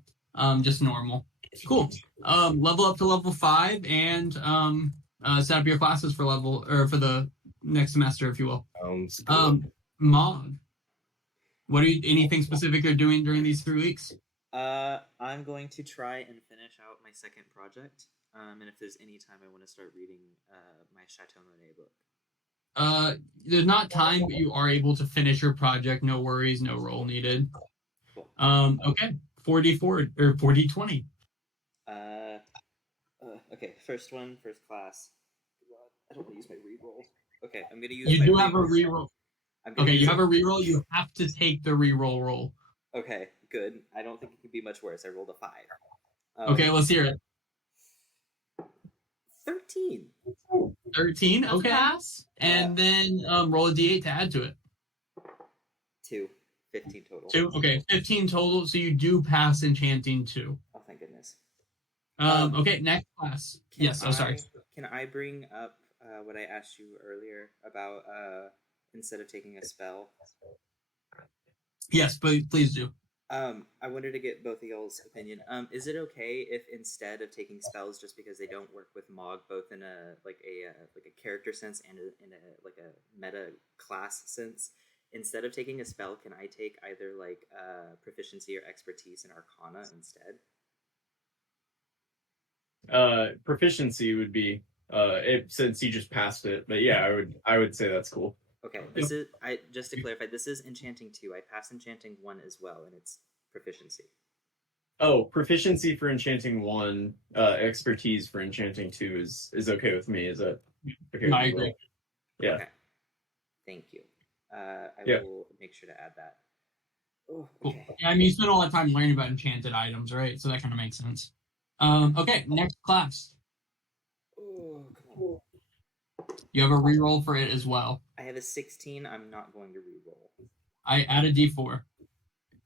Just normal. Cool. Level up to level 5 and set up your classes for the next semester, if you will. Mog, anything specific you're doing during these 3 weeks? I'm going to try and finish out my second project. And if there's any time I want to start reading my Chateau Monet book. There's not time, but you are able to finish your project. No worries, no roll needed. Cool. Okay, 4d4 or 4d20. Okay, first class. I don't want to use my reroll. Okay, I'm gonna use. You my do have a reroll. reroll. Okay, you have a reroll. You have to take the reroll roll. Okay, good. I don't think it could be much worse. I rolled a 5. Okay, let's hear it. 13. 13. That's Okay. pass. And then roll a d8 to add to it. 2. 15 total. 2. Okay, 15 total. So you do pass enchanting 2. Oh, thank goodness. Okay, next class. Yes. Sorry. Can I bring up what I asked you earlier about instead of taking a spell? Yes, but please do. I wanted to get both of y'all's opinion. Is it okay if instead of taking spells, just because they don't work with Mog, both in a character sense and in a meta class sense, instead of taking a spell, can I take either proficiency or expertise in Arcana instead? Proficiency would be since you just passed it, but yeah, I would say that's cool. Okay, just to clarify, this is enchanting 2. I pass enchanting 1 as well, and it's proficiency. Oh, proficiency for enchanting 1, expertise for enchanting 2 is okay with me. Is that okay? I agree. Yeah. Okay. Thank you. I will make sure to add that. Oh, okay. Cool. Yeah, I mean, you spend a lot of time learning about enchanted items, right? So that kind of makes sense. Okay, next class. Oh, come on. You have a reroll for it as well. I have a 16. I'm not going to reroll. I add a d4.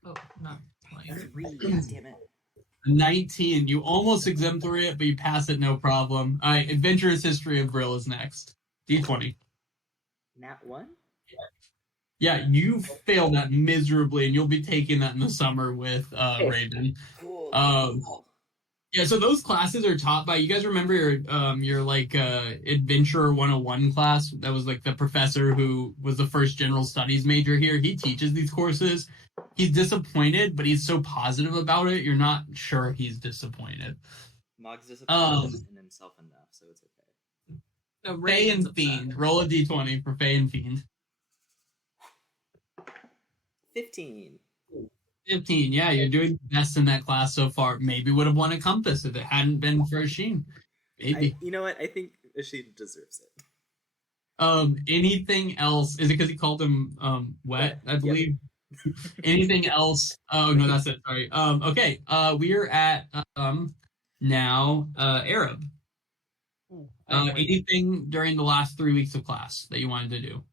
Oh, no. 3. God damn it. 19. You almost exemplary it, but you pass it no problem. All right, Adventurous History of Brill is next. D20. Nat 1? Yeah, you failed that miserably, and you'll be taking that in the summer with Raven. Cool. Yeah, so those classes are taught by, you guys remember your Adventurer 101 class? That was like the professor who was the first general studies major here. He teaches these courses. He's disappointed, but he's so positive about it, you're not sure he's disappointed. Mog's disappointed in himself enough, so it's okay. Fae Ravens and Fiend. Roll a d20 for Fae and Fiend. 15. 15. Yeah, you're doing best in that class so far. Maybe would have won a compass if it hadn't been for Sheen. Maybe. You know what? I think she deserves it. Anything else? Is it because he called him wet? I believe. Yep. Anything else? Oh no, that's it. Sorry. Okay. We are at now Arab. Ooh, anything during the last 3 weeks of class that you wanted to do?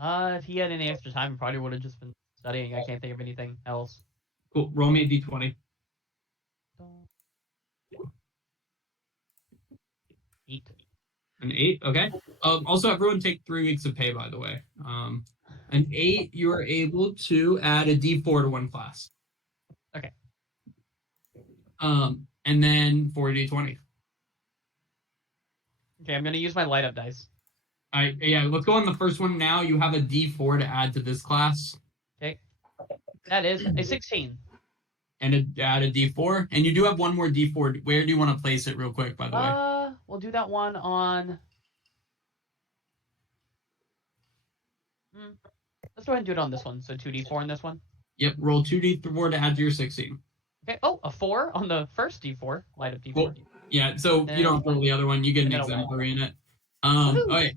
If he had any extra time, he probably would have just been studying. I can't think of anything else. Cool. Roll me a d20. 8. An 8, okay. Also, everyone take 3 weeks of pay, by the way. An 8, you are able to add a d4 to one class. Okay. And then 4d20. Okay, I'm gonna use my light up dice. Yeah, let's go on the first one now. You have a d4 to add to this class. Okay. That is a 16. And add a d4. And you do have one more d4. Where do you want to place it real quick, by the way? We'll do that one on... Let's go ahead and do it on this one. So 2d4 in this one. Yep, roll 2d4 to add to your 16. Okay. Oh, a 4 on the first d4. Light up d4. Cool. Yeah, so you don't roll the other one. You get an exemplary in it. Okay.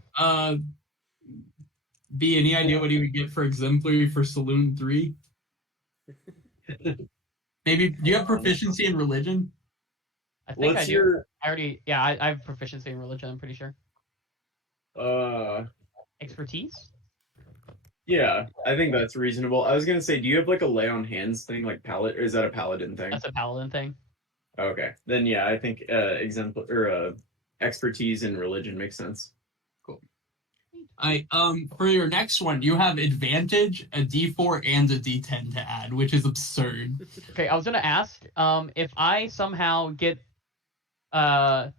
B, any idea what he would get for exemplary for Saloon 3? Maybe, do you have proficiency in religion? I think I do. I have proficiency in religion, I'm pretty sure. Expertise? Yeah, I think that's reasonable. I was gonna say, do you have like a lay on hands thing, like or is that a paladin thing? That's a paladin thing. Okay, then yeah, I think expertise in religion makes sense. Cool. For your next one, you have advantage, a d4, and a d10 to add, which is absurd. Okay, I was gonna ask, if I somehow get,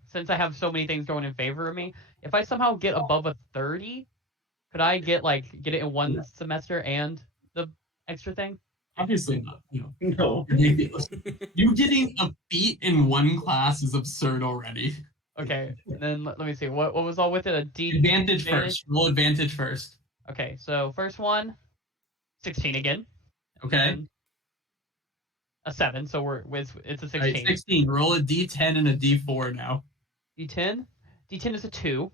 since I have so many things going in favor of me, if I somehow get above a 30, could I get it in one semester and the extra thing? Obviously not. No. Ridiculous. You getting a feat in one class is absurd already. Okay, and then let me see. What was all with it? Advantage first. Roll advantage first. Okay, so first one, 16 again. Okay. A 7, so it's a 16. Right, 16. Roll a d10 and a d4 now. D10? D10 is a 2.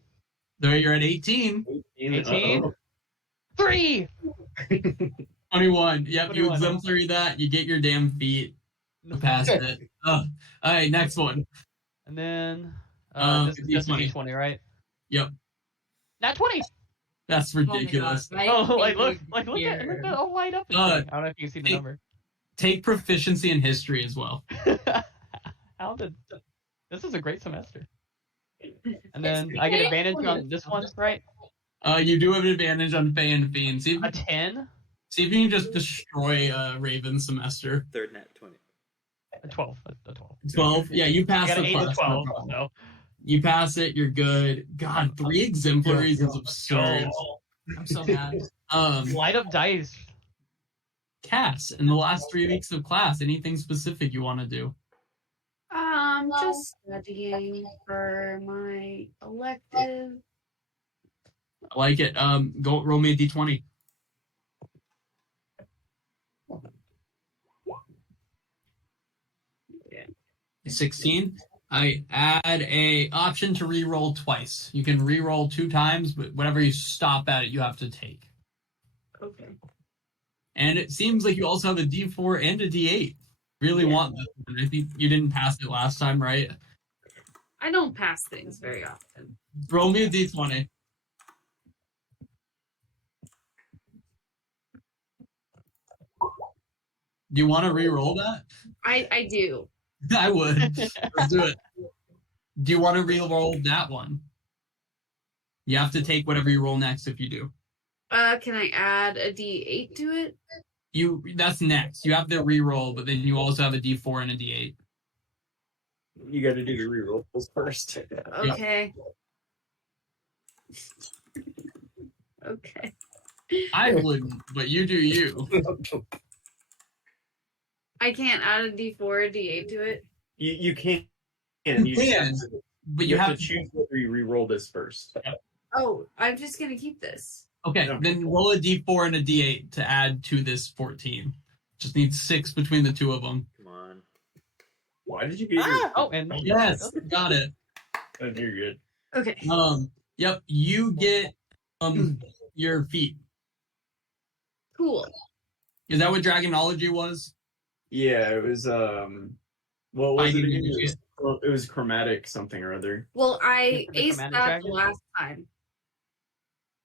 There, you're at 18. 18. 3! 21. Yep, 21. you exemplary that. You get your damn feet. You passed it. All right, next one. And then this is just a D20, right? Yep. Not 20. That's ridiculous. Look at it all light up. I don't know if you can see the number. Take proficiency in history as well. This is a great semester. And then I get advantage on this one, right? You do have an advantage on Fae and Fiend. See a 10. See if you can just destroy Raven's semester. Third net 20. A 12. A 12. 12. Yeah, you pass the class. 12. So. You pass it. You're good. God, 3 exemplaries is absurd. I'm so mad. Light up dice. Cass, in the last 3 weeks of class, anything specific you want to do? Just studying for my elective. I like it. Go roll me a d20. Yeah. 16. I add a option to re-roll twice. You can re-roll 2 times, but whenever you stop at it, you have to take. Okay. And it seems like you also have a d4 and a d8. Really want this one. I think you didn't pass it last time, right? I don't pass things very often. Roll me a d20. Do you want to re-roll that? I do. I would. Let's do it. Do you want to re-roll that one? You have to take whatever you roll next if you do. Can I add a D8 to it? That's next. You have the re-roll, but then you also have a D4 and a D8. You got to do the re-rolls first. Okay. Yep. Okay. I wouldn't, but you do you. I can't add a D4 or D8 to it? You can't. You can, but you have to choose whether re-roll this first. Oh, I'm just gonna keep this. Okay, Yeah. then roll a d4 and a d8 to add to this 14. Just need 6 between the two of them. Come on. Why did you get Oh, and Yes, got it. your... You're good. Okay. Yep, you get your feet. Cool. Is that what Dragonology was? Yeah, it was, what was Fighting it again? initiate. It was chromatic something or other. Well, I The aced Commander that Dragon? the last time.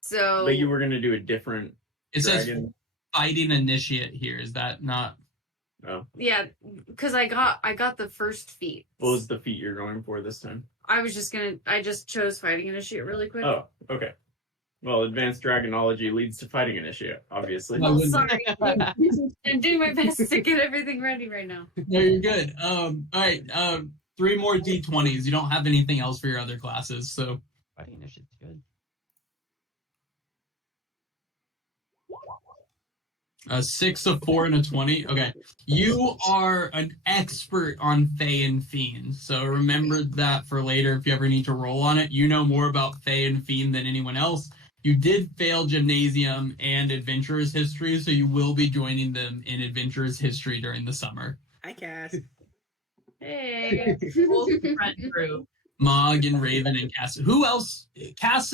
So But you were going to do a different It says dragon. Fighting Initiate here. Is that not? Oh. yeah, because I got the first feat. What was the feat you're going for this time? I just chose fighting initiate really quick. Oh, okay. Well, advanced dragonology leads to fighting initiate, obviously. No. Oh, sorry. I'm doing my best to get everything ready right now. No, you're good. All right. 3 more d20s. You don't have anything else for your other classes, so. Fighting initiative's good. A 6, a 4, and a 20. Okay. You are an expert on Fae and Fiend. So remember that for later if you ever need to roll on it. You know more about Fae and Fiend than anyone else. You did fail Gymnasium and Adventurer's History, so you will be joining them in Adventurer's History during the summer. Hi, Cass. Hey. Full friend group. Mog and Raven and Cass. Who else? Cass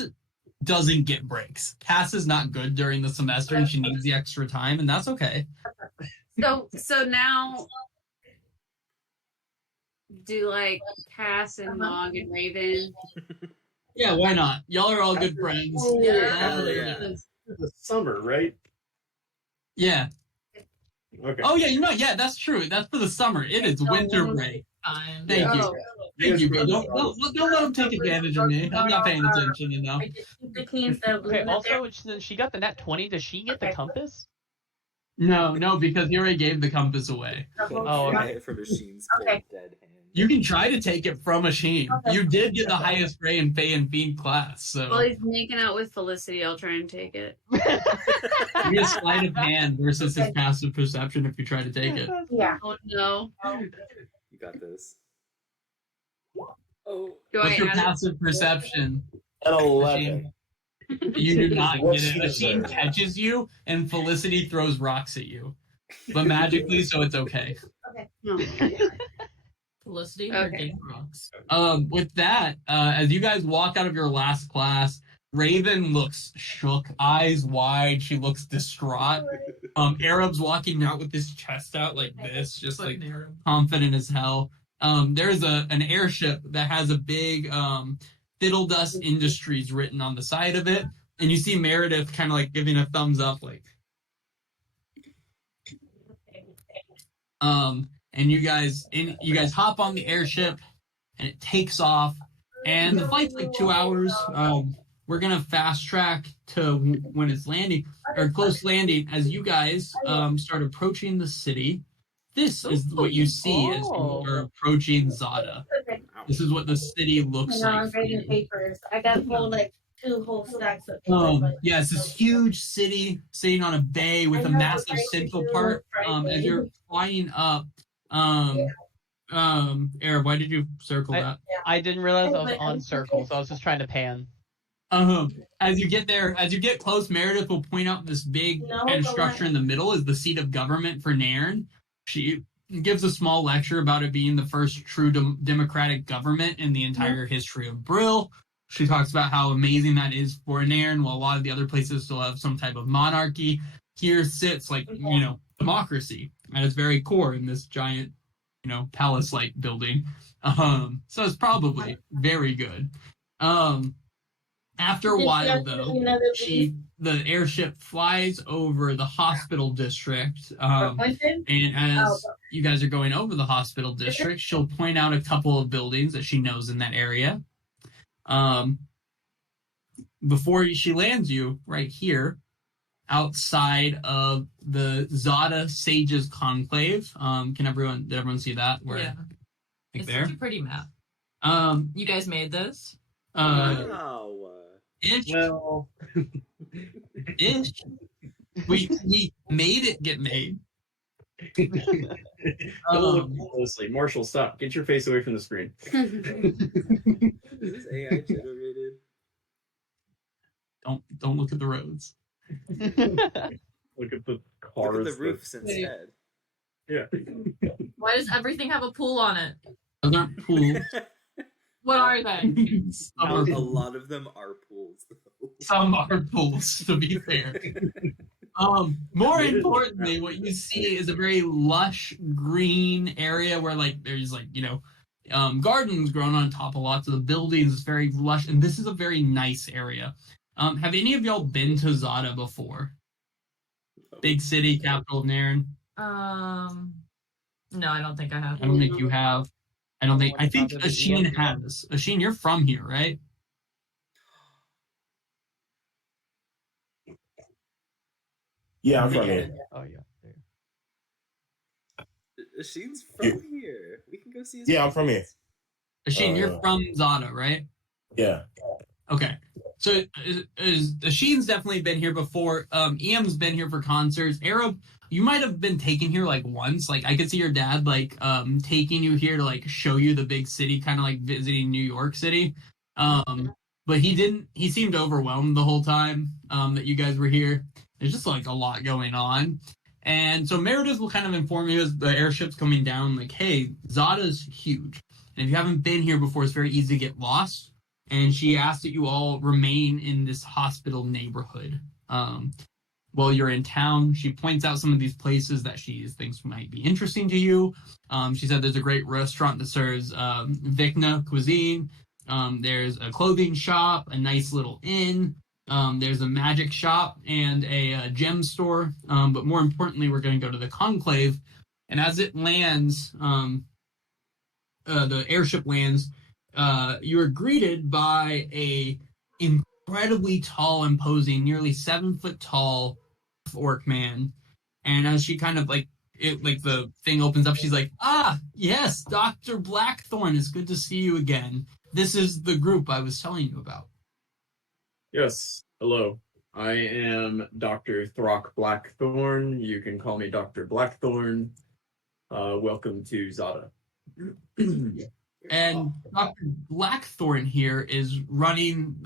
doesn't get breaks. Cass is not good during the semester and she needs the extra time, and that's okay. So now do like Cass and Mog and Raven. Yeah, why not? Y'all are all good friends. Hell yeah. It's the summer, right? Yeah. Okay. Oh yeah, yeah, that's true. That's for the summer. It is winter break. Time. Thank you. Oh. Thank you, bro. Don't let them take advantage of me. I'm not paying attention, you know. I just keep the keys that Okay, also, since she got the nat 20, does she get the Okay. compass? No, because he already gave the compass away. Oh, okay. Right, for Machine's Okay. cold dead hand. You can try to take it from a Sheen. Okay. You did get the highest Ray and Faye and Fiend class, While so he's making out with Felicity, I'll try and take it. you get sleight of hand versus his passive perception if you try to take it. Yeah. Oh no. You got this. Oh. Do What's I your add it? passive perception? At 11. You do not What get it. she The Sheen deserves. catches you, and Felicity throws rocks at you, but magically, so it's okay. No. Felicity Okay. or Game Rocks. With that, as you guys walk out of your last class, Raven looks shook, eyes wide. She looks distraught. Arab's walking out with his chest out like this, just like confident as hell. There's an airship that has a big Fiddle Dust Industries written on the side of it, and you see Meredith kind of like giving a thumbs up, like. And you guys hop on the airship, and it takes off, and the flight's like 2 hours. We're gonna fast track to when it's landing or close landing. As you guys start approaching the city, this is what you see as you are approaching Zada. This is what the city looks No, I'm like. for grading you. papers. I got whole like 2 whole stacks of papers. but- Yeah, it's this huge city sitting on a bay with a massive central part. As you're flying up, Arab, why did you circle that? I didn't realize I was on circle, so I was just trying to pan. As you get there, as you get close, Meredith will point out this big No, kind of go structure on. in the middle is the seat of government for Nairn. She gives a small lecture about it being the first true democratic government in the entire history of Brill. She talks about how amazing that is for Nairn, while a lot of the other places still have some type of monarchy. Here sits democracy at its very core in this giant, palace-like building. So it's probably very good. After a while, though, the airship flies over the hospital district, and as you guys are going over the hospital district, she'll point out a couple of buildings that she knows in that area. Before she lands you right here, outside of the Zada Sages Conclave. Did everyone see that? Yeah. It's there. such a pretty map. Um, You guys made this? Wow. ish, Well, ish. We made it get made. look closely. Marshall, stop. Get your face away from the screen. Is this AI generated? Don't look at the roads. Look at the cars. Look at the roofs instead. Yeah. Why does everything have a pool on it? Those aren't pools. What are they? Some A are, lot of them are pools, though. some are pools, to be fair. More importantly, what you see is a very lush green area where like there's like, gardens grown on top of lots of the buildings. It's very lush, and this is a very nice area. Have any of y'all been to Zada before? Big city, capital of Naren? No, I don't think I have. I don't think you have. I think Asheen has. Asheen, you're from here, right? Yeah, I'm from here. Oh yeah. There. Sheen's from here. We can go see his Yeah, I'm from here. Asheen, you're from Zada, right? Yeah. Okay. So Asheen's definitely been here before. Iam's been here for concerts. Arab, you might have been taken here like once. Like I could see your dad like taking you here to like show you the big city, kind of like visiting New York City. But he didn't. He seemed overwhelmed the whole time that you guys were here. There's just like a lot going on. And so Meredith will kind of inform you as the airship's coming down, like, hey, Zada's huge. And if you haven't been here before, it's very easy to get lost. And she asks that you all remain in this hospital neighborhood while you're in town. She points out some of these places that she thinks might be interesting to you. She said there's a great restaurant that serves Vikna cuisine. There's a clothing shop, a nice little inn. There's a magic shop and a gem store. But more importantly, we're going to go to the conclave. And as it lands, the airship lands, you are greeted by a incredibly tall, imposing, nearly 7 foot tall orc man. And as she kind of the thing opens up, she's like, "Ah, yes, Dr. Blackthorn, it's good to see you again. This is the group I was telling you about." Yes, hello. I am Dr. Throck Blackthorn. You can call me Dr. Blackthorn. Welcome to Zada. And Dr. Blackthorn here is running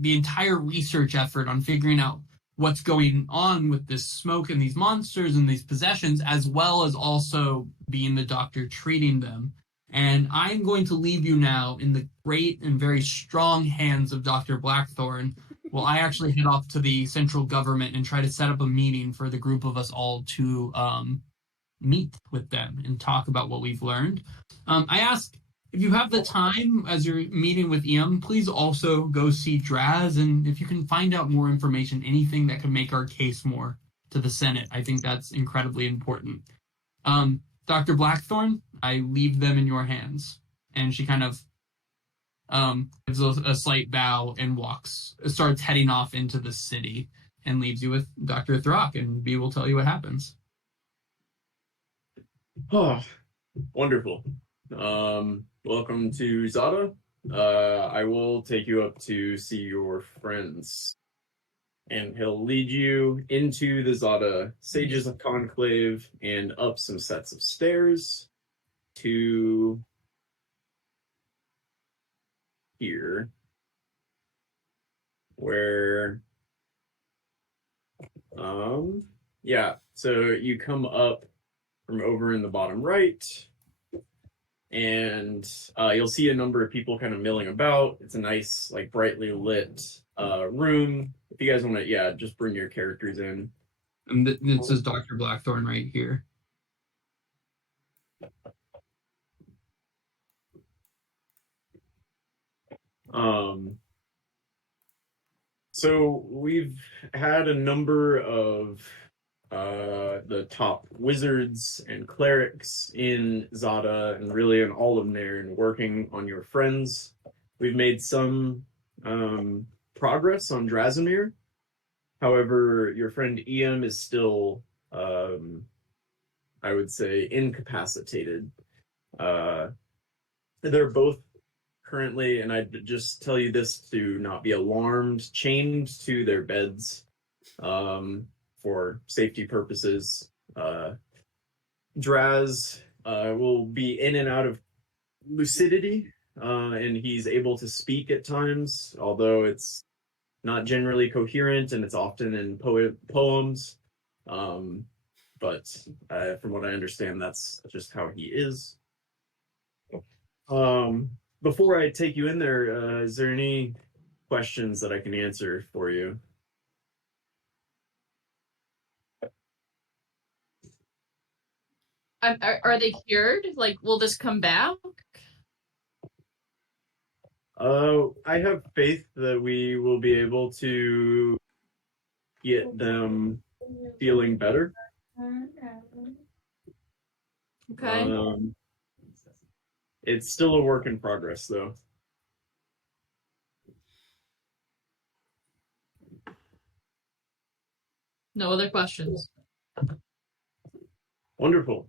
the entire research effort on figuring out what's going on with this smoke and these monsters and these possessions, as well as also being the doctor treating them. And I'm going to leave you now in the great and very strong hands of Dr. Blackthorn while I actually head off to the central government and try to set up a meeting for the group of us all to meet with them and talk about what we've learned. I ask, if you have the time as you're meeting with Iam, please also go see Draz, and if you can find out more information, anything that could make our case more to the Senate, I think that's incredibly important. Dr. Blackthorn, I leave them in your hands. And she kind of gives a slight bow and starts heading off into the city and leaves you with Dr. Throck, and B will tell you what happens. Oh, wonderful. Welcome to Zada. I will take you up to see your friends. And he'll lead you into the Zada Sages of Conclave and up some sets of stairs to here, where, so you come up from over in the bottom right, and you'll see a number of people kind of milling about. It's a nice, like, brightly lit room. If you guys want to, just bring your characters in. And this is Dr. Blackthorn right here. So we've had a number of the top wizards and clerics in Zada and really in all of Naren working on your friends. We've made some progress on Drazimir. However, your friend Iam is still, I would say, incapacitated. They're both currently, and I'd just tell you this to not be alarmed, chained to their beds for safety purposes. Draz will be in and out of lucidity, and he's able to speak at times, although it's not generally coherent, and it's often in poems. But from what I understand, that's just how he is. Before I take you in there, is there any questions that I can answer for you? Are they cured? Like, will this come back? I have faith that we will be able to get them feeling better. Okay. It's still a work in progress, though. No other questions. Wonderful.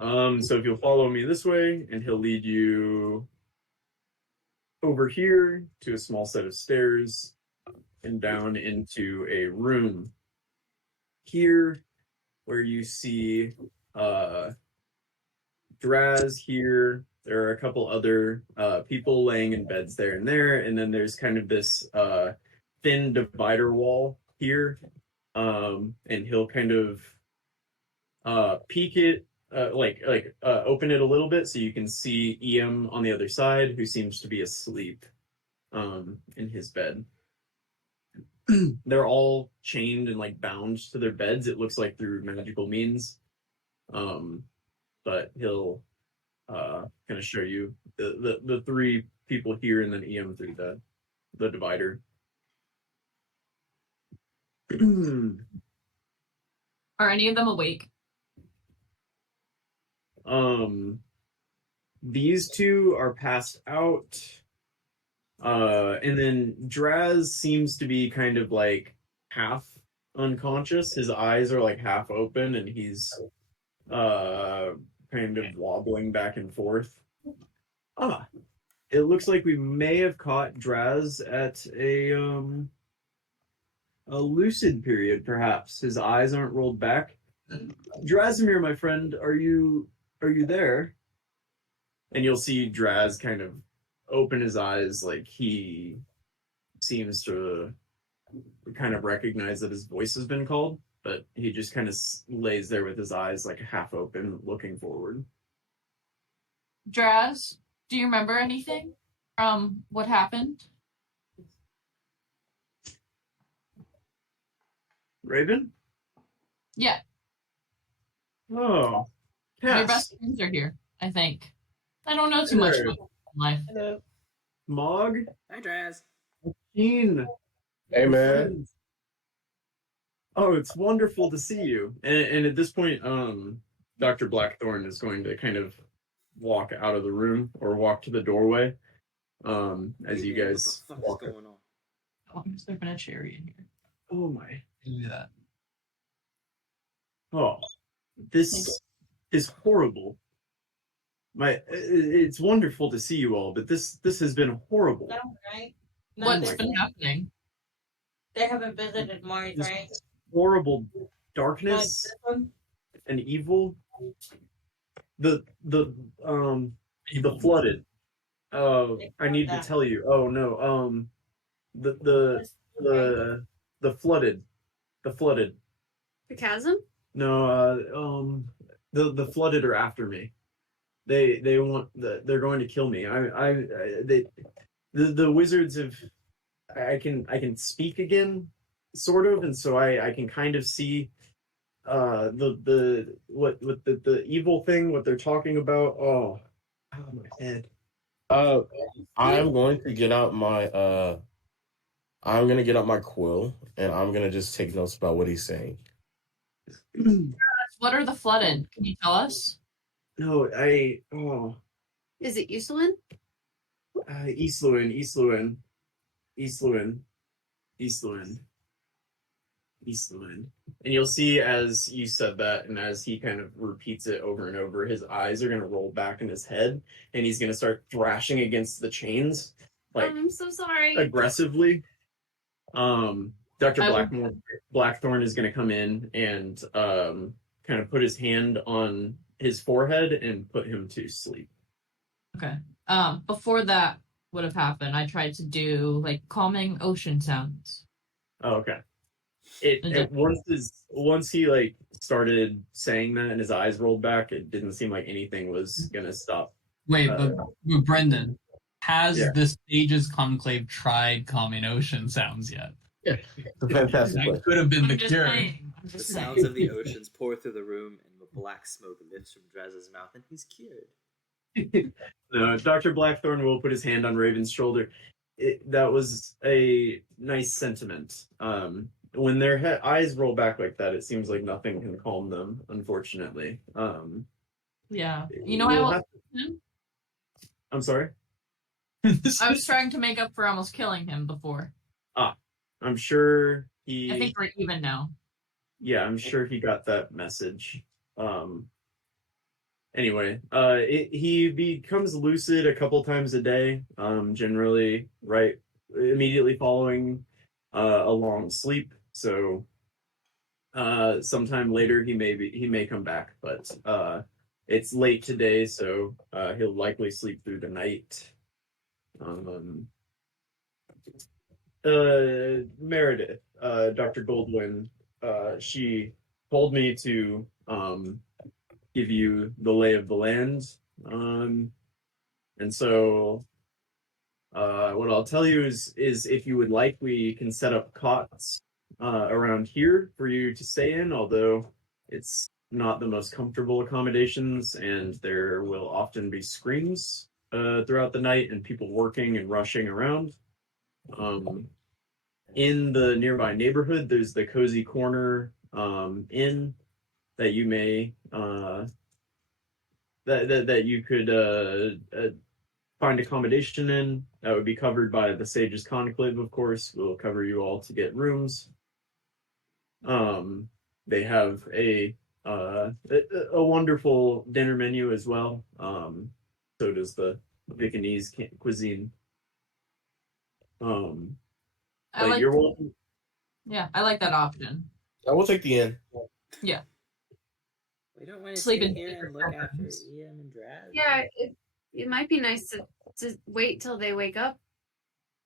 So if you'll follow me this way, and he'll lead you over here to a small set of stairs and down into a room. Here, where you see Draz here, there are a couple other people laying in beds there, and then there's kind of this thin divider wall here, and he'll kind of peek it, open it a little bit so you can see Iam on the other side, who seems to be asleep in his bed. They're all chained and like bound to their beds, it looks like through magical means. But he'll kind of show you the three people here and then Iam through the divider. Are any of them awake? These two are passed out. And then Draz seems to be kind of like half unconscious. His eyes are like half open and he's kind of wobbling back and forth. It looks like we may have caught Draz at a lucid period, perhaps. His eyes aren't rolled back. Drazimir, my friend, are you there? And you'll see Draz kind of open his eyes, like he seems to kind of recognize that his voice has been called, but he just kind of lays there with his eyes like half open, looking forward. Draz, do you remember anything from what happened? Raven? Yeah. Oh, Your Cass. best friends are here, I think. I don't know too much Hello. about life. Hello. Mog? Hi, Draz. Keen. Hey, man. Oh, it's wonderful to see you. And at this point, Dr. Blackthorn is going to kind of walk out of the room or walk to the doorway. As you guys What the fuck walk. is going on? How long has there been a cherry in here? Oh my. Do that. Oh, this is horrible. It's wonderful to see you all, but this has been horrible. No, right? What's they, been happening? they haven't visited Mars, This right? horrible Like darkness this one? and evil. The flooded. I need to tell you. Oh no. The flooded. The flooded. The chasm? No, the flooded are after me. They're going to kill me. The wizards have. I can speak again, sort of, and so I can kind of see the evil thing, what they're talking about. Oh, my head. I'm going to get out my I'm gonna get out my quill and I'm gonna just take notes about what he's saying. What are the flooded? Can you tell us? No, Is it Usulin? Eastluin. And you'll see as you said that, and as he kind of repeats it over and over, his eyes are going to roll back in his head, and he's going to start thrashing against the chains, like I'm so sorry. aggressively. Dr. I will- Blackthorn is going to come in and kind of put his hand on his forehead and put him to sleep. Okay. Before that would have happened, I tried to do like calming ocean sounds. Oh, okay. Okay. Once he like started saying that and his eyes rolled back, it didn't seem like anything was gonna stop. Wait, Uh, but Brendan, has Yeah. the Sages Conclave tried calming ocean sounds yet? Yeah, it's a fantastic That question. could have been I'm the just cure. saying. I'm The just sounds saying. of the oceans pour through the room, and the black smoke lifts from Draz's mouth, and he's cured. No, Dr. Blackthorn will put his hand on Raven's shoulder. That was a nice sentiment. When their eyes roll back like that, it seems like nothing can calm them, unfortunately. Yeah. You know, I we'll will. have I'm sorry? I was trying to make up for almost killing him before. I'm sure I think we're even now. Yeah, I'm sure he got that message. Anyway, he becomes lucid a couple times a day, generally right immediately following a long sleep. So sometime later he may come back, but it's late today, so he'll likely sleep through the night. Meredith, Dr. Goldwyn, she told me to give you the lay of the land. And so what I'll tell you is if you would like, we can set up cots around here for you to stay in, although it's not the most comfortable accommodations, and there will often be screams throughout the night and people working and rushing around. In the nearby neighborhood, there's the Cozy Corner Inn that you may that you could find accommodation in. That would be covered by the Sages Conclave, of course. We'll cover you all to get rooms. They have a wonderful dinner menu as well. So does the Viennese cuisine. I like. You're welcome. Yeah, I like that option. I will take the inn. Yeah. We don't want to Sleep sit in here and look after Ian and Draz. Yeah, it might be nice to wait till they wake up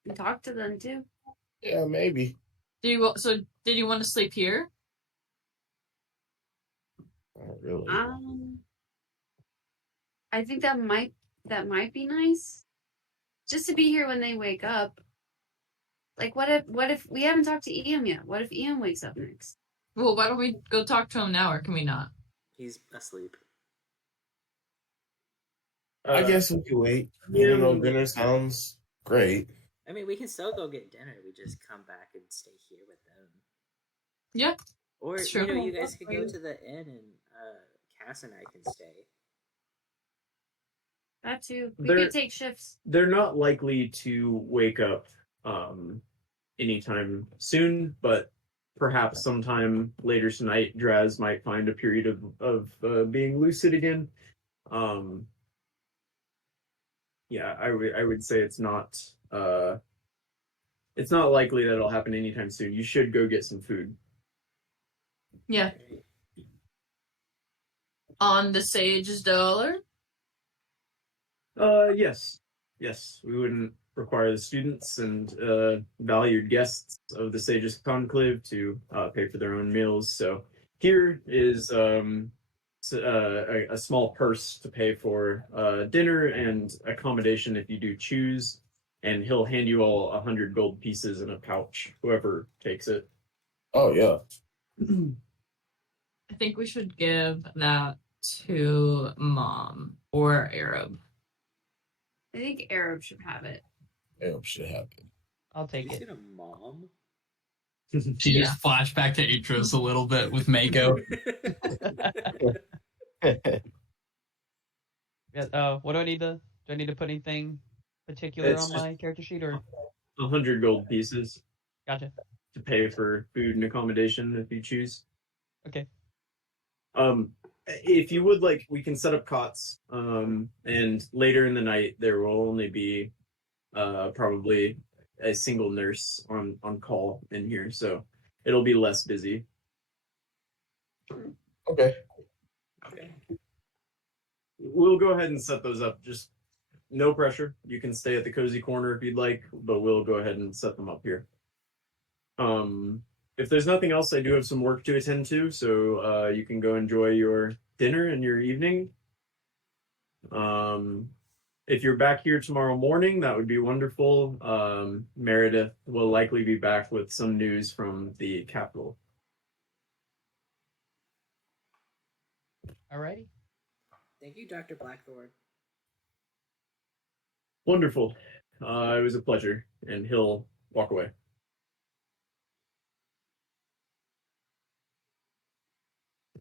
and talk to them too. Yeah, maybe. Did you want to sleep here? Not really. I think that might be nice. Just to be here when they wake up. Like what if we haven't talked to Ian yet? What if Ian wakes up next? Well, why don't we go talk to him now, or can we not? He's asleep. I guess we can wait. Dinner sounds great. I mean, we can still go get dinner. We just come back and stay here with them. Yeah. Or, That's true. you guys could go to the inn and Cass and I can stay. That too. We could take shifts. They're not likely to wake up anytime soon, but perhaps sometime later tonight, Draz might find a period of being lucid again. Yeah, I would say it's not likely that it'll happen anytime soon. You should go get some food. Yeah. On the Sage's dollar? Yes. We wouldn't require the students and valued guests of the Sages Conclave to pay for their own meals. So here is a small purse to pay for dinner and accommodation if you do choose, and he'll hand you all 100 gold pieces in a pouch, whoever takes it. Oh yeah. I think we should give that to Mom or Arab. I think Arab should have it. Arab should have it. I'll take He's it. gonna mom. She just flashed back to Atros a little bit with Mako. Yeah, what do I need to? Do I need to put anything particular It's on my character sheet, or 100 gold pieces gotcha? to pay for food and accommodation if you choose. Okay. If you would like, we can set up cots. And later in the night, there will only be probably a single nurse on call in here, so it'll be less busy. Okay. We'll go ahead and set those up. Just no pressure. You can stay at the cozy corner if you'd like, but we'll go ahead and set them up here. If there's nothing else, I do have some work to attend to, so you can go enjoy your dinner and your evening. If you're back here tomorrow morning, that would be wonderful. Meredith will likely be back with some news from the capital. Alrighty. Thank you, Dr. Blackthorn. Wonderful. It was a pleasure, and he'll walk away.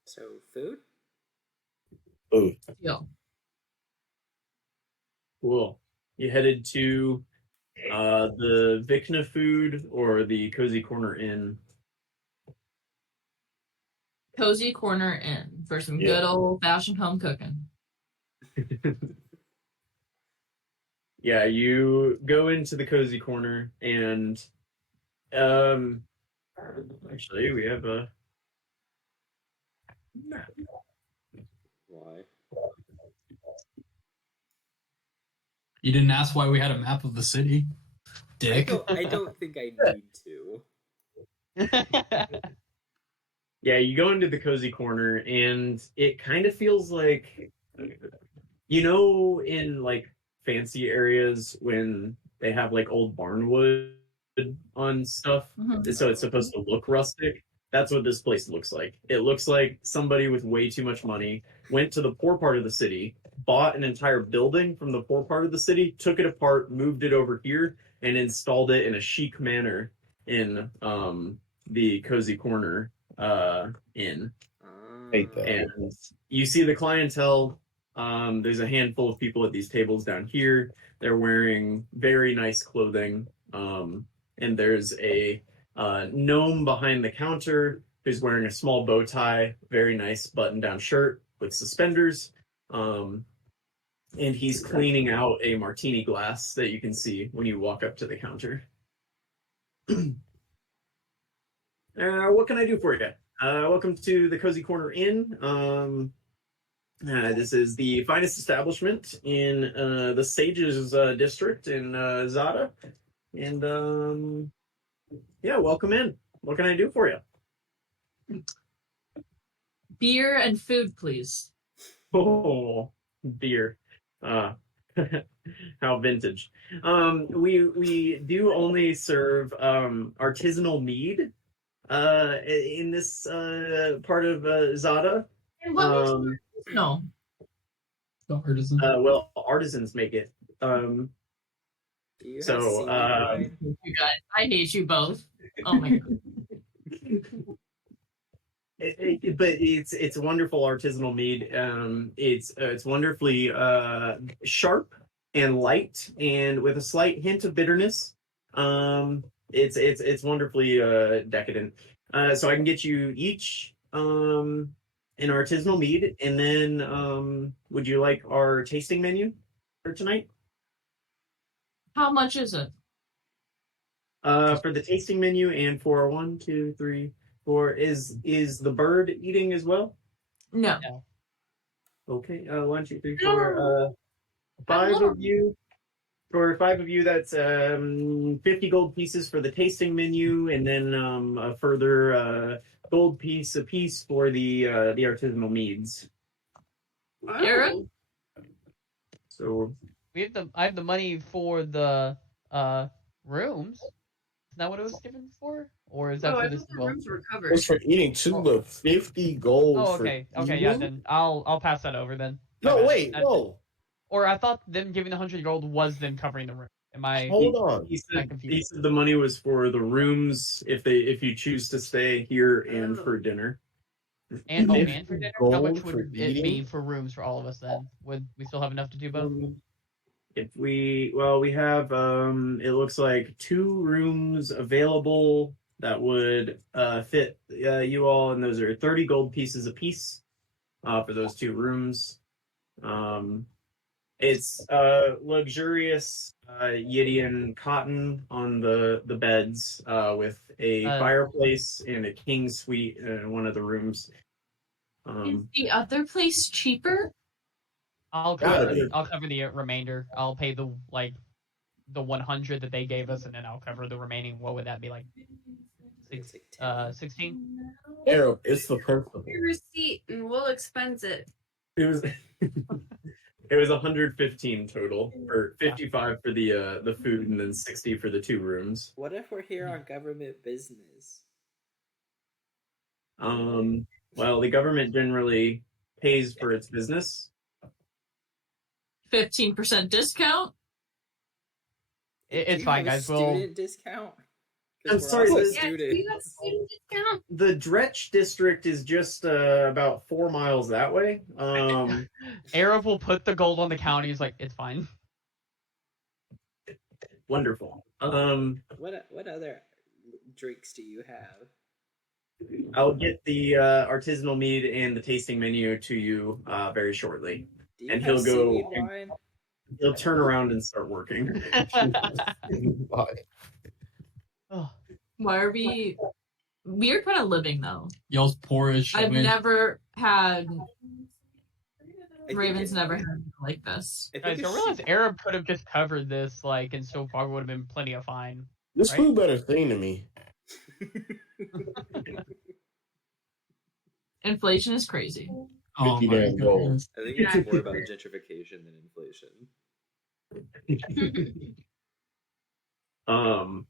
So, food? Food. Yeah. Cool. You headed to the Vikna Food or the Cozy Corner Inn? Cozy Corner Inn for some Yeah. good old fashioned home cooking. Yeah, you go into the Cozy Corner and actually we have a Why? You didn't ask why we had a map of the city, dick. I don't think I need to. yeah, you go into the Cozy Corner and it kind of feels like in like fancy areas when they have like old barnwood on stuff, so it's supposed to look rustic. That's what this place looks like. It looks like somebody with way too much money went to the poor part of the city, bought an entire building from the poor part of the city, took it apart, moved it over here, and installed it in a chic manner in the Cozy Corner Inn. Hate that. And you see the clientele. There's a handful of people at these tables down here. They're wearing very nice clothing. And there's a gnome behind the counter who's wearing a small bow tie, very nice button-down shirt with suspenders. And he's cleaning out a martini glass that you can see when you walk up to the counter. What can I do for you? Welcome to the Cozy Corner Inn. This is the finest establishment in the Sages district in Zada. And yeah, welcome in. What can I do for you? Beer and food, please. Oh, beer. How vintage. We do only serve artisanal mead in this part of Zada. And what makes no. The artisan. Well, artisans make it. Do you have So, seaweed wine? You guys, I hate you both. Oh my god. But it's wonderful artisanal mead. It's wonderfully sharp and light, and with a slight hint of bitterness. It's wonderfully decadent. So I can get you each an artisanal mead, and then would you like our tasting menu for tonight? How much is it? For the tasting menu and for 1, 2, 3, 4, is the bird eating as well? No. Okay, 1, 2, 3, 4. 5 of you. For 5 of you, that's 50 gold pieces for the tasting menu, and then a further gold piece apiece for the artisanal meads. Aaron? So I have the money for the rooms. Is that what it was given for? Or is that Oh, for I this thought as the well? rooms were covered. It's for eating too, but 50 gold. Oh, for okay. Okay, yeah, eating? then I'll pass that over then. No, Okay. wait, no. Or I thought them giving the 100 gold was them covering the room. Am I Hold on. he I'm said, confused. the money was for the rooms if you choose to stay here and for dinner. and Fifty and for dinner? How gold much for would it be eating? for rooms for all of us then? Would we still have enough to do both? If we have it looks like 2 rooms available that would fit you all, and those are 30 gold pieces apiece for those 2 rooms. It's luxurious Yidian cotton on the beds with a fireplace and a king suite in one of the rooms. Is the other place cheaper? I'll Gotta cover the remainder. I'll pay the 100 that they gave us, and then I'll cover the remaining. What would that be like? It's like 10. 16. Arrow, it's the principle. Your receipt and we'll expense it. It was it was 115 total, or 55 for the food, and then 60 for the 2 rooms. What if we're here on government business? Well, the government generally pays for its business. 15% discount. Do It's you fine, have a guys. We'll. student discount? 'Cause I'm we're sorry, also this- Yeah, do you students. have student discount? The Dretch district is just about 4 miles that way. Arab will put the gold on the county. He's like, it's fine. Wonderful. What other drinks do you have? I'll get the artisanal mead and the tasting menu to you very shortly. Do you And have he'll go- seaweed wine? He'll turn around and start working. Oh, Why are we? We're kind of living though. Y'all's poor as shit. I've man. never had I think Ravens. it- Never had anything like this. I guys, think I realize Arab could have just covered this, like, and so far would have been plenty of fine. This Right? food better thing to me. Inflation is crazy. Oh 50 my damn gold. goodness. I think it's more about gentrification than inflation.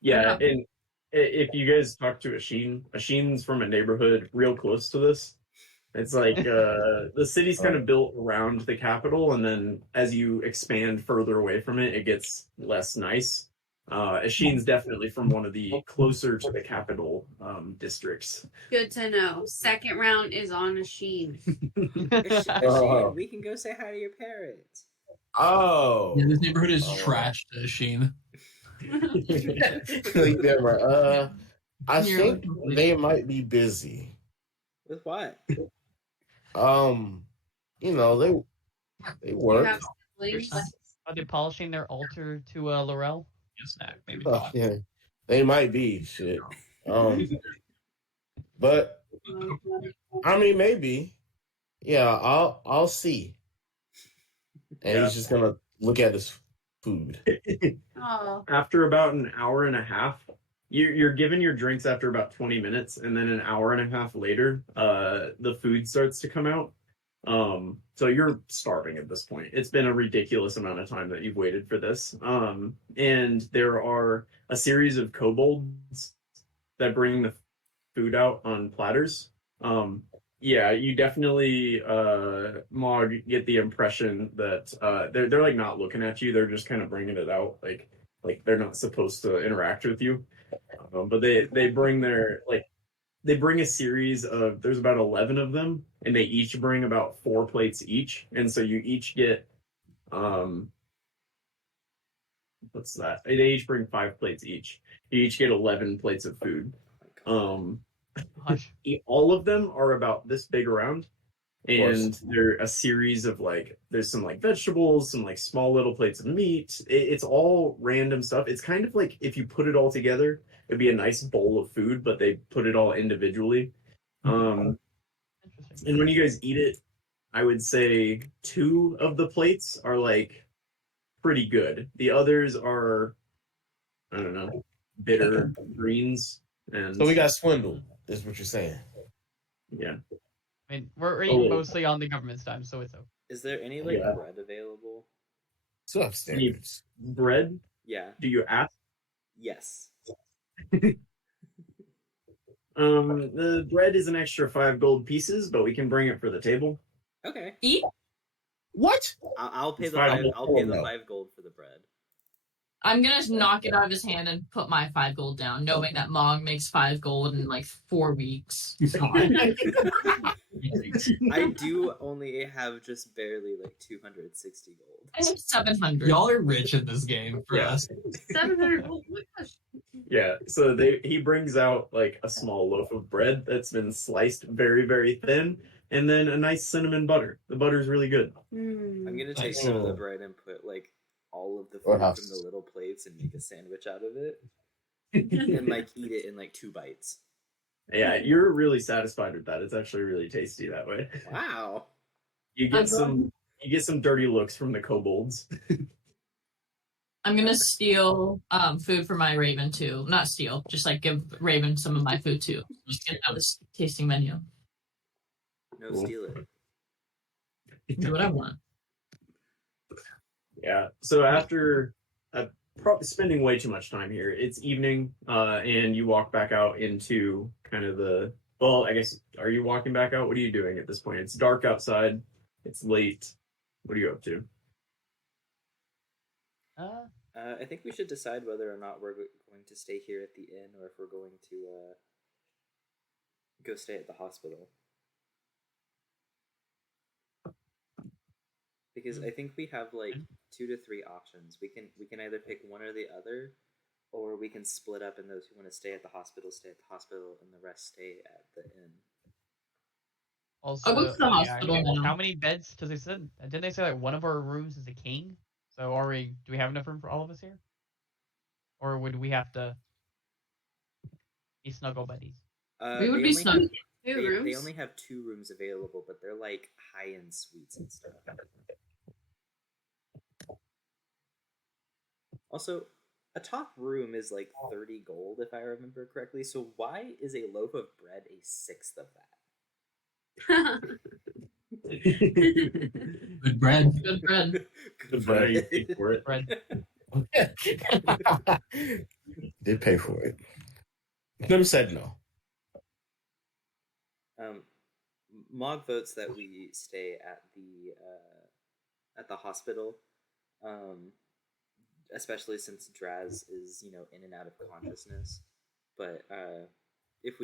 Yeah, and if you guys talk to Asheen's from a neighborhood real close to this. It's like the city's kind of built around the capital, and then as you expand further away from it, it gets less nice. Asheen's definitely from one of the closer to the capital districts. Good to know. Second round is on a sheen. Asheen, we can go say hi to your parents. Oh. Yeah, this neighborhood is Oh. trash to Sheen. Like that, right? I You're think like- they might be busy. With what? You know, they You work. have siblings. Are they polishing their altar to Laurel? Yes, maybe. Oh, yeah, they might be shit. But I mean, maybe. Yeah, I'll see. And he's just gonna look at his food. Oh, After about an hour and a half, you're given your drinks after about 20 minutes, and then an hour and a half later, the food starts to come out. So you're starving at this point. It's been a ridiculous amount of time that you've waited for this. And there are a series of kobolds that bring the food out on platters. Yeah, you definitely, Mog, get the impression that they're like not looking at you. They're just kind of bringing it out, like they're not supposed to interact with you. But they bring they bring a series of, there's about 11 of them, and they each bring about 4 plates each, and so you each get what's that? They each bring 5 plates each. You each get 11 plates of food. Hush. All of them are about this big around, course. and they're a series of there's some vegetables, some small little plates of meat. It's all random stuff. It's kind of like if you put it all together, it'd be a nice bowl of food, but they put it all individually. Interesting. And when you guys eat it, I would say 2 of the plates are pretty good. The others are, I don't know, bitter greens. And So we got swindled, is what you're saying. yeah. I mean, we're eating Oh. mostly on the government's time, so it's okay. Is there any Yeah. bread available? Still have standards. Bread? Yeah. Do you ask? Yes. The bread is an extra 5 gold pieces, but we can bring it for the table. Okay. Eat. What? I'll pay It's the 5 5. gold. I'll pay the No. 5 gold for the bread. I'm gonna knock it out of his hand and put my 5 gold down, knowing that Mog makes 5 gold in 4 weeks. I do only have just barely 260 gold. I have 700. Y'all are rich in this game for Yeah. us. 700. Oh my gosh. Yeah, so he brings out a small loaf of bread that's been sliced very, very thin, and then a nice cinnamon butter. The butter's really good. Hmm. I'm gonna take Nice. some of the bread and put all of the Or food half. from the little plates and make a sandwich out of it, and eat it in 2 bites. Yeah, you're really satisfied with that. It's actually really tasty that way. Wow. You get some dirty looks from the kobolds. I'm gonna steal food for my Raven too. Not steal, just like give Raven some of my food too. Just get out this tasting menu. No, Cool. steal it. Do what I want. Yeah. So after probably spending way too much time here, it's evening, and you walk back out into kind of the. Well, I guess, are you walking back out? What are you doing at this point? It's dark outside. It's late. What are you up to? I think we should decide whether or not we're going to stay here at the inn or if we're going to go stay at the hospital. Because I think we have like 2 to 3 options. We can either pick one or the other, or we can split up, and those who want to stay at the hospital stay at the hospital, and the rest stay at the inn. Also, I'll go to the hospital now. how many beds does they say? Didn't they say like one of our rooms is a king? So do we have enough room for all of us here? Or would we have to be snuggle buddies? We would be snug. They only have 2 rooms available, but they're like high-end suites and stuff. Also, a top room is like 30 gold, if I remember correctly. So why is a loaf of bread a sixth of that? Good bread. Good bread. Good bread. You pay for it. Bread. Did pay for it. Never said no. Mog votes that we stay at the hospital, especially since Draz is in and out of consciousness. But if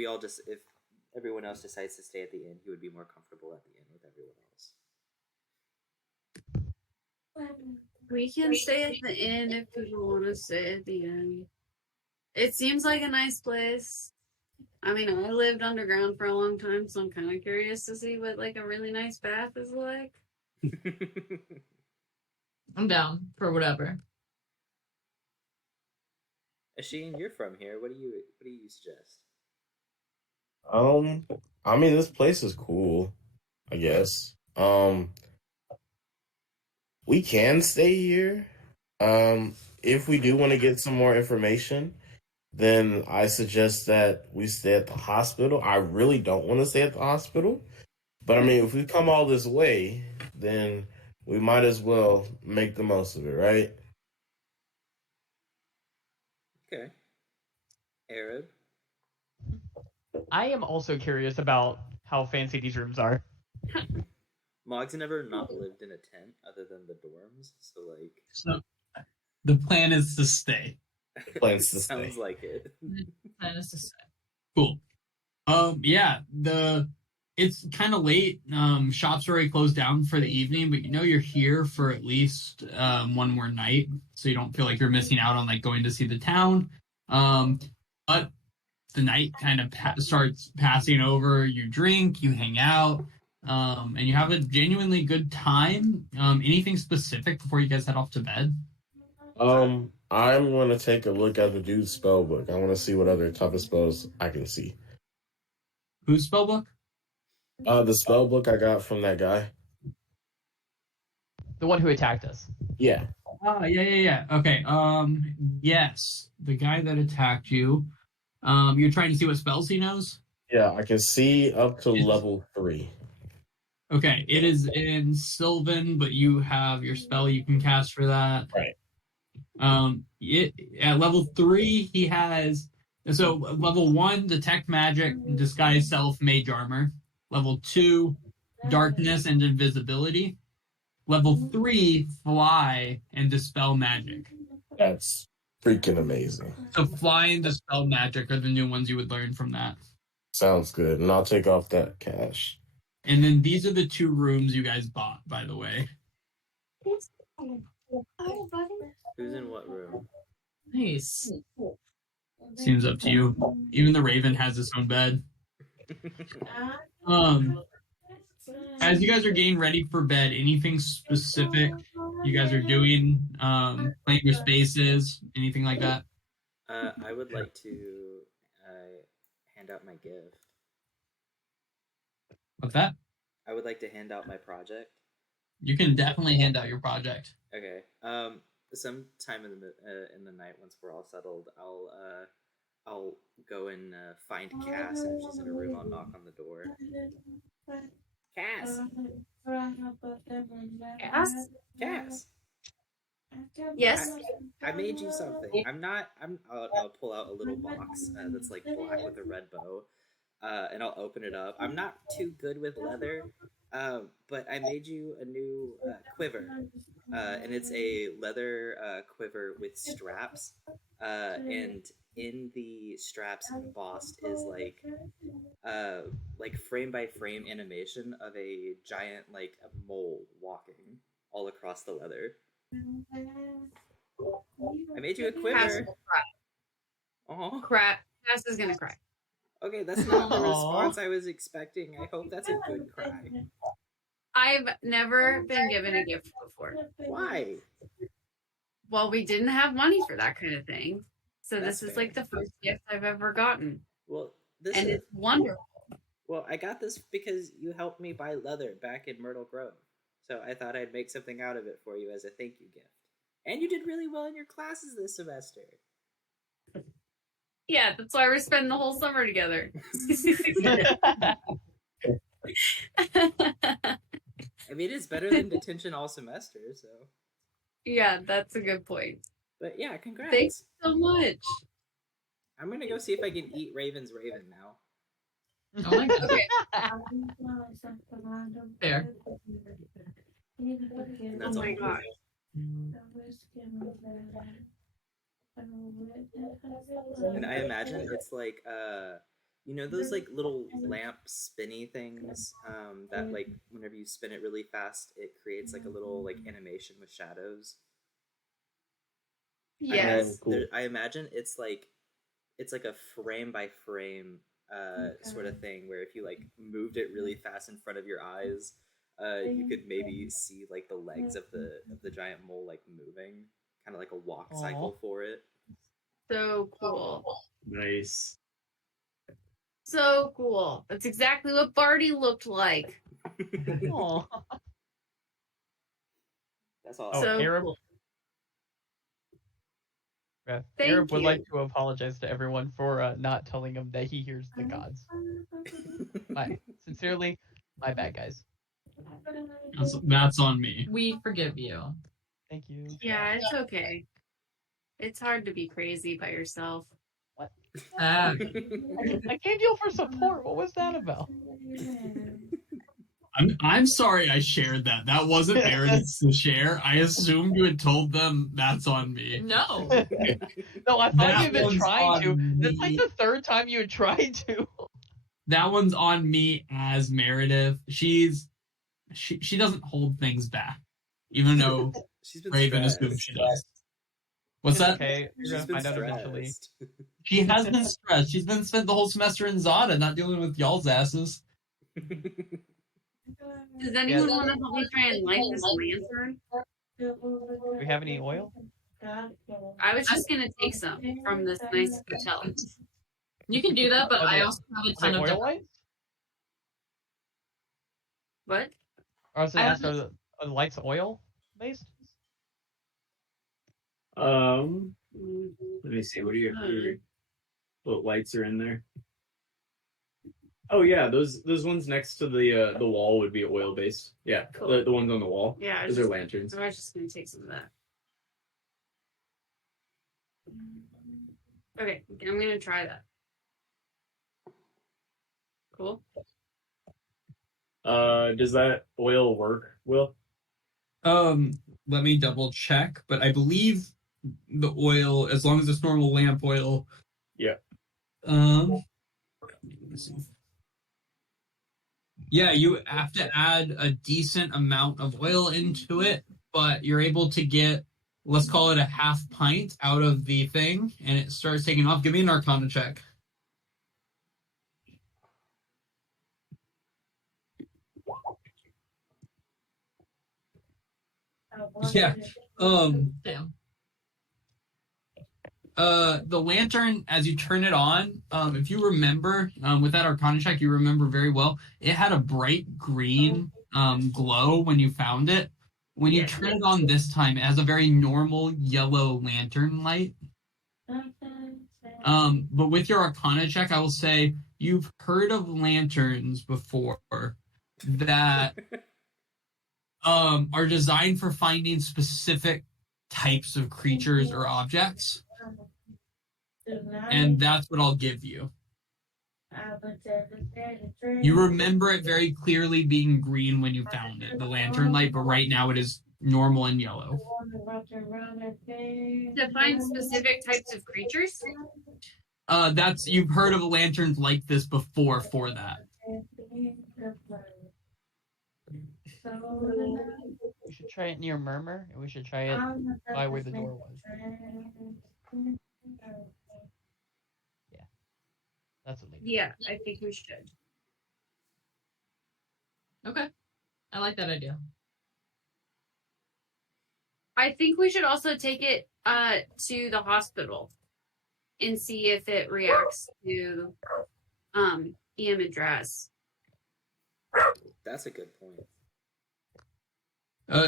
everyone else decides to stay at the inn, he would be more comfortable at the inn with everyone else. We can stay at the inn if people want to stay at the inn. It seems like a nice place. I mean, I lived underground for a long time, so I'm kind of curious to see what like a really nice bath is like. I'm down for whatever. Asheen, you're from here. What do you suggest? I mean, this place is cool, I guess. We can stay here. If we do want to get some more information, then I suggest that we stay at the hospital. I really don't want to stay at the hospital, but I mean, if we come all this way, then we might as well make the most of it, right? Okay. Arab? I am also curious about how fancy these rooms are. Mog's never not lived in a tent other than the dorms, so like. So the plan is to stay. Plans to stay. Sounds like it. Plan is to stay. Cool. Yeah, it's kind of late. Shops already closed down for the evening, but you're here for at least one more night, so you don't feel like you're missing out on like going to see the town. But the night kind of starts passing over. You drink, you hang out, and you have a genuinely good time. Anything specific before you guys head off to bed? I'm going to take a look at the dude's spell book. I want to see what other type of spells I can see. Whose spell book? The spell book I got from that guy. The one who attacked us. Yeah. Yeah. Okay. Yes, the guy that attacked you. You're trying to see what spells he knows? Yeah, I can see up to level 3. Okay, it is in Sylvan, but you have your spell you can cast for that. Right. At level 3, he has. So level 1, detect magic, disguise self, mage armor. Level 2, darkness and invisibility. Level 3, fly and dispel magic. That's freaking amazing. So fly and dispel magic are the new ones you would learn from that. Sounds good. And I'll take off that cash. And then these are the 2 rooms you guys bought, by the way. Who's in what room? Nice. Seems up to you. Even the Raven has its own bed. As you guys are getting ready for bed, anything specific you guys are doing? Playing your spaces, anything like that? I would like to hand out my gift. What's that? I would like to hand out my project. You can definitely hand out your project. Okay. sometime in the night, once we're all settled, I'll go and find Cass, and if she's in a room, I'll knock on the door. Cass. Cass? Cass. Yes. I made you something. I'll pull out a little box that's like black with a red bow, and I'll open it up. I'm not too good with leather, but I made you a new quiver, and it's a leather quiver with straps, and in the straps embossed is like frame by frame animation of a giant like a mole walking all across the leather. I made you a Cass quiver. will cry. Oh, Crap. Cass is gonna cry. okay, that's not the Aw. response I was expecting. I hope that's a good cry. I've never been given a gift before. Why? Well, we didn't have money for that kind of thing. So That's this is fair. like the first gift I've ever gotten. Well, this And is it's wonderful. well. I got this because you helped me buy leather back in Myrtle Grove, so I thought I'd make something out of it for you as a thank you gift. And you did really well in your classes this semester. Yeah, that's why we're spending the whole summer together. I mean, it's better than detention all semester. So, Yeah, that's a good point. but yeah, congrats. Thanks so much. I'm gonna go see if I can eat Raven's Raven now. Oh my god. Okay. Fair. And that's Oh my all. god. And I imagine it's like you know those like little lamp spinny things that like whenever you spin it really fast it creates like a little like animation with shadows. Yes. Cool. I imagine it's like a frame by frame sort of thing where if you like moved it really fast in front of your eyes, you could maybe see like the legs of the giant mole like moving, kind of like a walk Aw. cycle for it. So cool. Nice. So cool. That's exactly what Barty looked like. Aw. That's all. Oh, So Arab. cool. Yeah, Thank Arab would you. like to apologize to everyone for not telling him that he hears the gods. Sincerely, my bad, guys. That's on me. We forgive you. Thank you. Yeah, it's okay. It's hard to be crazy by yourself. Ah, I came to you for support. What was that about? I'm sorry I shared that. That wasn't Meredith's to share. I assumed you had told them that's on me. no. No, I thought That you've been one's trying to. on That's like me. the third time you had tried to. That one's on me as Meredith. She doesn't hold things back, even though She's been Raven stressed. assumes she does. What's It's that? okay. You're She's gonna been find out eventually. stressed. She has been stressed. She's been spent the whole semester in Zada, not dealing with y'all's asses. Does anyone want to help me try and light this lantern? Do we have any oil? I was just gonna take some from this nice hotel. You can do that, but Are I they- also have a Are ton they of oil different. lights? What? Or is it I asked, have- are the lights oil based? Let me see. What do you have here? What lights are in there? Oh yeah, those ones next to the wall would be oil based. Yeah, Cool. the ones on the wall. Yeah, I Those was, are lanterns. I was just gonna take some of that. Okay, I'm gonna try that. Cool. Does that oil work, Will? Let me double check, but I believe the oil, as long as it's normal lamp oil. Yeah. Let me see. Yeah, you have to add a decent amount of oil into it, but you're able to get, let's call it a half pint out of the thing, and it starts taking off. Give me an Arcana check. Yeah. Damn. The lantern, as you turn it on, if you remember, with that Arcana check, you remember very well, it had a bright green glow when you found it. when you turn it on this time, it has a very normal yellow lantern light. But with your Arcana check, I will say you've heard of lanterns before that are designed for finding specific types of creatures or objects. And that's what I'll give you. You remember it very clearly being green when you found it, the lantern light, but right now it is normal and yellow. Define specific types of creatures? You've heard of lanterns like this before for that. We should try it near Murmur, and we should try it by where the door was. Yeah. That's what they do. Yeah, I think we should. Okay. I like that idea. I think we should also take it to the hospital and see if it reacts to EM address. That's a good point.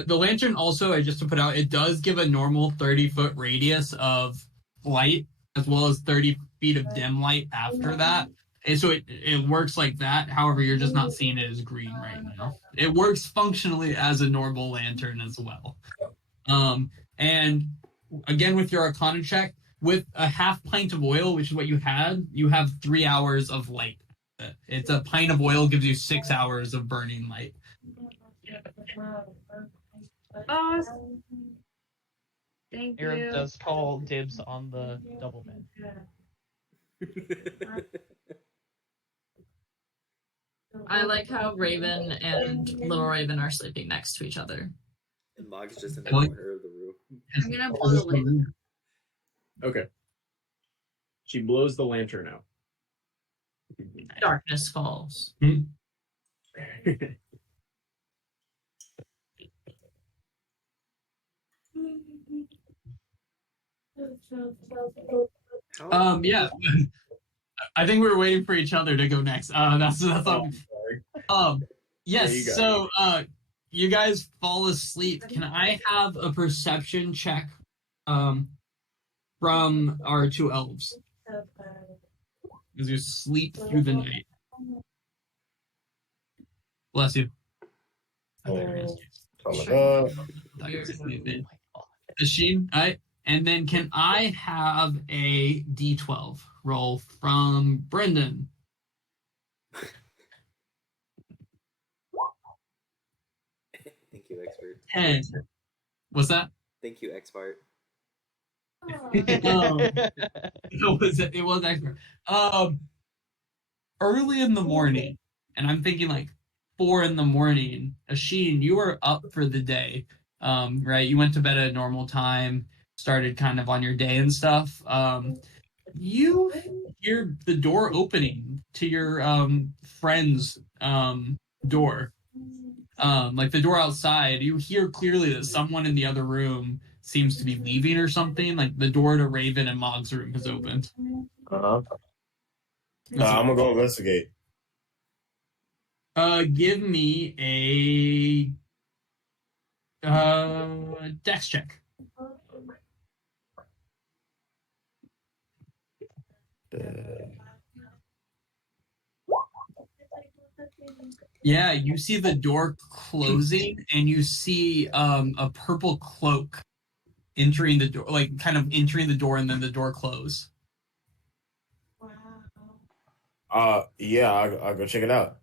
The lantern also, just to put out, it does give a normal 30-foot radius of light, as well as 30 feet of dim light after that. And so it works like that. However, you're just not seeing it as green right now. It works functionally as a normal lantern as well. And again, with your Arcana check, with a half pint of oil, which is what you have 3 hours of light. It's a pint of oil gives you 6 hours of burning light. Awesome. Thank Aaron you. does call dibs on the double bed. I like how Raven and Little Raven are sleeping next to each other. And Mog's just in the corner of the room. I'm gonna blow the lantern. Okay. She blows the lantern out. Darkness falls. Yeah. I think we were waiting for each other to go next. That's all. Yes. Yeah, So, you guys fall asleep. Can I have a perception check, from our two elves as you sleep through the night? Bless you. Oh, there it is. Oh my god. Asheen, all right. And then can I have a D12 roll from Brendan? Thank you, expert. 10. What's that? Thank you, expert. It was expert. Early in the morning, and I'm thinking like 4 in the morning. Asheen, you were up for the day, right? You went to bed at a normal time, started kind of on your day and stuff. You hear the door opening to your friend's door. Like the door outside, you hear clearly that someone in the other room seems to be leaving or something. Like the door to Raven and Mog's room has opened. I'm gonna go investigate. Give me a dex check. Yeah, you see the door closing, and you see a purple cloak entering the door, like kind of entering the door, and then the door close. Yeah, I'll go check it out.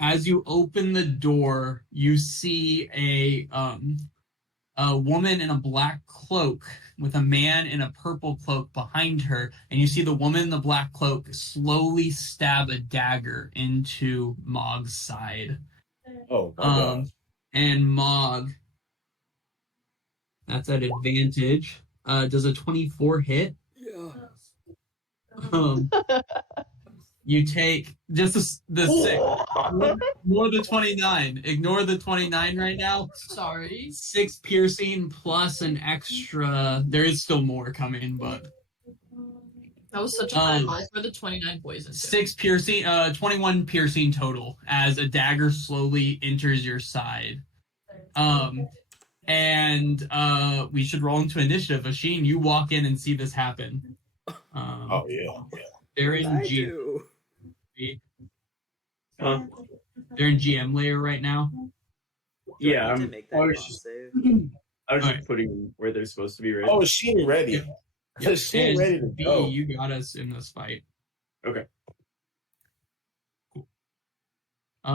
As you open the door, you see a woman in a black cloak with a man in a purple cloak behind her, and you see the woman in the black cloak slowly stab a dagger into Mog's side. Oh, my God. And Mog, that's at advantage. Does a 24 hit? Yeah. You take just the 6. Ignore the 29. Ignore the 29 right now. Sorry. 6 piercing plus an extra. There is still more coming, but That was such a high roll for the 29 poison. 6 piercing, 21 piercing total as a dagger slowly enters your side. And we should roll into initiative. Asheen, you walk in and see this happen. Oh yeah. They're What in did I GM. do? Huh? They're in GM layer right now. Do Yeah, I need to I'm- make I that was con just- save? I was Alright. just putting them where they're supposed to be ready. Oh, is she ready? Yep. Is she And ready to B, go? you got us in this fight. Okay. Cool.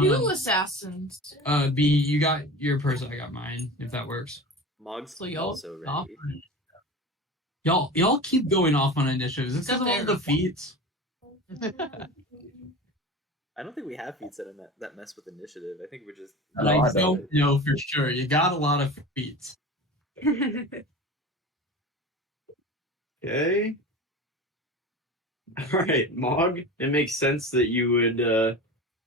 You assassins. B, you got your person, I got mine, if that works. Mog's So y'all also off? ready. Y'all keep going off on initiatives. It's because of all the feats. I don't think we have feats that mess with initiative. I think we're just. But No, I I don't. don't know for sure. You got a lot of feats. Okay. All right, Mog. It makes sense that you would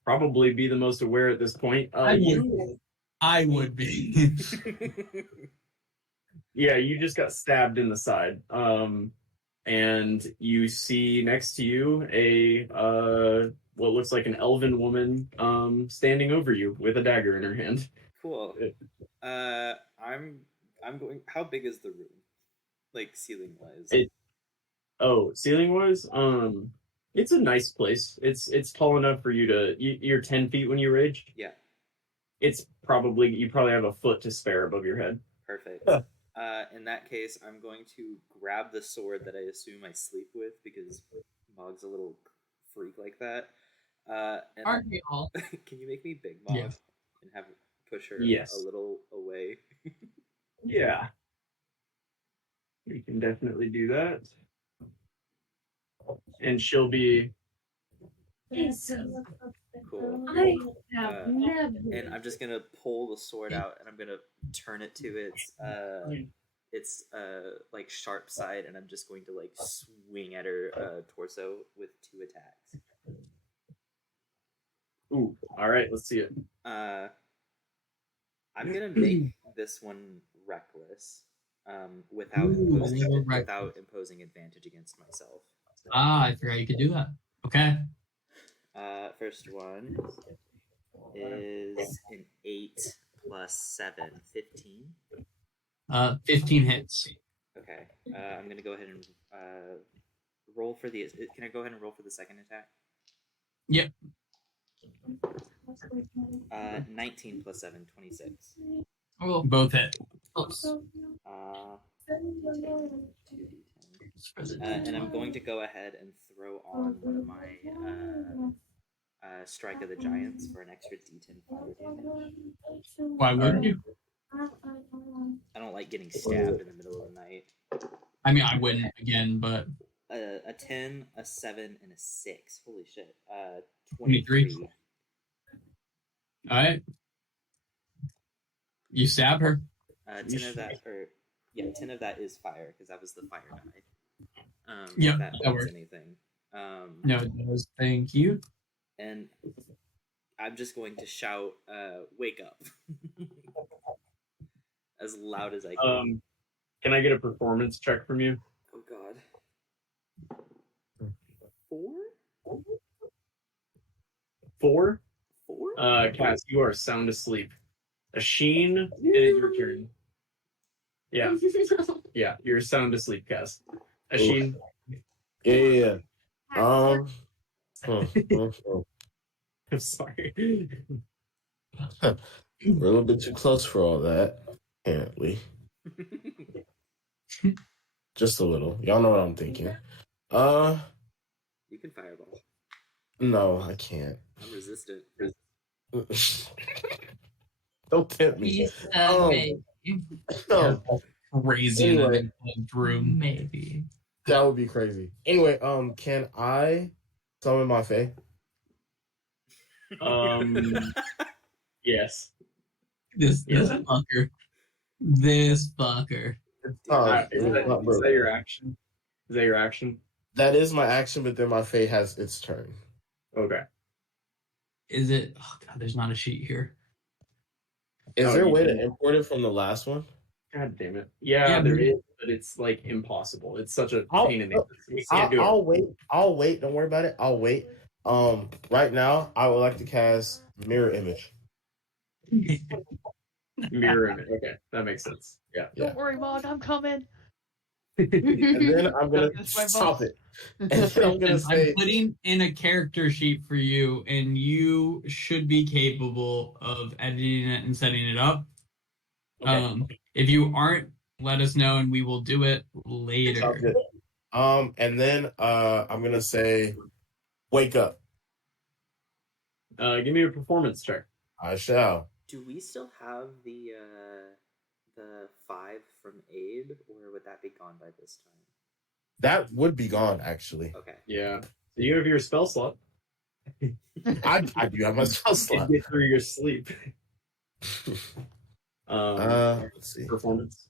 probably be the most aware at this point. I would be. Yeah, you just got stabbed in the side. And you see next to you a what looks like an elven woman standing over you with a dagger in her hand. Cool. I'm going. How big is the room? Like ceiling wise. Ceiling wise, it's a nice place. It's tall enough for you to. You're 10 feet when you rage. Yeah. You probably have a foot to spare above your head. Perfect. Yeah. In that case, I'm going to grab the sword that I assume I sleep with because Mog's a little freak like that. And Aren't we all? can you make me Big Mog Yes. and have push her Yes. a little away? Yeah. You can definitely do that. And she'll be Cool. I have Uh, never. And I'm just gonna pull the sword out and I'm gonna turn it to its like sharp side, and I'm just going to like swing at her torso with 2 attacks. Ooh. All right, let's see it. I'm gonna make this one reckless, without Ooh, imposing, reckless. without imposing advantage against myself. I forgot you could do that. Okay. First one is an 8 plus 7, 15. 15 hits. Okay. I'm gonna go ahead and roll for the. Can I go ahead and roll for the second attack? Yep. 19 plus 7, 26. Oh, Both hit. close. 2d10. And I'm going to go ahead and throw on one of my Strike of the Giants for an extra d10 fire damage. Why wouldn't you? I don't like getting stabbed in the middle of the night. I mean, I wouldn't again, but A 10, a 7, and a 6. Holy shit. 23. 23. all right. You stab her. 10 of that, 10 of that is fire because that was the fire die. Yep, if that that means works. anything. No, it does. Thank you. And I'm just going to shout, "Wake up!" as loud as I can. Can I get a performance check from you? Oh God. 4? 4? 4? Cass, you are sound asleep. Asheen, it is your turn. Yeah, yeah, you're sound asleep, Cass. Asheen, Yeah. I'm sorry. We're a little bit too close for all that, apparently. Just a little. Y'all know what I'm thinking. You can fireball. No, I can't. I'm resistant. Don't tempt me. He said Oh. maybe. No, Crazy Anyway. in an enclosed room. Maybe. that would be crazy. Anyway, can I summon my fae? Yes. This Yeah. fucker. This fucker. It's Is not that broken. your action? Is that your action? That is my action, but then my fae has its turn. Okay. Is it? Oh god, there's not a sheet here. Is Oh, there a you way can- to import it from the last one? God damn it. Yeah, Yeah, there but- is, but it's like impossible. It's such a pain in the ass. We can't I'll, do it. I'll wait. I'll wait. Don't worry about it. I'll wait. Right now, I would like to cast Mirror Image. Mirroring it. Okay, that makes sense. Yeah. Yeah. Don't worry, Mog, I'm coming. And then I'm gonna That's my stop boss. it. And then I'm gonna I'm say, putting in a character sheet for you, and you should be capable of editing it and setting it up. Okay. If you aren't, let us know, and we will do it sounds later. good. And then I'm gonna say, wake up. Give me a performance check. I shall. Do we still have the 5 from Aid, or would that be gone by this time? That would be gone, actually. Okay. Yeah. So you have your spell slot. I do have my spell You slot. get through your sleep. Let's see. Performance.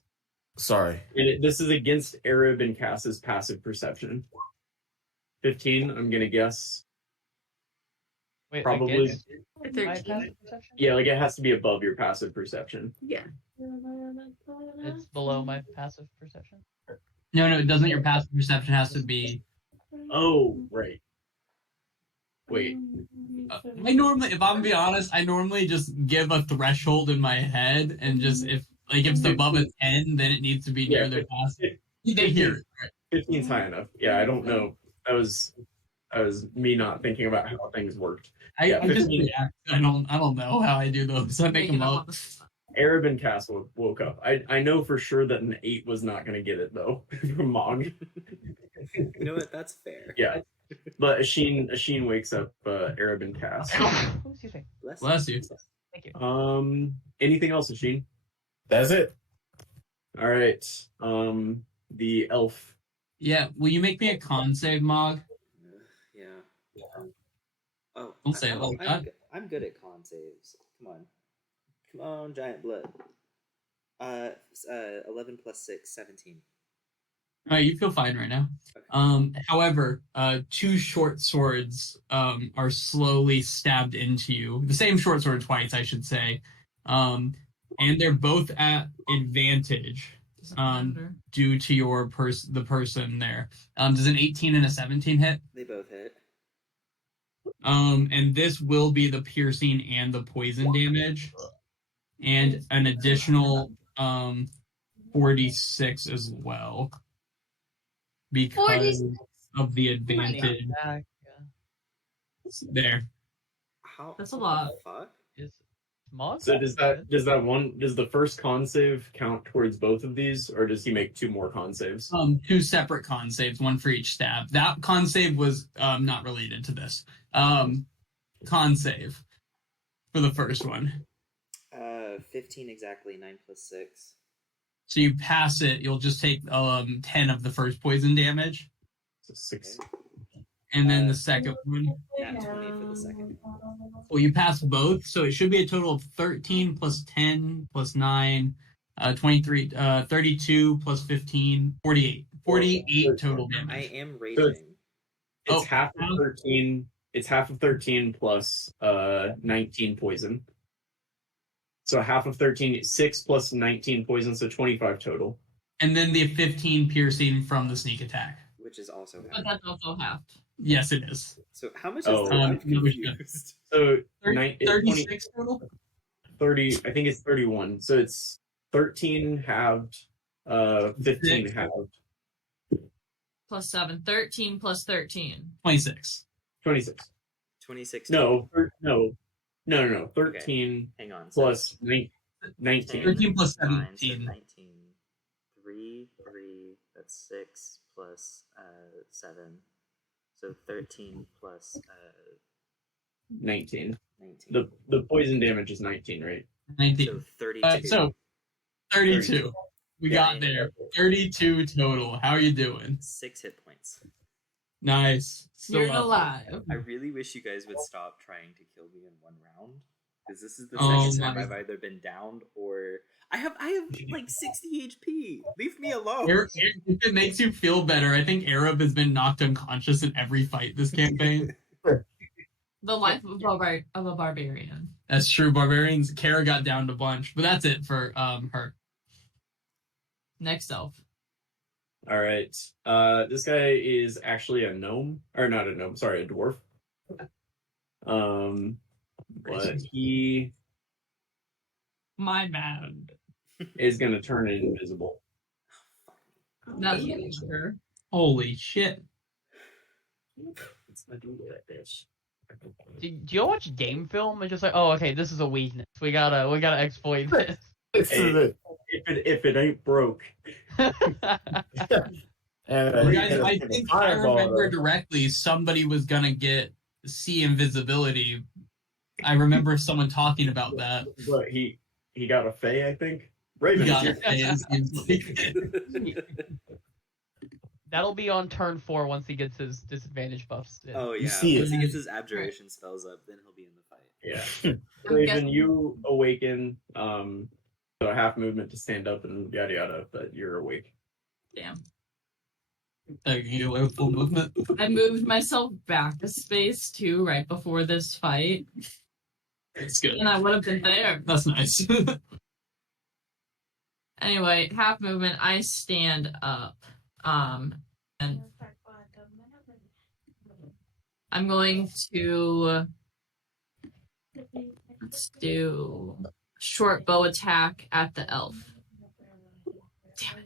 Sorry. This is against Arab and Cass's passive perception. 15, I'm gonna guess. Wait, Probably. against my 13. passive perception? Yeah, like it has to be above your passive perception. Yeah. It's below my passive perception. No, it doesn't. Your passive perception has to be. Oh, right. Wait. I normally, if I'm gonna be honest, I normally just give a threshold in my head, and just if it's above a 10, then it needs to be near their passive. They hear it. 15's high enough. Yeah, I don't know. That was me not thinking about how things worked. I just 15. react. I don't know how I do those. I make them up. Arab and Cass woke up. I know for sure that an 8 was not going to get it though from Mog. You know what? That's fair. Yeah, but Asheen wakes up Arab and Cass. Oh, excuse me. Bless you. Thank you. Anything else, Asheen? That's it. All right. The elf. Yeah. Will you make me a con save, Mog? Yeah. Oh, Don't say it like that. I'm good at con saves. Come on, giant blood. 11 plus 6, 17. All right, you feel fine right now. Okay. However, 2 short swords are slowly stabbed into you. The same short sword twice, I should say. And they're both at advantage due to your the person there. Does an 18 and a 17 hit? They both hit. And this will be the piercing and the poison damage, and an additional 46 as well because 46? of the advantage. Back, There. How? That's a lot. Fuck. Is Mog? So does the first con save count towards both of these, or does he make 2 more con saves? 2 separate con saves, 1 for each stab. That con save was not related to this. Con save for the first one. 15 exactly. 9 plus 6. So you pass it, you'll just take 10 of the first poison damage, So 6. Okay. and then the second one. Nat 20 for the second. Well, you pass both, so it should be a total of 13 plus 10 plus 9, 23, 32 plus 15, 48. 48 total I damage. am raging. It's half of 13. It's half of 13 plus 19 poison. So half of 13, 6 plus 19 poison, so 25 total. And then the 15 piercing from the sneak attack. Which is also But half. that's also half. Yes, it is. So how much Oh. is that? I'm No, we confused. So 36 total? 30, I think it's 31. So it's 13 halved, 15 Six. halved, Plus 7. 13 plus 13. 26. 26. 26. No. 13 Hang on. So plus 19. 13 plus 9, so 17. 19. 3, that's 6 plus 7. So 13 plus 19. 19. The poison damage is 19, right? 19. So 32. So 32. 32. We Yeah, got there. 32 total. How are you doing? 6 hit points. Nice. Still You're up. alive. I really wish you guys would stop trying to kill me in one round. Because this is the Oh second time my- I've either been downed or I have like 60 HP. Leave me alone. If it makes you feel better, I think Arab has been knocked unconscious in every fight this campaign. The life of a barbarian. That's true. Barbarians, Kara got downed a bunch, but that's it for her. Next elf. All right. This guy is actually a gnome, or not a gnome. Sorry, a dwarf. But he My man. is going to turn invisible. That's sure. Holy shit. Do y'all watch game film and just like, oh, okay, this is a weakness. We gotta exploit this. This is it. If it ain't broke. And Guys, I think I remember directly somebody was gonna see invisibility. I remember someone talking about that. But he got a Fae, I think. Raven, Got it's it. That'll be on turn 4 once he gets his disadvantage buffs. Oh yeah, see once it. he gets his abjuration spells up, then he'll be in the fight. Yeah. Raven, you awaken. So a half movement to stand up and yada yada, but you're awake. Damn. You have full movement. I moved myself back a space too right before this fight. It's good. And I would have been there. That's nice. Anyway, half movement, I stand up. And I'm going to let's do short bow attack at the elf. Damn it.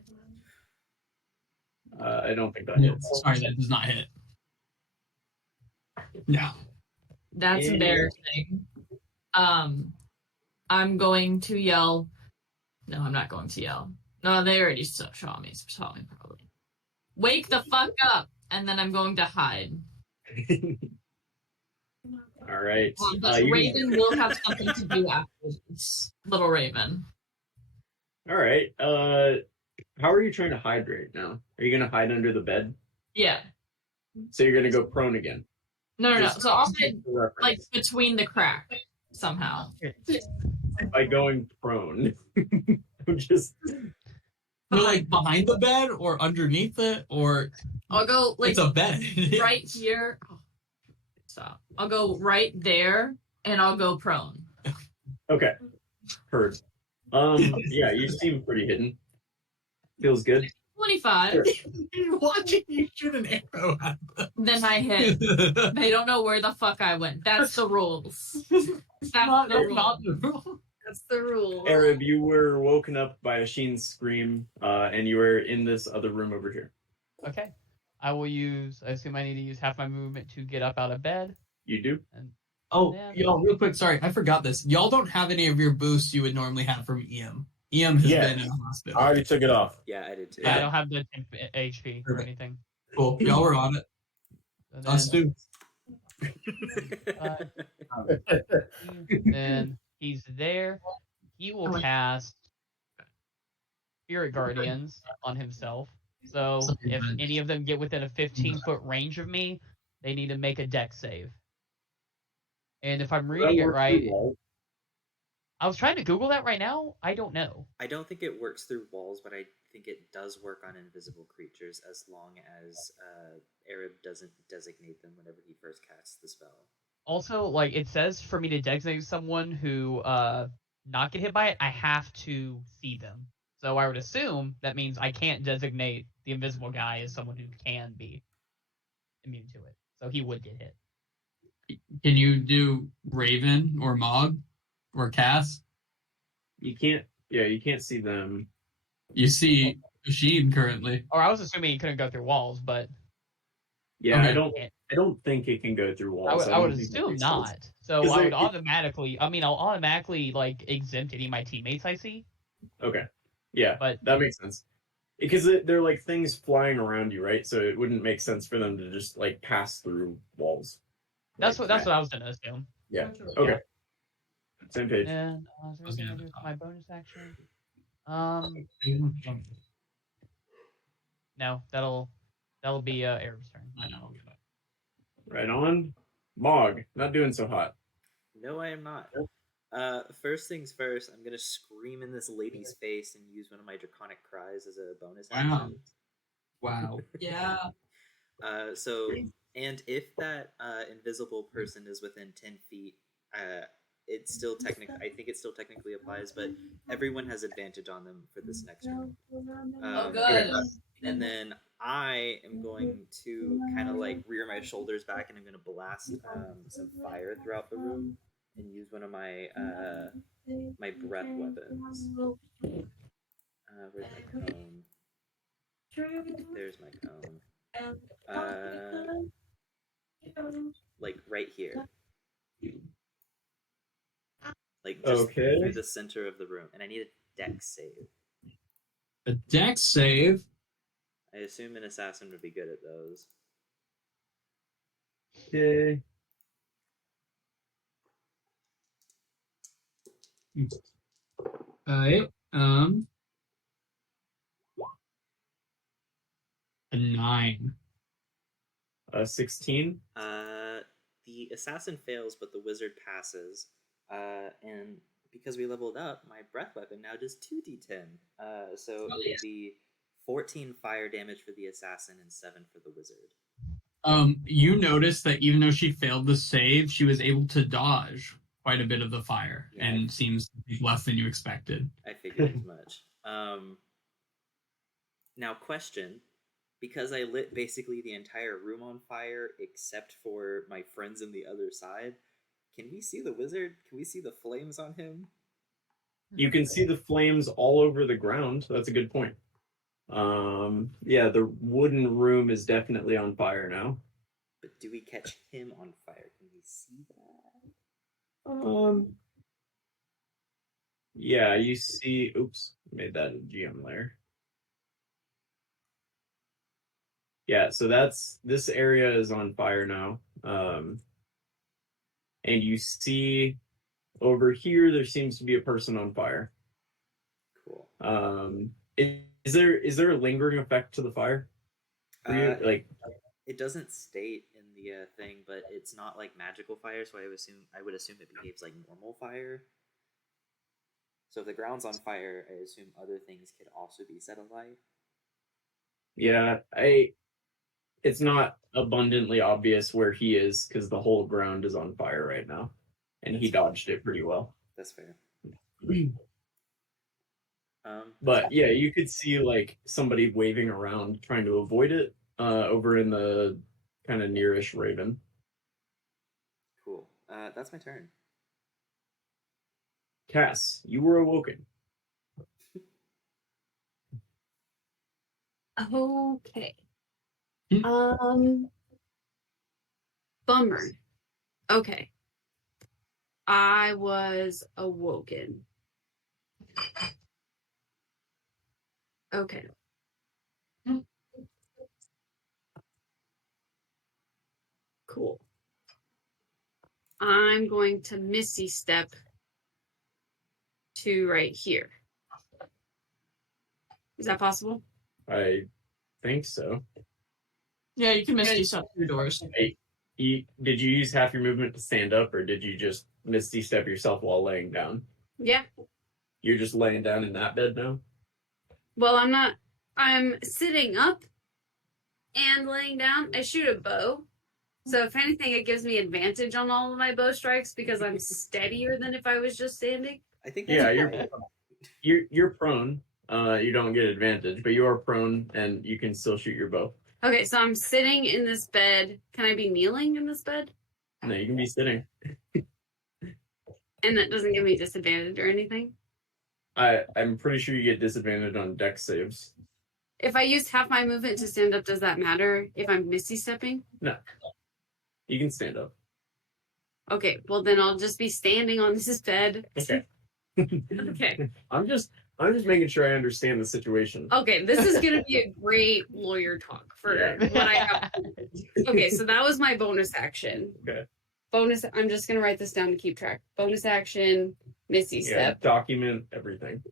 I don't think that No, hits. sorry, that does not hit. No. That's Yeah. embarrassing. I'm going to yell. No, I'm not going to yell. No, they already saw me probably. Wake the fuck up! And then I'm going to hide. All right. But Raven will have something to do after this. Little Raven. All right. How are you trying to hide right now? Are you going to hide under the bed? Yeah. So you're going to go prone again? No. Just So I'll hide for reference. like between the crack somehow. By going prone. I'm just No, like behind the bed or underneath it, or I'll go like it's a bed. right here. Oh, stop. I'll go right there and I'll go prone. okay. Heard. Yeah, you seem pretty hidden. Feels good. 25. Sure. You're watching you shoot an arrow at Then I hit. them. They don't know where the fuck I went. That's the rules. That's Not the rule. the rule. That's the rule. Arab, you were woken up by a Sheen's scream, and you were in this other room over here. Okay. I assume I need to use half my movement to get up out of bed. You do? Oh, Yeah. y'all, real quick, sorry, I forgot this. Y'all don't have any of your boosts you would normally have from EM. EM has Yeah. been in the hospital. I already took it off. Yeah, I did too. Yeah, I don't have the 10 HP or Perfect. anything. Cool. Y'all were on it. So Us too. Then he's there. He will cast Spirit Guardians on himself. So if any of them get within a 15-foot range of me, they need to make a dex save. And if I'm reading it right, I was trying to Google that right now. I don't know. I don't think it works through walls, but I think it does work on invisible creatures as long as Arab doesn't designate them whenever he first casts the spell. Also, like it says for me to designate someone who not get hit by it, I have to see them. So I would assume that means I can't designate the invisible guy as someone who can be immune to it. So he would get hit. Can you do Raven or Mog or Cass? You can't. Yeah, you can't see them. You see Sheen currently. Or I was assuming he couldn't go through walls, but Yeah, Okay. I don't think it can go through walls. I would don't think that assume makes not. sense. So Is I there- would automatically. I mean, I'll automatically like exempt any of my teammates I see. Okay. Yeah, But that makes sense. Because they're like things flying around you, right? So it wouldn't make sense for them to just like pass through walls. that's Like what that. I was gonna assume. Yeah. Okay. Same page. And is there anything I do with my bonus action? No, that'll be Arab's turn. I know. Right on. Mog, not doing so hot. No, I am not. First things first, I'm gonna scream in this lady's face and use one of my draconic cries as a bonus Wow. action. Wow. Yeah. And if that invisible person is within 10 feet, it's still I think it still technically applies, but everyone has advantage on them for this next round. Oh, good. And then I am going to kind of like rear my shoulders back, and I'm going to blast some fire throughout the room. and use one of my my breath weapons. Where's my cone? There's my cone. Like right here. Like just through the center of the room, and I need a dex save. A dex save. I assume an assassin would be good at those. Okay. Alright. A 9. 16. The assassin fails, but the wizard passes. And because we leveled up, my breath weapon now does 2d10. So it would be 14 fire damage for the assassin and 7 for the wizard. You notice that even though she failed the save, she was able to dodge quite a bit of the fire, and seems to be less than you expected. I figured as much. Now, question. Because I lit basically the entire room on fire except for my friends on the other side, can we see the wizard? Can we see the flames on him? You can see the flames all over the ground. That's a good point. Yeah, the wooden room is definitely on fire now. But do we catch him on fire? Can we see that? Yeah, you see... Oops, made that a GM layer. Yeah, so this area is on fire now. And you see over here, there seems to be a person on fire. Cool. Is there a lingering effect to the fire? Like, it doesn't state in the thing, but it's not like magical fire, so I would assume it behaves like normal fire. So if the ground's on fire, I assume other things could also be set alight. Yeah, it's not abundantly obvious where he is because the whole ground is on fire right now, and he dodged it pretty well. That's fair. But yeah, you could see like somebody waving around trying to avoid it over in the kind of nearish Raven. Cool. That's my turn. Cass, you were awoken. Okay. Bummer. Okay. I was awoken. Okay. Cool. I'm going to Missy step to right here. Is that possible? I think so. Yeah, you can misty step through doors. Hey, did you use half your movement to stand up, or did you just misty step yourself while laying down? Yeah. You're just laying down in that bed now? Well, I'm not. I'm sitting up and laying down. I shoot a bow. So if anything, it gives me advantage on all of my bow strikes because I'm steadier than if I was just standing. I think that's you're prone. You don't get advantage, but you are prone and you can still shoot your bow. Okay, so I'm sitting in this bed. Can I be kneeling in this bed? No, you can be sitting. And that doesn't give me disadvantage or anything? I'm pretty sure you get disadvantage on dex saves. If I use half my movement to stand up, does that matter if I'm misty stepping? No. You can stand up. Okay, well then I'll just be standing on this bed. Okay. Okay. I'm just making sure I understand the situation. Okay, this is gonna be a great lawyer talk for what I have. Okay, so that was my bonus action. Okay. I'm just gonna write this down to keep track. Bonus action, Missy step. Document everything.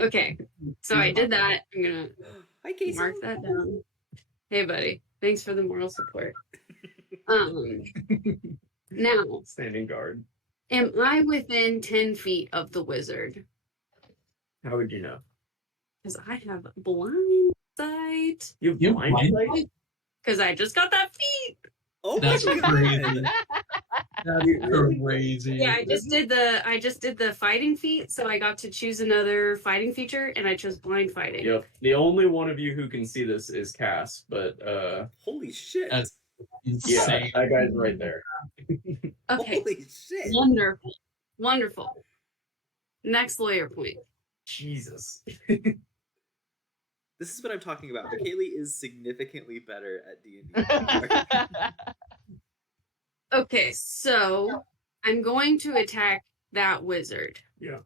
Okay, so I did that. I'm gonna mark that down. Hey, buddy. Thanks for the moral support. Now, standing guard. Am I within 10 feet of the wizard? How would you know? Because I have blind sight. You have blind sight? Because I just got that feat. Oh, that's crazy. That's crazy. Yeah, I just did the fighting feat, so I got to choose another fighting feature, and I chose blind fighting. Yep. The only one of you who can see this is Cass, but holy shit. That's insane. Yeah, that guy's right there. Okay. Holy shit! Wonderful. Wonderful. Next lawyer point. Jesus. This is what I'm talking about. McKaylee is significantly better at D&D. Okay, so I'm going to attack that wizard. Yeah.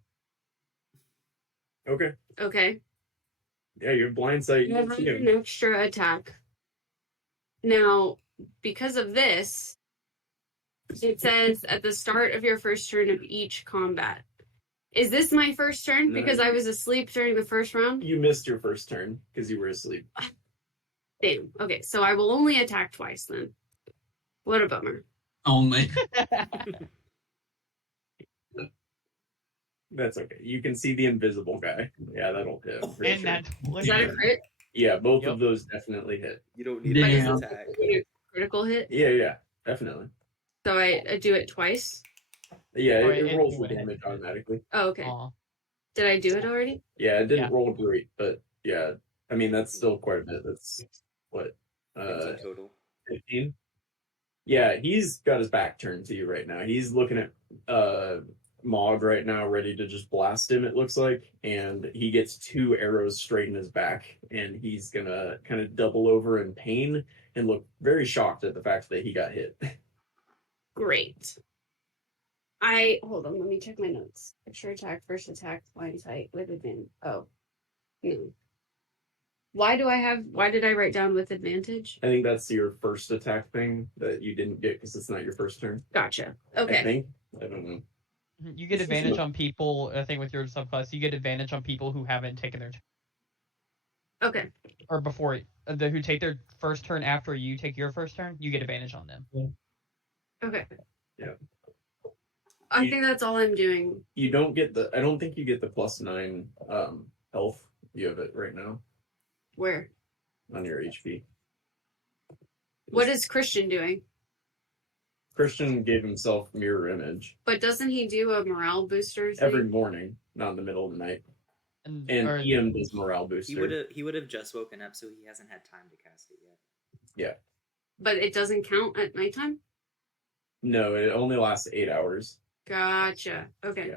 Okay. Okay. Yeah, you're blindsight. I have an extra attack. Now, because of this, it says at the start of your first turn of each combat. Is this my first turn? No, Because I was asleep during the first round? You missed your first turn because you were asleep. Damn. Okay, so I will only attack twice then. What a bummer. Only. That's okay. You can see the invisible guy. Yeah, that'll hit. I'm pretty And sure. that Is that a crit? Yeah, both Yep. of those definitely hit. You don't need Damn. an attack. Critical hit? Yeah, definitely. So I do it twice? Yeah, Or it it rolls the would hit. damage automatically. Oh, okay. Aw. Did I do it already? Yeah, it didn't Yeah. roll great, but yeah, I mean that's still quite a bit. That's what 15 total. 15. Yeah, he's got his back turned to you right now. He's looking at Mog right now, ready to just blast him. It looks like, and he gets 2 arrows straight in his back, and he's gonna kind of double over in pain and look very shocked at the fact that he got hit. Great. Hold on, let me check my notes. Extra attack, first attack, blind sight with advantage. Oh. No. Why did I write down with advantage? I think that's your first attack thing that you didn't get because it's not your first turn. Gotcha. I Okay. think. I don't know. You get advantage on people, I think with your subclass, you get advantage on people who haven't taken their turn. Okay. Or before, who take their first turn after you take your first turn, you get advantage on them. Okay. Yeah. I think that's all I'm doing. You don't get the. I don't think you get the +9 health. You have it right now Where? on your HP. What is Christian doing? Christian gave himself mirror image But doesn't he do a morale booster thing? every morning, not in the middle of the night. And or- Ian does morale booster. He would have just woken up, so he hasn't had time to cast it yet. Yeah. But it doesn't count at nighttime? No, it only lasts 8 hours. Gotcha. Okay. Yeah.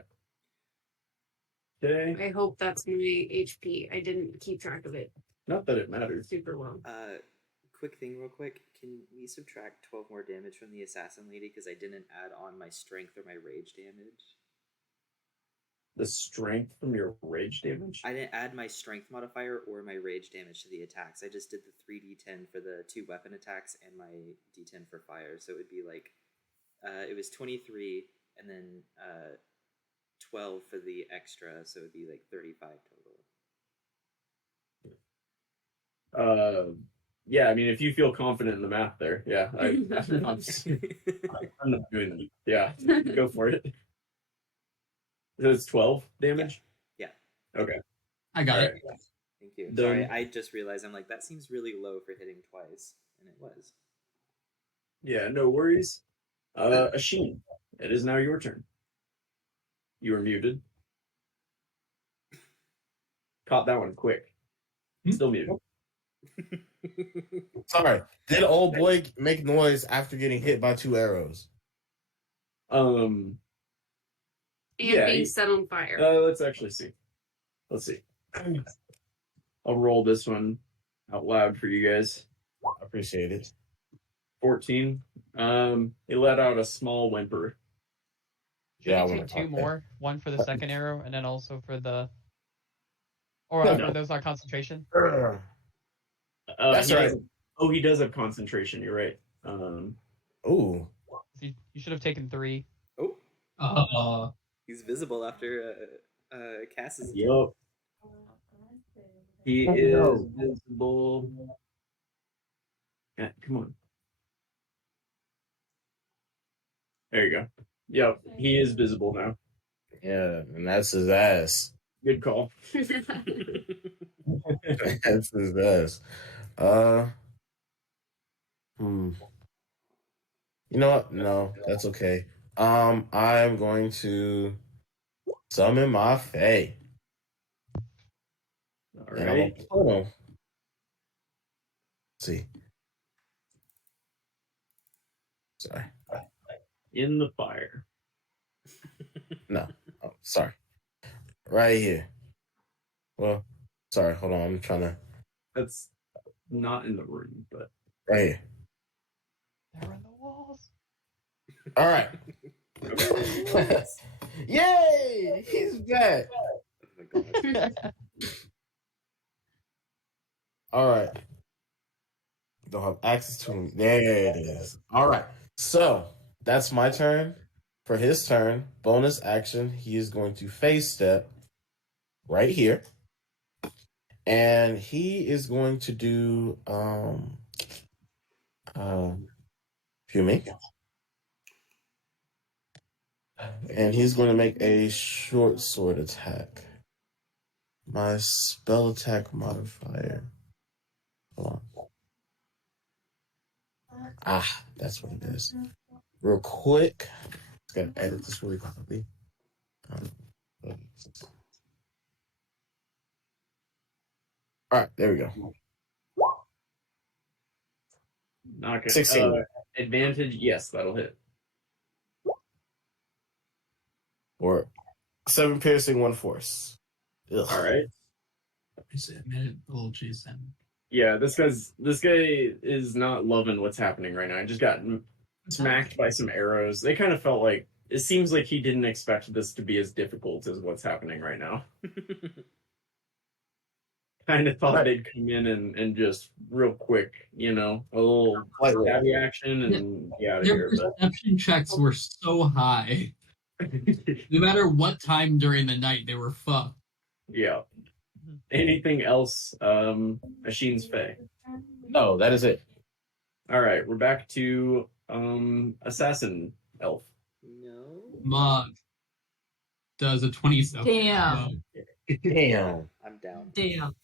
Okay. I hope that's my HP. I didn't keep track of it Not that it matters. super well. Quick thing, real quick. Can we subtract 12 more damage from the assassin lady because I didn't add on my strength or my rage damage? The strength from your rage damage? I didn't add my strength modifier or my rage damage to the attacks. I just did the 3d10 for the 2 weapon attacks and my d10 for fire. So it would be like, it was 23 and then 12 for the extra. So it would be like 35 total. Yeah, I mean, if you feel confident in the math there, yeah. I'm not doing that. Yeah, go for it. So it's 12 damage? Yeah. Okay. I got it. Right. Thank you. Done. Sorry, I just realized I'm like, that seems really low for hitting twice. And it was. Yeah, no worries. Asheen, it is now your turn. You are muted. Caught that one quick. Still muted. Sorry. Did old boy make noise after getting hit by 2 arrows? And Yeah, being he- set on fire. Let's actually see. Let's see. I'll roll this one out loud for you guys. I appreciate it. 14. He let out a small whimper. Should Yeah, I you wanna take 2 talk that. more? One for the second arrow, and then also for the... Or No. those are concentration? That's He right. does- Oh, he does have concentration. You're right. Ooh. You should have taken 3. Oh, he's visible after Cass is. Yep. He Oh, is no. visible. Yeah, come on. There you go. Yep, he is visible now. Yeah, and that's his ass. Good call. That's his ass. You know what? No, that's okay. I'm going to summon my Fae. All And I'm right. gonna put him. See. Sorry. in the fire. No. Oh, sorry. Right here. Well, sorry. Hold on. I'm trying to. That's not in the room, but Right here. They're in the walls. All right. Yay! He's back. Oh my god. All right. Don't have access to him. There it is. All right. So that's my turn. For his turn, bonus action, he is going to phase step right here. And he is going to do fuming. And he's going to make a short sword attack. My spell attack modifier. Hold on. Ah, that's what it is. Real quick. Just gotta edit this really quickly. All right, there we go. not good. 16. Advantage, yes, that'll hit. Or 7 piercing, 1 force. Ugh. All right. Is it little Jason? Yeah, this guy is not loving what's happening right now. I just got smacked by some arrows. They kind of felt like it seems like he didn't expect this to be as difficult as what's happening right now. Kind of thought they'd come in and just real quick, a little stabby action and be out of Their here. perception checks were so high. No matter what time during the night, they were fucked. Yeah. Anything else? Machines Faye. No, that is it. All right, we're back to assassin elf. No. Mog does a 27. Damn. Damn. I'm down. Damn.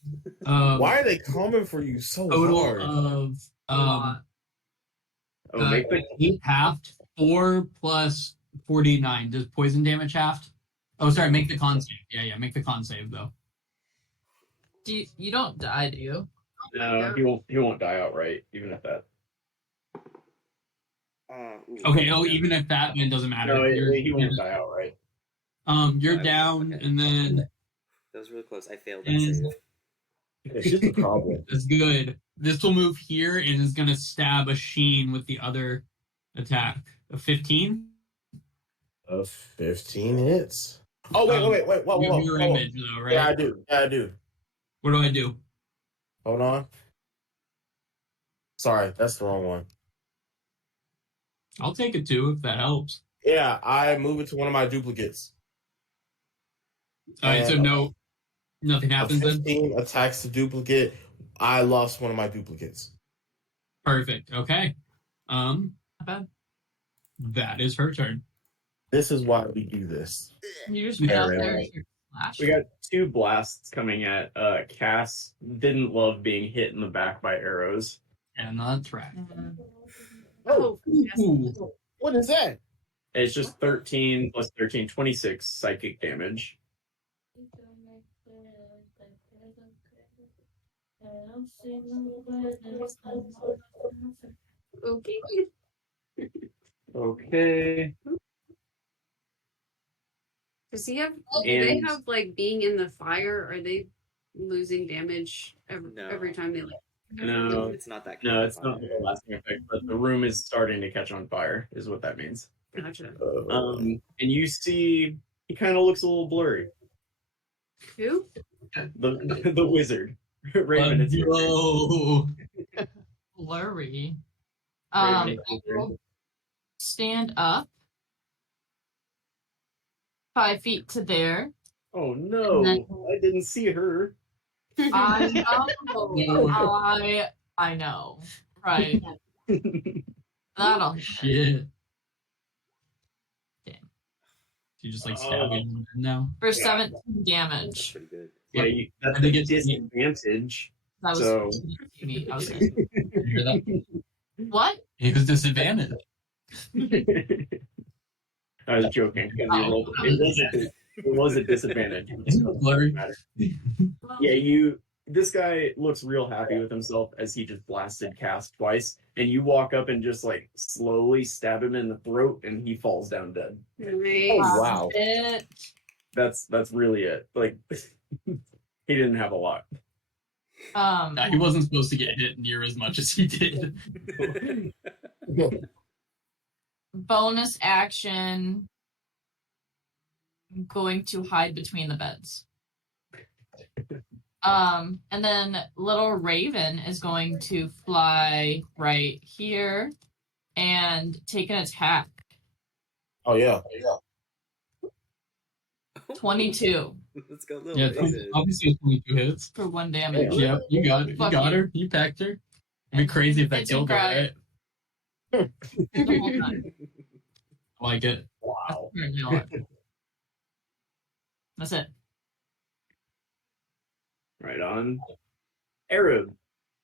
Why are they coming for you so Total hard? of Make the 8 halved, 4 plus 49. Does poison damage halved? Oh, sorry, make the con save. Yeah, make the con save though. You don't die, do you? No, he won't die outright, even at that. Okay, even if that, then it doesn't matter. No, he won't die outright. You're down, okay. and then That was really close. I failed that save. It's just a problem. that's good. This will move here and is gonna stab a Sheen with the other attack. A 15. A 15 hits. Oh wait. You have your image though, right? Yeah, I do. What do I do? Hold on. Sorry, that's the wrong one. I'll take it too if that helps. Yeah, I move it to one of my duplicates. All right, so And nothing a happens then. 15 attacks the duplicate. I lost one of my duplicates. Perfect. Okay. Not bad. That is her turn. This is why we do this. You just went out Yeah, there right. and slash. We got 2 blasts coming at Cass. Didn't love being hit in the back by arrows. And that's right. Mhm. Oh, yes. Ooh. What is that? It's just 13 plus 13, 26 psychic damage. Okay. Okay. Does he have? Do they And- have like being in the fire? Are they losing damage every No. time they leave? No, It's not that. no, it's not the lasting effect, but the room is starting to catch on fire, is what that means. Gotcha. And you see, he kind of looks a little blurry. Who? The wizard, Raven. It's your turn. Whoa. Blurry. Raven, it's your turn. Stand up. 5 feet to there. Oh no! And I didn't see her. I know. I know. Right. That'll hit. Shit. Damn. You just like stab Oh. him now. For Yeah. 17 That's damage. pretty good. Yeah, that's I think a it's- disadvantage. That was So- me. I was Did you hear that? what? He was disadvantaged. I was joking. Because you rolled- it was a disadvantage. Blurry. Yeah, you this guy looks real happy with himself as he just blasted cast twice, and you walk up and just like slowly stab him in the throat, and he falls down dead. Nice. Oh, wow. That's really it. Like he didn't have a lot. He wasn't supposed to get hit near as much as he did. Bonus action. I'm going to hide between the beds. And then little Raven is going to fly right here and take an attack. Oh, yeah. 22 Let's go, little Yeah, Raven. obviously 22 hits. for 1 damage. Yeah, you got it. You Fuck got you. her. You packed her. It'd be crazy if that It's killed her, right? The whole time. I like it. Wow. That's it. Right on. Arab,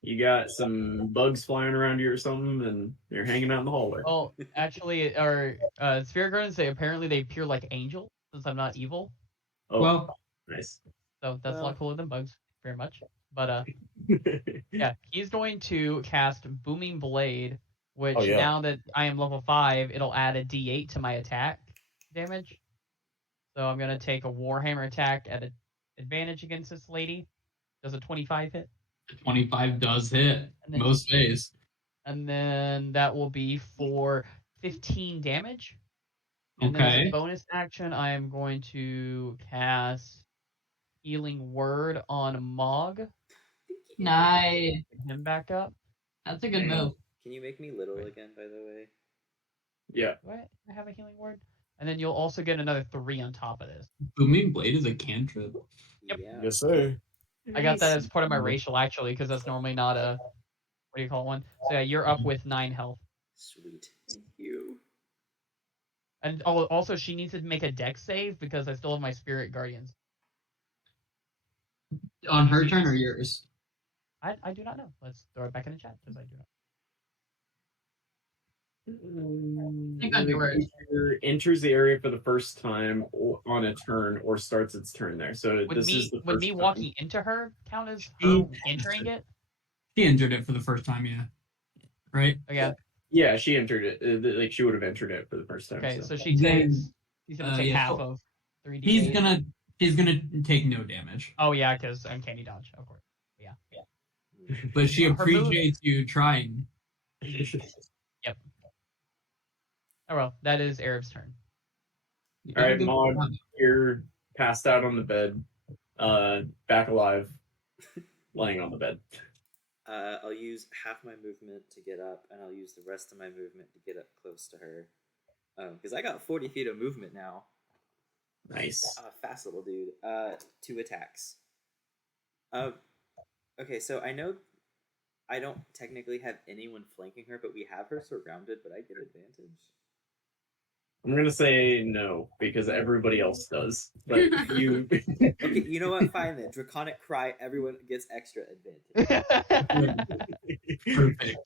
you got some bugs flying around you or something, and you're hanging out in the hallway. Well, actually, our spirit guardians, apparently they appear like angels since I'm not evil. Oh, Well, nice. So that's a Well. lot cooler than bugs, very much. But yeah, he's going to cast Booming Blade, which Oh, yeah. now that I am level 5, it'll add a D8 to my attack damage. So I'm gonna take a Warhammer attack at an advantage against this lady. Does a 25 hit? 25 does hit. And then- Most days. And then that will be for 15 damage. And then as Okay. a bonus action, I am going to cast Healing Word on Mog. Nice. Pick him back up. That's a good move. Can you make me little again, by the way? Yeah. Do I have a Healing Word? And then you'll also get another 3 on top of this. Booming Blade is a cantrip. Yep. Yeah. Yes, sir. I got that Nice. as part of my racial, actually, because that's normally not a, what do you call it, one? So yeah, you're up with 9 health. Sweet. Thank you. And also, she needs to make a dex save because I still have my spirit guardians. On her turn or yours? I do not know. Let's throw it back in the chat because I do not. Think on yours. Creature enters the area for the first time on a turn or starts its turn there. So Would this is the would first me time. walking into her count as She- her entering it? She injured it for the first time, yeah. Right? Okay. Yeah, she entered it. Like she would have entered it for the first time. Okay. so. So she Then, takes. He's gonna take yeah, half so of 3d8. He's gonna take no damage. Oh yeah, because uncanny dodge, of course. Yeah. But she Her move- appreciates you trying. Oh well, that is Arab's turn. All right, Maud, you're passed out on the bed, back alive, laying on the bed. I'll use half my movement to get up, and I'll use the rest of my movement to get up close to her. Because I got 40 feet of movement now. Nice. Fast little dude. 2 attacks. Okay, so I know I don't technically have anyone flanking her, but we have her surrounded, but I get advantage. I'm gonna say no because everybody else does, but you. Okay, you know what? Fine then. Draconic Cry, everyone gets extra advantage. Perfect.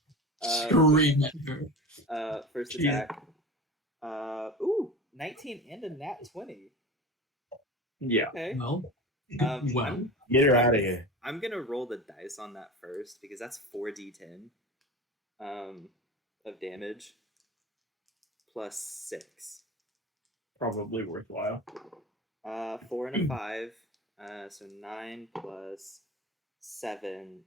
Scream at her. First Jesus. attack. 19 and a nat 20. Yeah. Okay. Well, Well. Get her out of here. I'm gonna roll the dice on that first because that's 4d10 of damage plus 6. Probably worthwhile. 4 and a 5, so 9 plus 7,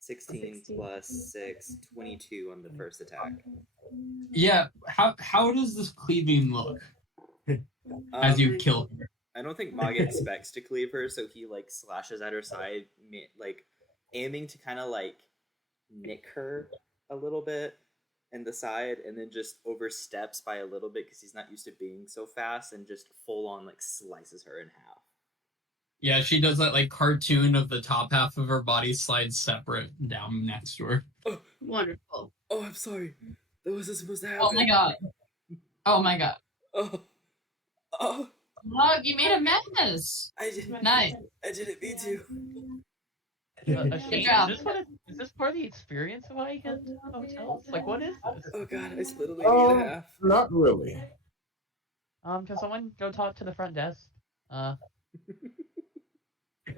16 plus 6, 22 on the first attack. yeah. How does this cleaving look as you kill her? I don't think Mog expects to cleave her, so he like slashes at her side, like aiming to kind of like nick her a little bit in the side, and then just oversteps by a little bit because he's not used to being so fast, and just full on like slices her in half. Yeah, she does that like cartoon of the top half of her body slides separate down next to her. Wonderful. Oh, I'm sorry. That wasn't supposed to happen. Oh my god. Oh my god. Oh, Look, you made a mess. I didn't. Nice. I didn't mean to. Shane, job. is this part of the experience of Icon hotels? Like, what is this? Oh god, I split a lady in half. Not really. Can someone go talk to the front desk?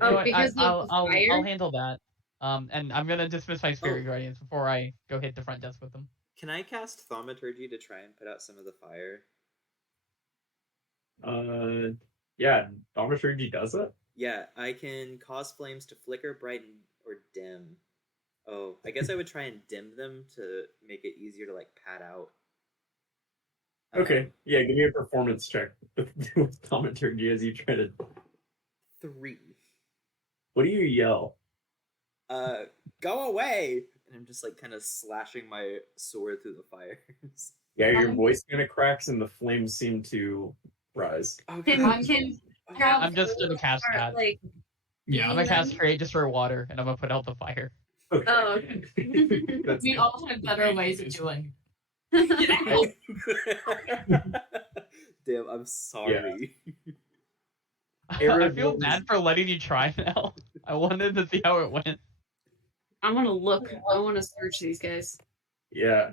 You know what? because of the I'll fire? handle that. And I'm gonna dismiss my spirit Oh. guardians before I go hit the front desk with them. Can I cast Thaumaturgy to try and put out some of the fire? Yeah, Thaumaturgy does it. Yeah, I can cause flames to flicker, brighten, or dim. Oh, I guess I would try and dim them to make it easier to like pad out. Okay, yeah, give me a performance check with Thaumaturgy as you try to. 3. What do you yell? Go away! And I'm just like kind of slashing my sword through the fires. Yeah, your voice kind of cracks and the flames seem to rise. Can I'm just gonna cast that. like Yeah. I'm gonna cast Create Destroy Water, and I'm gonna put out the fire. Okay. Oh, okay. That's We good. all have better ways of doing it. Damn, I'm sorry. I Aaron, feel what was- bad for letting you try now. I wanted to see how it went. I want to look. I want to search these guys. Yeah,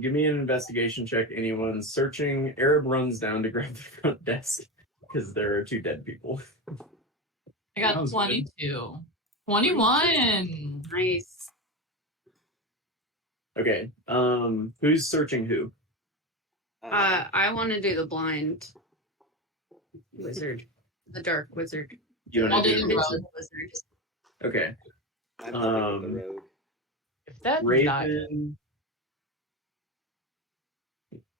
give me an investigation check. Anyone searching? Arab runs down to grab the front desk because there are 2 dead people. I That got was good. 22. 21. Nice. Okay, who's searching who? I want to do the blind wizard, the dark wizard, You I'll want do to the do? rogue. wizard. Okay, I'm looking at the road. If that's not Raven.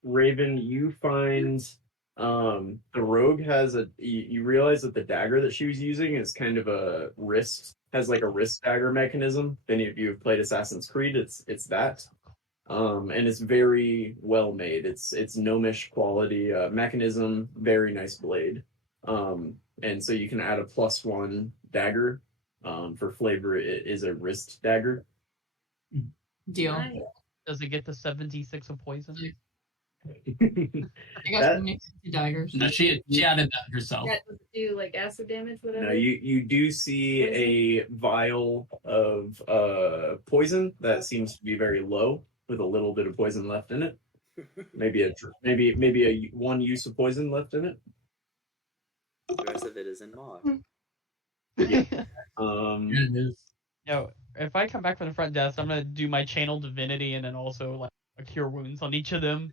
Raven, you find the rogue has you realize that the dagger that she was using is kind of a wrist, has like a wrist dagger mechanism. If any of you have played Assassin's Creed, it's that. And it's very well made. It's gnomish quality mechanism, very nice blade. And so you can add a +1 dagger. For flavor, it is a wrist dagger. Deal. Nice. does it get the 76 of poison? I got That- some new daggers. No, she added that herself. That does it do like acid damage, whatever. No, you do see a vial of poison that seems to be very low, with a little bit of poison left in it. Maybe a 1 use of poison left in it. The rest of it is in mod. Yeah. Yeah, it is. Yo, if I come back from the front desk, I'm gonna do my channel divinity and then also like a cure wounds on each of them.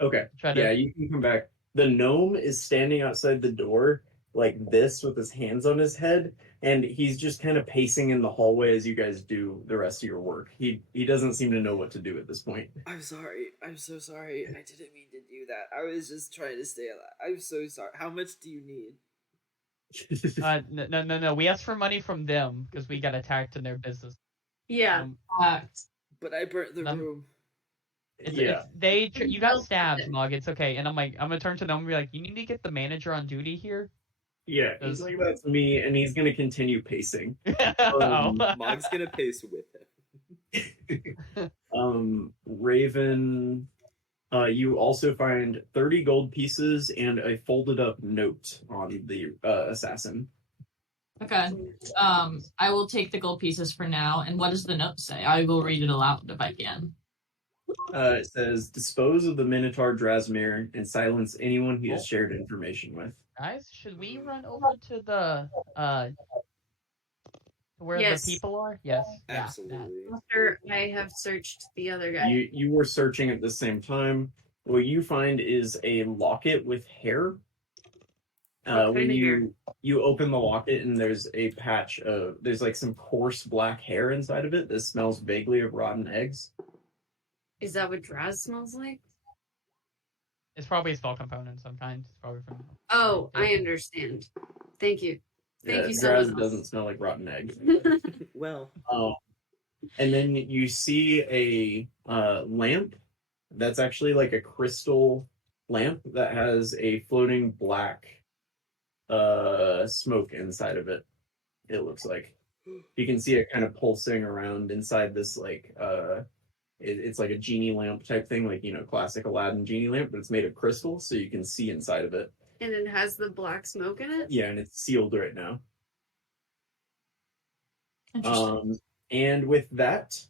Okay. Try to Yeah, you can come back. The gnome is standing outside the door like this with his hands on his head, and he's just kind of pacing in the hallway as you guys do the rest of your work. He doesn't seem to know what to do at this point. I'm sorry. I'm so sorry. I didn't mean to do that. I was just trying to stay alive. I'm so sorry. How much do you need? no. We asked for money from them because we got attacked in their business. Yeah. But I burnt the Um, room. Yeah. You got stabbed, Mug. It's okay. And I'm gonna turn to them and be like, you need to get the manager on duty here. Yeah, he's like, that's me, and he's gonna continue pacing. Oh. Mog's gonna pace with him. Raven, you also find 30 gold pieces and a folded up note on the assassin. Okay. I will take the gold pieces for now. And what does the note say? I will read it aloud if I can. It says, dispose of the Minotaur Drasmir and silence anyone he has shared information with. Guys, should we run over to the where Yes. the people are? Yes. Yeah, that. Absolutely. After I have searched the other guy. You were searching at the same time. What you find is a locket with hair. What When kind of hair? you open the locket and there's a patch of, there's like some coarse black hair inside of it that smells vaguely of rotten eggs. Is that what Draz smells like? It's probably a spell component of some kind. It's probably from. Oh, I understand. Thank you. Thank you so Draz much. doesn't smell like rotten eggs. Well, And then you see a lamp that's actually like a crystal lamp that has a floating black smoke inside of it. It looks like you can see it kind of pulsing around inside this like it's like a genie lamp type thing, like, you know, classic Aladdin genie lamp, but it's made of crystal, so you can see inside of it. And it has the black smoke in it? Yeah, and it's sealed right now. Interesting. And with that,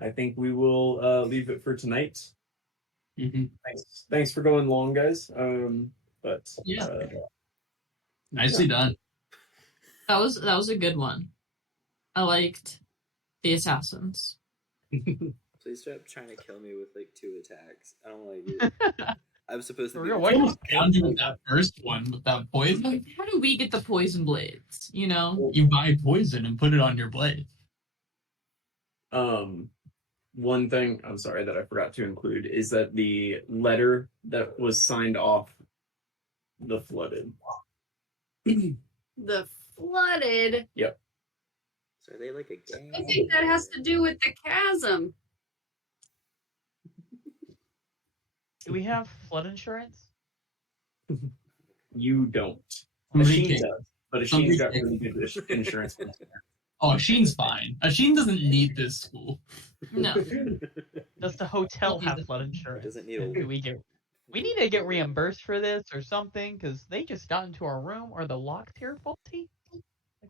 I think we will leave it for tonight. Mm-hmm. Thanks for going long, guys. But Yeah. Nicely done. That was a good one. I liked the assassins. Please stop trying to kill me with like 2 attacks. I don't like it. I'm supposed to For be. real, the what- I tank. almost down you with that first one with that poison. Like, how do we get the poison blades? You know? You buy poison and put it on your blade. One thing I'm sorry that I forgot to include is that the letter that was signed off the flooded. The flooded. So are they like a gang? I think that has to do with the chasm. Do we have flood insurance? You don't. Somebody Asheen take- does, but somebody Asheen's got take- really good insurance. Oh, Asheen's fine. Asheen doesn't need this school. No. Does the hotel have flood insurance? Doesn't need Do a. we need to get reimbursed for this or something? Because they just got into our room. Are the locks here faulty? Like,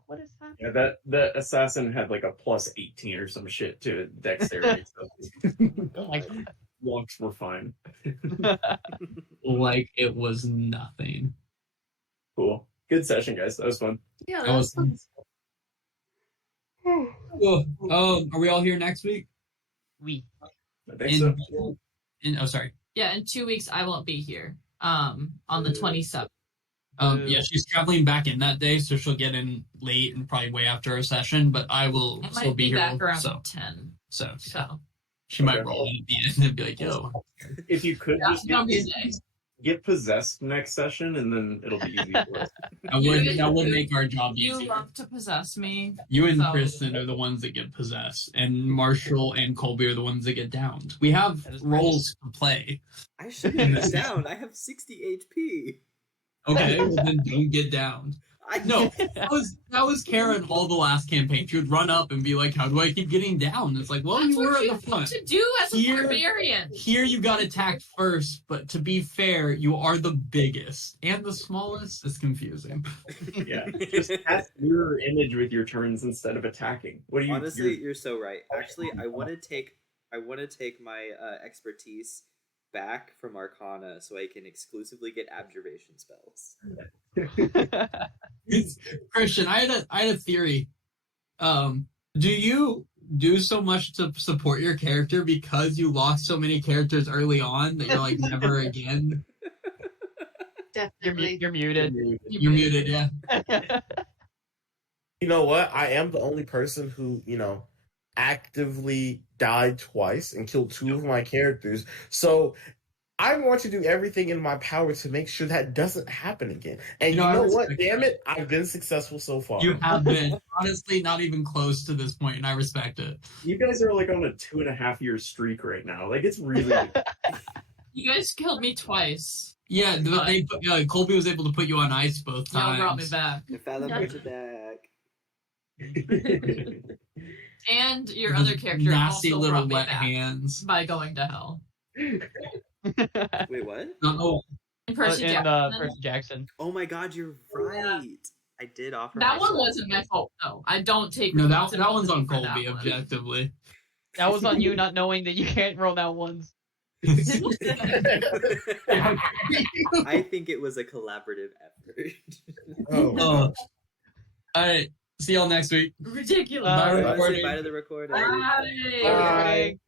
what is that? Yeah, that assassin had like a plus 18 or some shit to dexterity. So Oh my god. locks were fine. Like it was nothing. Cool. Good session, guys. That was fun. Yeah, That was that's Cool. Are we all here next week? We. I think so. Oh, sorry. Yeah, in 2 weeks I won't be here. On the 27th. Yeah, she's traveling back in that day, so she'll get in late and probably way after our session. But I will I still might be be here. back around So 10. So So she might Okay. roll in at the end and be like, "Yo, If you could that's just gonna be a day. get possessed next session, and then it'll be easy for us. that would make our job You easier." love to possess me. You and So- Kristen are the ones that get possessed, and Marshall and Colby are the ones that get downed. We have That is roles to play. I shouldn't be down. I have 60 HP. Okay, well then don't get downed. I No, that was Karen all the last campaign. She would run up and be like, "How do I keep getting down?" It's like, well, That's you were what at you the have front. to do as a Here- barbarian. Here you got attacked first, but to be fair, you are the biggest and the smallest. It's confusing. Yeah, just cast mirror image with your turns instead of attacking. What do you? Honestly, you're so right. Actually, I want to take my expertise back from Arcana so I can exclusively get abjuration spells. Christian, I had a theory. Do you do so much to support your character because you lost so many characters early on that you're like never again? definitely. You're muted. You're muted, yeah. You know what? I am the only person who, actively died twice and killed 2 of my characters. So I want to do everything in my power to make sure that doesn't happen again. And You you know, I know what? respect Damn that. it, I've been successful so far. You have been honestly not even close to this point, and I respect it. You guys are like on a 2.5-year streak right now. Like it's really. You guys killed me twice. Yeah, Colby was able to put you on ice both Y'all times. brought me back. If Fathom Yeah. brings it back. And your other character nasty also little brought me wet back hands. by going to hell. Wait, what? Oh, And Percy And Jackson. Percy Jackson. Oh my god, you're right. I did offer That one myself. wasn't my fault, though. I don't take no, that one's responsibility on for that Colby, one. objectively. That was on you not knowing that you can't roll that ones. I think it was a collaborative effort. Oh. Oh. All right. See y'all next week. Ridiculous. Bye, Bye. Honestly, recording. bye to the recording. Bye. Bye.